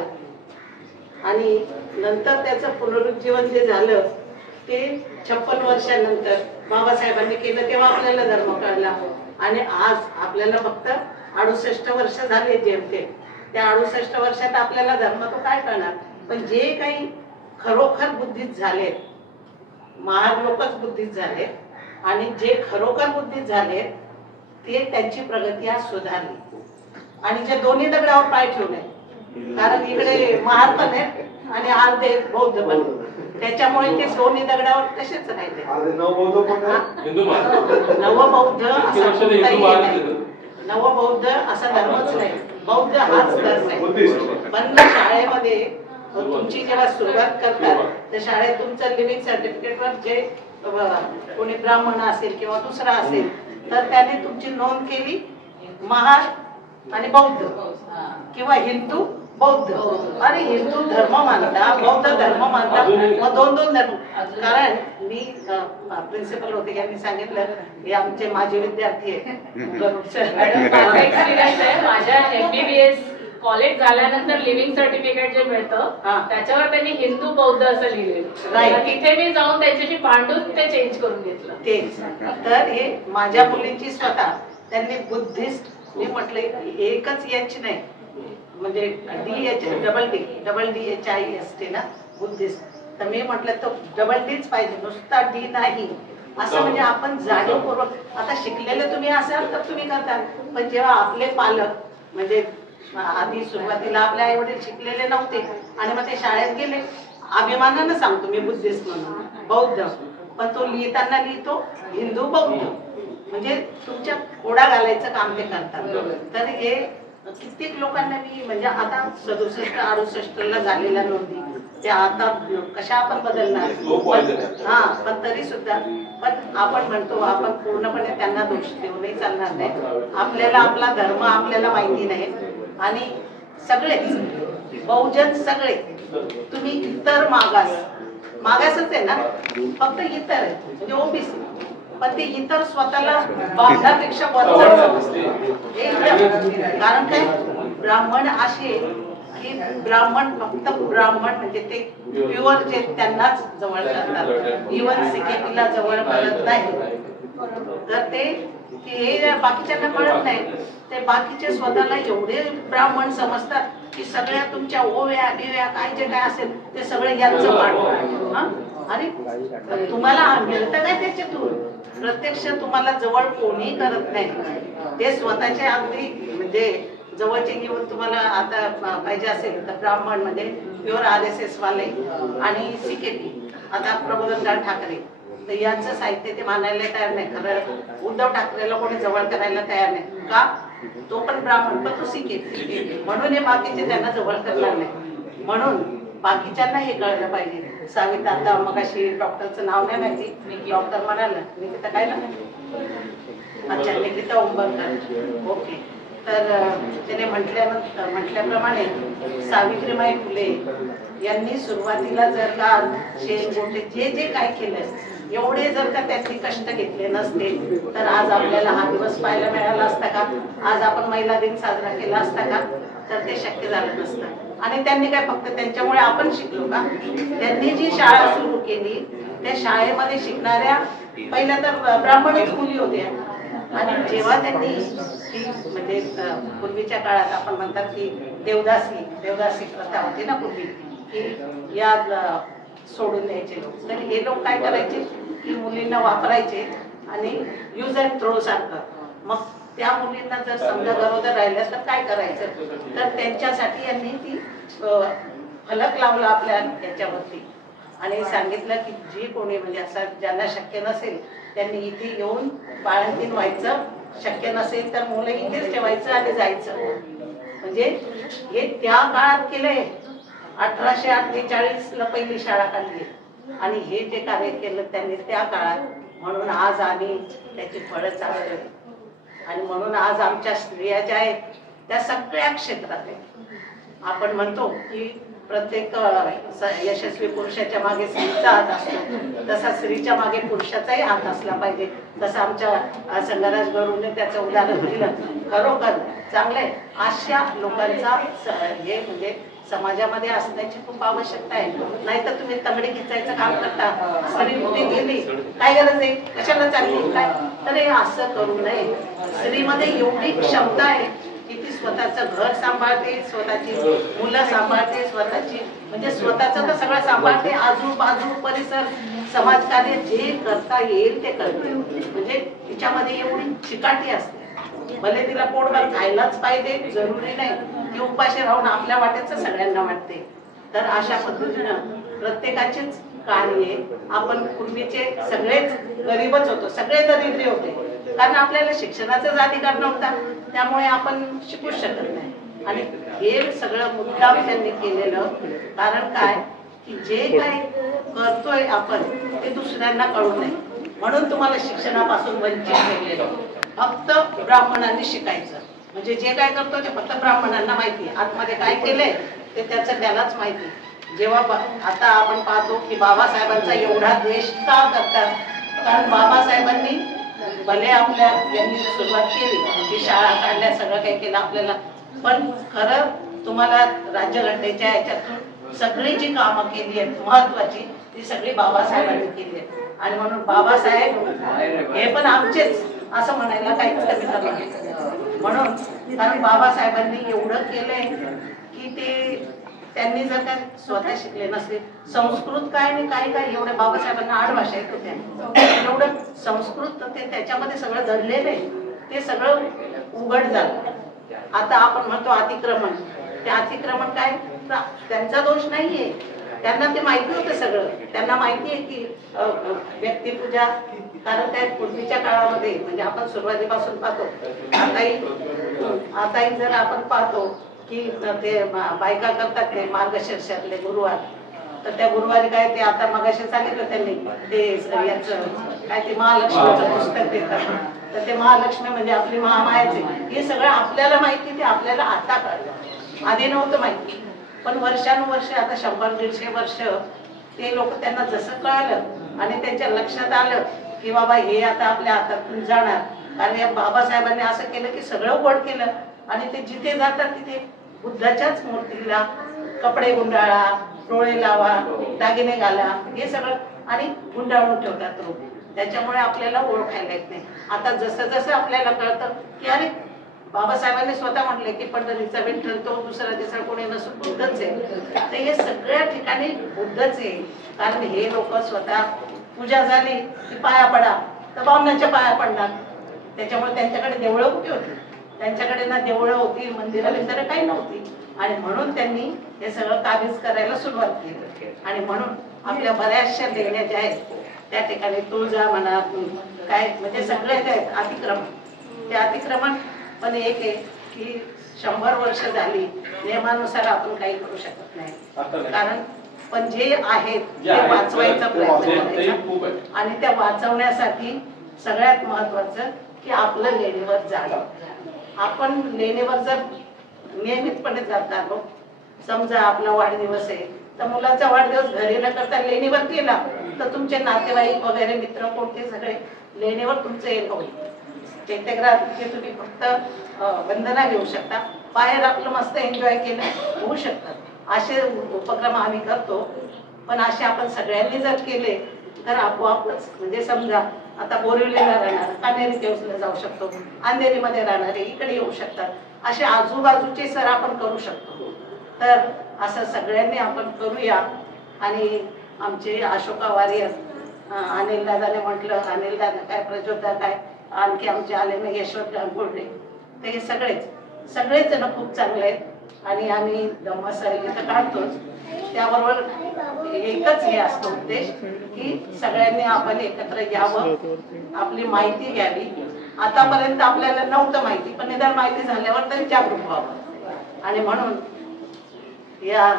आणि नंतर त्याचं पुनरुज्जीवन जे झालं ते 56 वर्षानंतर बाबासाहेबांनी केलं तेव्हा आपल्याला धर्म कळला आणि आज आपल्याला फक्त 68 वर्ष झाले जेमते. त्या 68 वर्षात आपल्याला धर्म तो काय कळणार. पण जे काही खरोखर बुद्धित झाले, महान लोकच बुद्धित झाले आणि जे खरोखर बुद्धित झाले ते त्यांची प्रगती आज सुधारली. आणि जे दोन्ही दगडावर पाय ठेवले, कारण इकडे महान पण आहे आणि अर्धे बौद्ध पण, त्याच्यामुळे ते दोन्ही दगडावर तसेच राहिले. नवबौद्ध नवबौद्ध असा धर्मच नाही, बौद्ध हाच धर्म आहे. पण शाळेमध्ये तुमची जेव्हा सुरुवात करतात तर शाळेत तुमचं लिव्हिंग सर्टिफिकेटवर जे कोणी ब्राह्मण असेल किंवा दुसरा असेल तर त्याने तुमची नोंद केली महान आणि बौद्ध किंवा हिंदू बौद्ध. अरे हिंदू धर्म मानता, बौद्ध धर्म मानता, मग दोन धर्म. कारण मी प्रिन्सिपल होते, त्यांनी सांगितलं हे आमचे माझे विद्यार्थी आहे. माझ्या MBBS कॉलेज झाल्यानंतर लिव्हिंग सर्टिफिकेट जे मिळतं त्याच्यावर त्यांनी हिंदू बौद्ध असं लिहिलेलं. तिथे मी जाऊन त्याच्याशी भांडून ते चेंज करून घेतलं. तेच तर हे माझ्या मुलींची स्वतः त्यांनी बुद्धिस्ट, मी म्हटलं एकच याची नाही, म्हणजे डबल डी HIST ना बुद्धिस्ट. तर मी म्हटलं तो डबल डीच पाहिजे, नुसता डी नाही असं. म्हणजे आपण जाणीवपूर्वक, आता शिकलेले तुम्ही असाल तर तुम्ही करता, पण जेव्हा आपले पालक म्हणजे आधी सुरुवातीला आपले आई वडील शिकलेले नव्हते आणि मग ते शाळेत गेले, अभिमानानं सांगतो मी बुद्धिस्ट म्हणून बौद्ध, पण तो लिहिताना लिहितो हिंदू बौद्ध, म्हणजे तुमच्या कोडा घालायचं काम ते करतात. तर हे कित्येक लोकांना मी म्हणजे आता 67-68 झालेल्या नोंदी त्या आता कशा आपण बदलणार. हा पण तरी सुद्धा पण आपण म्हणतो आपण पूर्णपणे त्यांना दोष देऊनही चालणार नाही. आपल्याला आपला धर्म आपल्याला माहिती नाही आणि सगळेच बहुजन सगळे तुम्ही इतर मागासच आहे ना, फक्त इतर आहे म्हणजे OBC, पण ते इतर स्वतःला बांधापेक्षा वरचढ समजते. कारण काय ब्राह्मण असे की ब्राह्मण फक्त ब्राह्मण म्हणजे ते प्युअर जे त्यांनाच जवळ करतात, इव्हन CKP जवळ करत नाही. तर ते हे बाकीच्यांना कळत नाही. ते बाकीचे स्वतःला एवढे ब्राह्मण समजतात की सगळ्या तुमच्या ओव्या बिव्या काय जे काय असेल ते सगळे यांचं पाठ. आणि तुम्हाला मिळतं काय त्याच्यातून, प्रत्यक्ष तुम्हाला जवळ कोणी करत नाही. ते स्वतःचे अगदी म्हणजे जवळचे घेऊन तुम्हाला आता पाहिजे असेल तर ब्राह्मण म्हणजे प्युअर RSS वाले आणि CKP, आता प्रबोधनकार ठाकरे, तर यांचं साहित्य ते मानायला तयार नाही. खरं उद्धव ठाकरेला कोणी जवळ करायला तयार नाही का, तो पण ब्राह्मण पण तो CKP, म्हणून हे बाकीचे त्यांना जवळ करणार नाही. म्हणून बाकीच्यांना हे कळलं पाहिजे. साविता आता मग अशी डॉक्टरचं नाव नाही माहिती, मी डॉक्टर म्हणाला निकिता काय ना, अच्छा निकिता उंबरकर, ओके. तर त्याने म्हटल्याप्रमाणे सावित्रीबाई फुले यांनी सुरुवातीला जर का शेण गोटे जे जे काय केलं एवढे जर का त्यांनी कष्ट घेतले नसते तर आज आपल्याला हा दिवस पाहायला मिळाला असता का, आज आपण महिला दिन साजरा केला असता का, तर ते शक्य झालं नसतं. आणि त्यांनी काय फक्त त्यांच्यामुळे आपण शिकलो का, त्यांनी जी शाळा सुरू केली त्या शाळेमध्ये शिकणाऱ्या पहिल्या तर ब्राह्मणच मुली होत्या. आणि जेव्हा त्यांनी म्हणजे पूर्वीच्या काळात आपण म्हणतात की देवदासी प्रथा होती ना पूर्वी, की या सोडून द्यायचे लोक. तर हे लोक काय करायचे की मुलींना वापरायचे आणि यूज अँड थ्रो सारखं. मग त्या मुलींना जर समजा गरोदर राहिल्या तर काय करायचं, तर त्यांच्यासाठी यांनी ती फलक लावला आपल्या याच्यावरती आणि सांगितलं की जी कोणी म्हणजे असं ज्यांना शक्य नसेल त्यांनी इथे येऊन बाळंतीण व्हायचं, शक्य नसेल तर मुलं इथेच ठेवायचं आणि जायचं. म्हणजे हे त्या काळात केलंय. 1848ला पहिली शाळा काढली आणि हे जे कार्य केलं त्यांनी त्या काळात, म्हणून आज आम्ही त्याची फळं चालतोय. आणि म्हणून आज आमच्या स्त्रिया ज्या आहेत त्या सगळ्या क्षेत्रात आहेत. आपण म्हणतो की प्रत्येक यशस्वी पुरुषाच्या मागे स्त्रीचा हात असतो, तसा स्त्रीच्या मागे पुरुषाचाही हात असला पाहिजे. तसं आमच्या संगराज गरुडने त्याचं उदाहरण दिलं, खरोखर चांगलंय. अशा लोकांचा हे म्हणजे समाजामध्ये असण्याची खूप आवश्यकता आहे. नाहीतर तुम्ही तंगडी खिचायचं काम करता, स्त्री कुठे गेली, काय गरज आहे, कशाला चालली काय, तर हे असं करू नये. स्त्रीमध्ये एवढी क्षमता आहे की ती स्वतःचं घर सांभाळते, स्वतःची मुलं सांभाळते, स्वतःची म्हणजे स्वतःचं तर सगळं सांभाळते, आजूबाजू परिसर समाजकार्य जे करता येईल ते करते. म्हणजे तिच्यामध्ये एवढी चिकाटी असते. भले तिला पोटभर खायलाच पाहिजे जरुरी नाही, ती उपाशी राहून आपल्या वाटेचं सगळ्यांना वाटते. तर अशा पद्धतीनं प्रत्येकाचीच कहाणी आहे. आपण पूर्वीचे सगळेच गरीबच होतो, सगळे दरिद्री होते, कारण आपल्याला शिक्षणाचाच अधिकार नव्हता, त्यामुळे आपण शिकूच शकत नाही. आणि हे सगळं मुद्दाम त्यांनी केलेलं कारण काय की जे काही करतोय आपण ते दुसऱ्यांना कळू नये म्हणून तुम्हाला शिक्षणापासून वंचित केलेलं. फक्त ब्राह्मणांनी शिकायचं, म्हणजे जे काय करतो ते फक्त ब्राह्मणांना माहिती, आतमध्ये काय केलंय ते त्याचं त्यालाच माहिती. जेव्हा आता आपण पाहतो की बाबासाहेबांचा एवढा द्वेष का करतात, कारण बाबासाहेबांनी भले आपल्या यांनी सुरुवात केली की शाळा काढल्या, सगळं काही केलं आपल्याला, पण खरं तुम्हाला राज्यघटनेच्या याच्यातून सगळी जी कामं केली आहेत महत्वाची ती सगळी बाबासाहेबांनी केली आहेत. आणि म्हणून बाबासाहेब हे पण आमचेच असं म्हणायला काहीच कमी नाही. म्हणून कारण बाबासाहेबांनी एवढं केलंय की ते त्यांनी जर काय स्वतः शिकले नसते, संस्कृत काय आणि काय काय एवढ्या बाबासाहेबांना 8 भाषा येत होत्या, एवढं संस्कृत ते त्याच्यामध्ये सगळं दडलेलं आहे, ते सगळं उघड झालं. आता आपण म्हणतो अतिक्रमण, ते अतिक्रमण काय त्यांचा दोष नाहीये, त्यांना ते माहिती होतं सगळं. त्यांना माहिती आहे की व्यक्तिपूजा, कारण त्या पूर्वीच्या काळामध्ये म्हणजे आपण सुरुवातीपासून पाहतो, आताही जर आपण पाहतो की ते बायका करतात ते मार्गशीर्षातले गुरुवार, तर त्या गुरुवारी काय ते आता मगाशी सांगितलं त्यांनी ते याचं काय ते महालक्ष्मीचं पुस्तक देतात, तर ते महालक्ष्मी म्हणजे आपली महामायाचे, हे सगळं आपल्याला माहिती, ते आपल्याला आता कळलं, आधी नव्हतं माहिती. पण वर्षानुवर्ष आता 100-150 वर्ष ते लोक त्यांना जसं कळलं आणि त्यांच्या लक्षात आलं की बाबा हे आता आपल्या हातातून जाणार, कारण या बाबासाहेबांनी असं केलं की सगळं उघड केलं. आणि ते जिथे जातात तिथे बुद्धाच्याच मूर्तीला कपडे गुंडाळा, डोळे लावा, दागिने घाला, हे सगळं आणि गुंडाळून ठेवतात लोक. त्याच्यामुळे आपल्याला ओळखायला येत नाही. आता जसं जसं आपल्याला कळतं की अरे बाबासाहेबांनी स्वतः म्हटले की पंढरीचा विठ्ठल तो दुसरा तिसरा कोणी नसून बुद्धच आहे, तर हे सगळ्या ठिकाणी बुद्धच आहे. कारण हे लोक स्वतः पूजा झाली की पाया पडा, तर बामणाच्या पाया पडणार. त्याच्यामुळे त्यांच्याकडे देवळं कुठे होती, त्यांच्याकडे ना देवळं होती, मंदिरं बिंदिरं काही नव्हती. आणि म्हणून त्यांनी हे सगळं काबीज करायला सुरुवात केली. आणि म्हणून आपल्या बऱ्याचशा लेण्या ज्या आहेत त्या ठिकाणी तुळजा म्हणा काय म्हणजे सगळे जे आहेत अतिक्रमण, ते अतिक्रमण पण एक आहे की 100 वर्ष झाली नियमानुसार आपण काही करू शकत नाही. कारण पण जे आहेत ते वाचवायचा प्रयत्न करायचा. आणि त्या वाचवण्यासाठी सगळ्यात महत्वाचं की आपलं लेणीवर जाणं. आपण लेणीवर जर नियमितपणे जात आलो, समजा आपला वाढदिवस आहे तर मुलाचा वाढदिवस घरी न करता लेणीवर केला तर तुमचे नातेवाईक वगैरे मित्र कोणते सगळे लेणीवर तुमचं येणं होईल. चैत्यग्रहात तुम्ही फक्त वंदना घेऊ शकता, बाहेर आपलं मस्त एन्जॉय केलं होऊ शकतात. असे उपक्रम आम्ही करतो. पण असे आपण सगळ्यांनी जर केले तर आपोआपच म्हणजे समजा आता बोरिवलीला राहणार कान्हेरी देवस्थानला जाऊ शकतो, अंधेरीमध्ये राहणारे इकडे येऊ शकतात, असे आजूबाजूचे सर आपण करू शकतो. तर असं सगळ्यांनी आपण करूया. आणि आमचे अशोका वारियर अनिल दादाने म्हटलं, अनिल दादा काय प्रज्योता काय आणखी आमचे आले ना यशवंत गांगुर्डे, तर हे सगळेच जण खूप चांगले आहेत. आणि आम्ही धम्मसर इथं काढतोच, त्याबरोबर एकच हे असतो उद्देश की सगळ्यांनी आपण एकत्र यावं, आपली माहिती घ्यावी. आतापर्यंत आपल्याला नव्हतं माहिती, पण निदान माहिती झाल्यावर तरी जागरूक व्हावं. आणि म्हणून या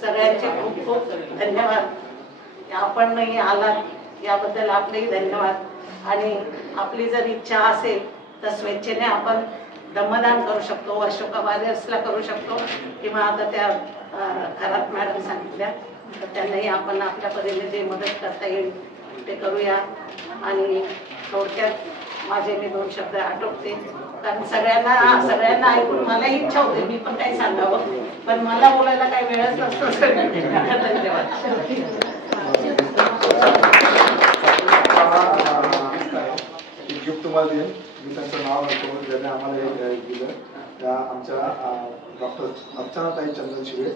सगळ्यांचे खूप खूप धन्यवाद. आपणही आलात याबद्दल आपलेही धन्यवाद. आणि आपली जर इच्छा असेल तर स्वेच्छेने आपण दमदान करू शकतो, अशोका वारियर्सला करू शकतो, किंवा आता त्या खरात मॅडम सांगितल्या तर त्यांनाही आपण आपल्या परीने जे मदत करता येईल ते करूया. आणि थोडक्यात माझे मी 2 शब्द आटोपते. कारण सगळ्यांना ऐकून मला इच्छा होते मी पण काही सांगावं, पण मला बोलायला काही वेळच नसतो. धन्यवाद. गिफ्ट तुम्हाला देईन. मी त्यांचं नाव नव्हतं ज्याने आम्हाला हे दिलं, त्या आमच्या डॉक्टर अर्चनाताई चंदन शिवे,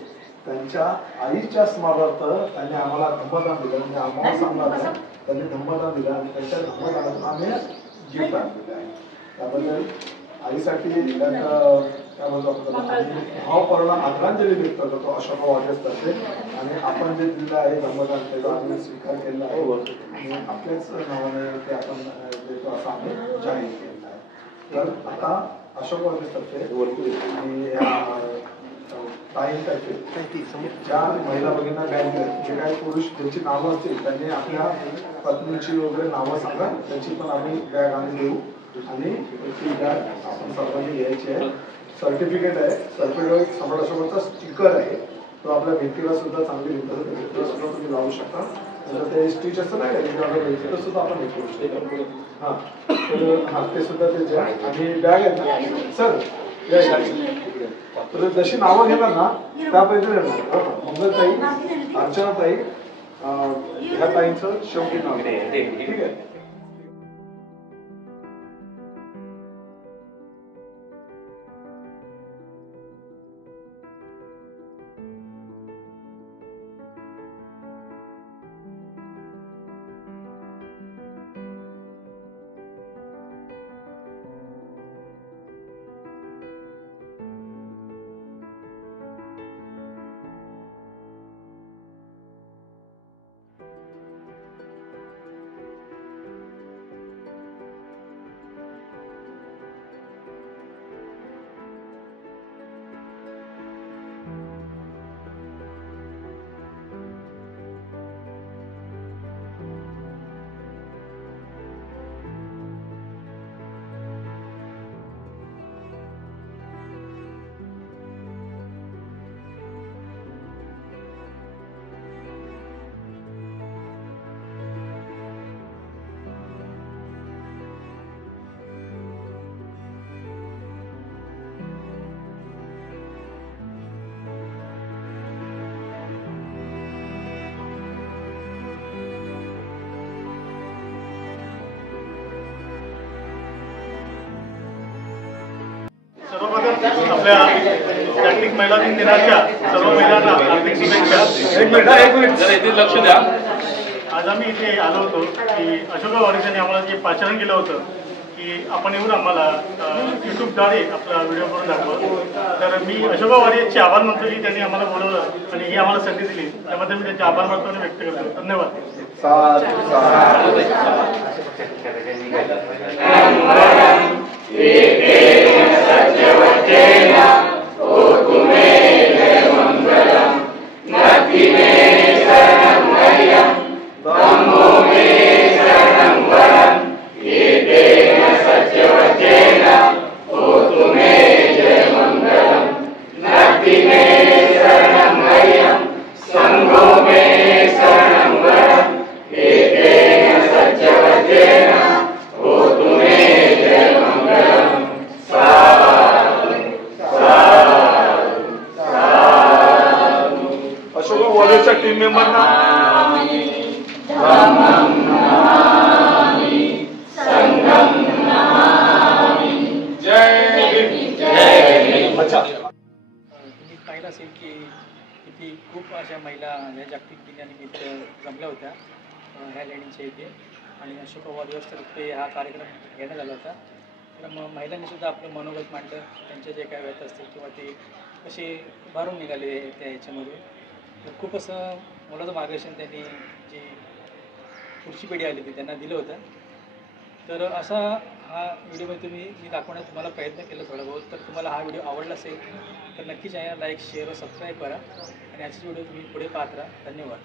त्यांच्या आईच्या स्मरणार्थ त्यांनी आम्हाला धम्मदान दिलं. म्हणजे आम्हाला सांगणार त्यांनी धम्मदान दिलं आणि त्यांच्या धम्मदानातून आम्ही गिफ्ट आणलेलं आहे. त्याबद्दल आईसाठी काय म्हणतो आपण भावपूर्ण आदरांजली व्यक्त करतो अशोक वाटेतर्फे. आणि आपण जे दिलं आहे धम्मदान त्याचा आम्ही स्वीकार केला आहे आणि आपल्याच नावाने ते आपण देतो असं आम्ही जाहीर केलं आहे. तर आता अशोक वाटेतर्फे ज्या महिला भगिनींना बँक जे काही पुरुष त्यांची नावं असतील त्यांनी आपल्या पत्नीची वगैरे नावं सांगा, त्याची पण आम्ही बॅग आम्ही देऊ आणि ती बॅग आपण सर्वांनी घ्यायची आहे. सर्टिफिकेट आहे, सर्टिफिकेट सम्राट अशोकचा स्टिकर आहे, तो आपल्या भिंतीला सुद्धा चांगली भिंत असते भिंतीला सुद्धा तुम्ही लावू शकता. नंतर ते स्टिच असतं नाही का त्याच्यावर भिंतीला सुद्धा आपण हे करू शकतो. हां तर हां ते सुद्धा त्याचे आणि बॅग आहे ना सर तर जशी नावं घेणार ना त्यापैकी येणार. मंगलताई, अर्चनाताई, ह्या ताईंचं शेवटी नाव ठीक आहे. सर्वप्रथम आपल्या जागतिक महिला दिनाच्या सर्व महिलांना हार्दिक शुभेच्छा. एक मिनिट जरा इथे लक्ष द्या. आज आम्ही इथे आलो होतो की अशोक वारिसांनी आम्हाला जे पाचारण केलं होतं की आपण येऊन आम्हाला यूट्यूबद्वारे आपला व्हिडिओ करून दाखवा. तर मी अशोक वारिसचे आभार मानतो की त्यांनी आम्हाला बोलवलं आणि ही आम्हाला संधी दिली, त्यामध्ये मी त्यांचे आभार मानतो आणि व्यक्त करतो. धन्यवाद. टीम मेंबरना तुम्ही पाहिलं असेल की किती खूप अशा महिला या जागतिक दिनानिमित्त जमल्या होत्या ह्या लेणीच्या इथे आणि अशोक वॉरियर्सतर्फे हा कार्यक्रम घेण्यात आला होता. तर मग महिलांनी सुद्धा आपलं मनोगत मांडलं, त्यांच्या जे काय व्यथा असतील किंवा ते कसे भरून निघाले त्या ह्याच्यामधून. तर खूप असं मुलाचं मार्गदर्शन त्यांनी जी पुढची पिढी आली होती त्यांना दिलं होतं. तर असा हा व्हिडिओमध्ये मी दाखवण्याचा तुम्हाला प्रयत्न केला थोडा बहुत. तर तुम्हाला हा व्हिडिओ आवडला असेल तर नक्की चॅनल लाईक शेअर व सबस्क्राईब करा आणि असेच व्हिडिओ तुम्ही पुढे पाहत राहा. धन्यवाद.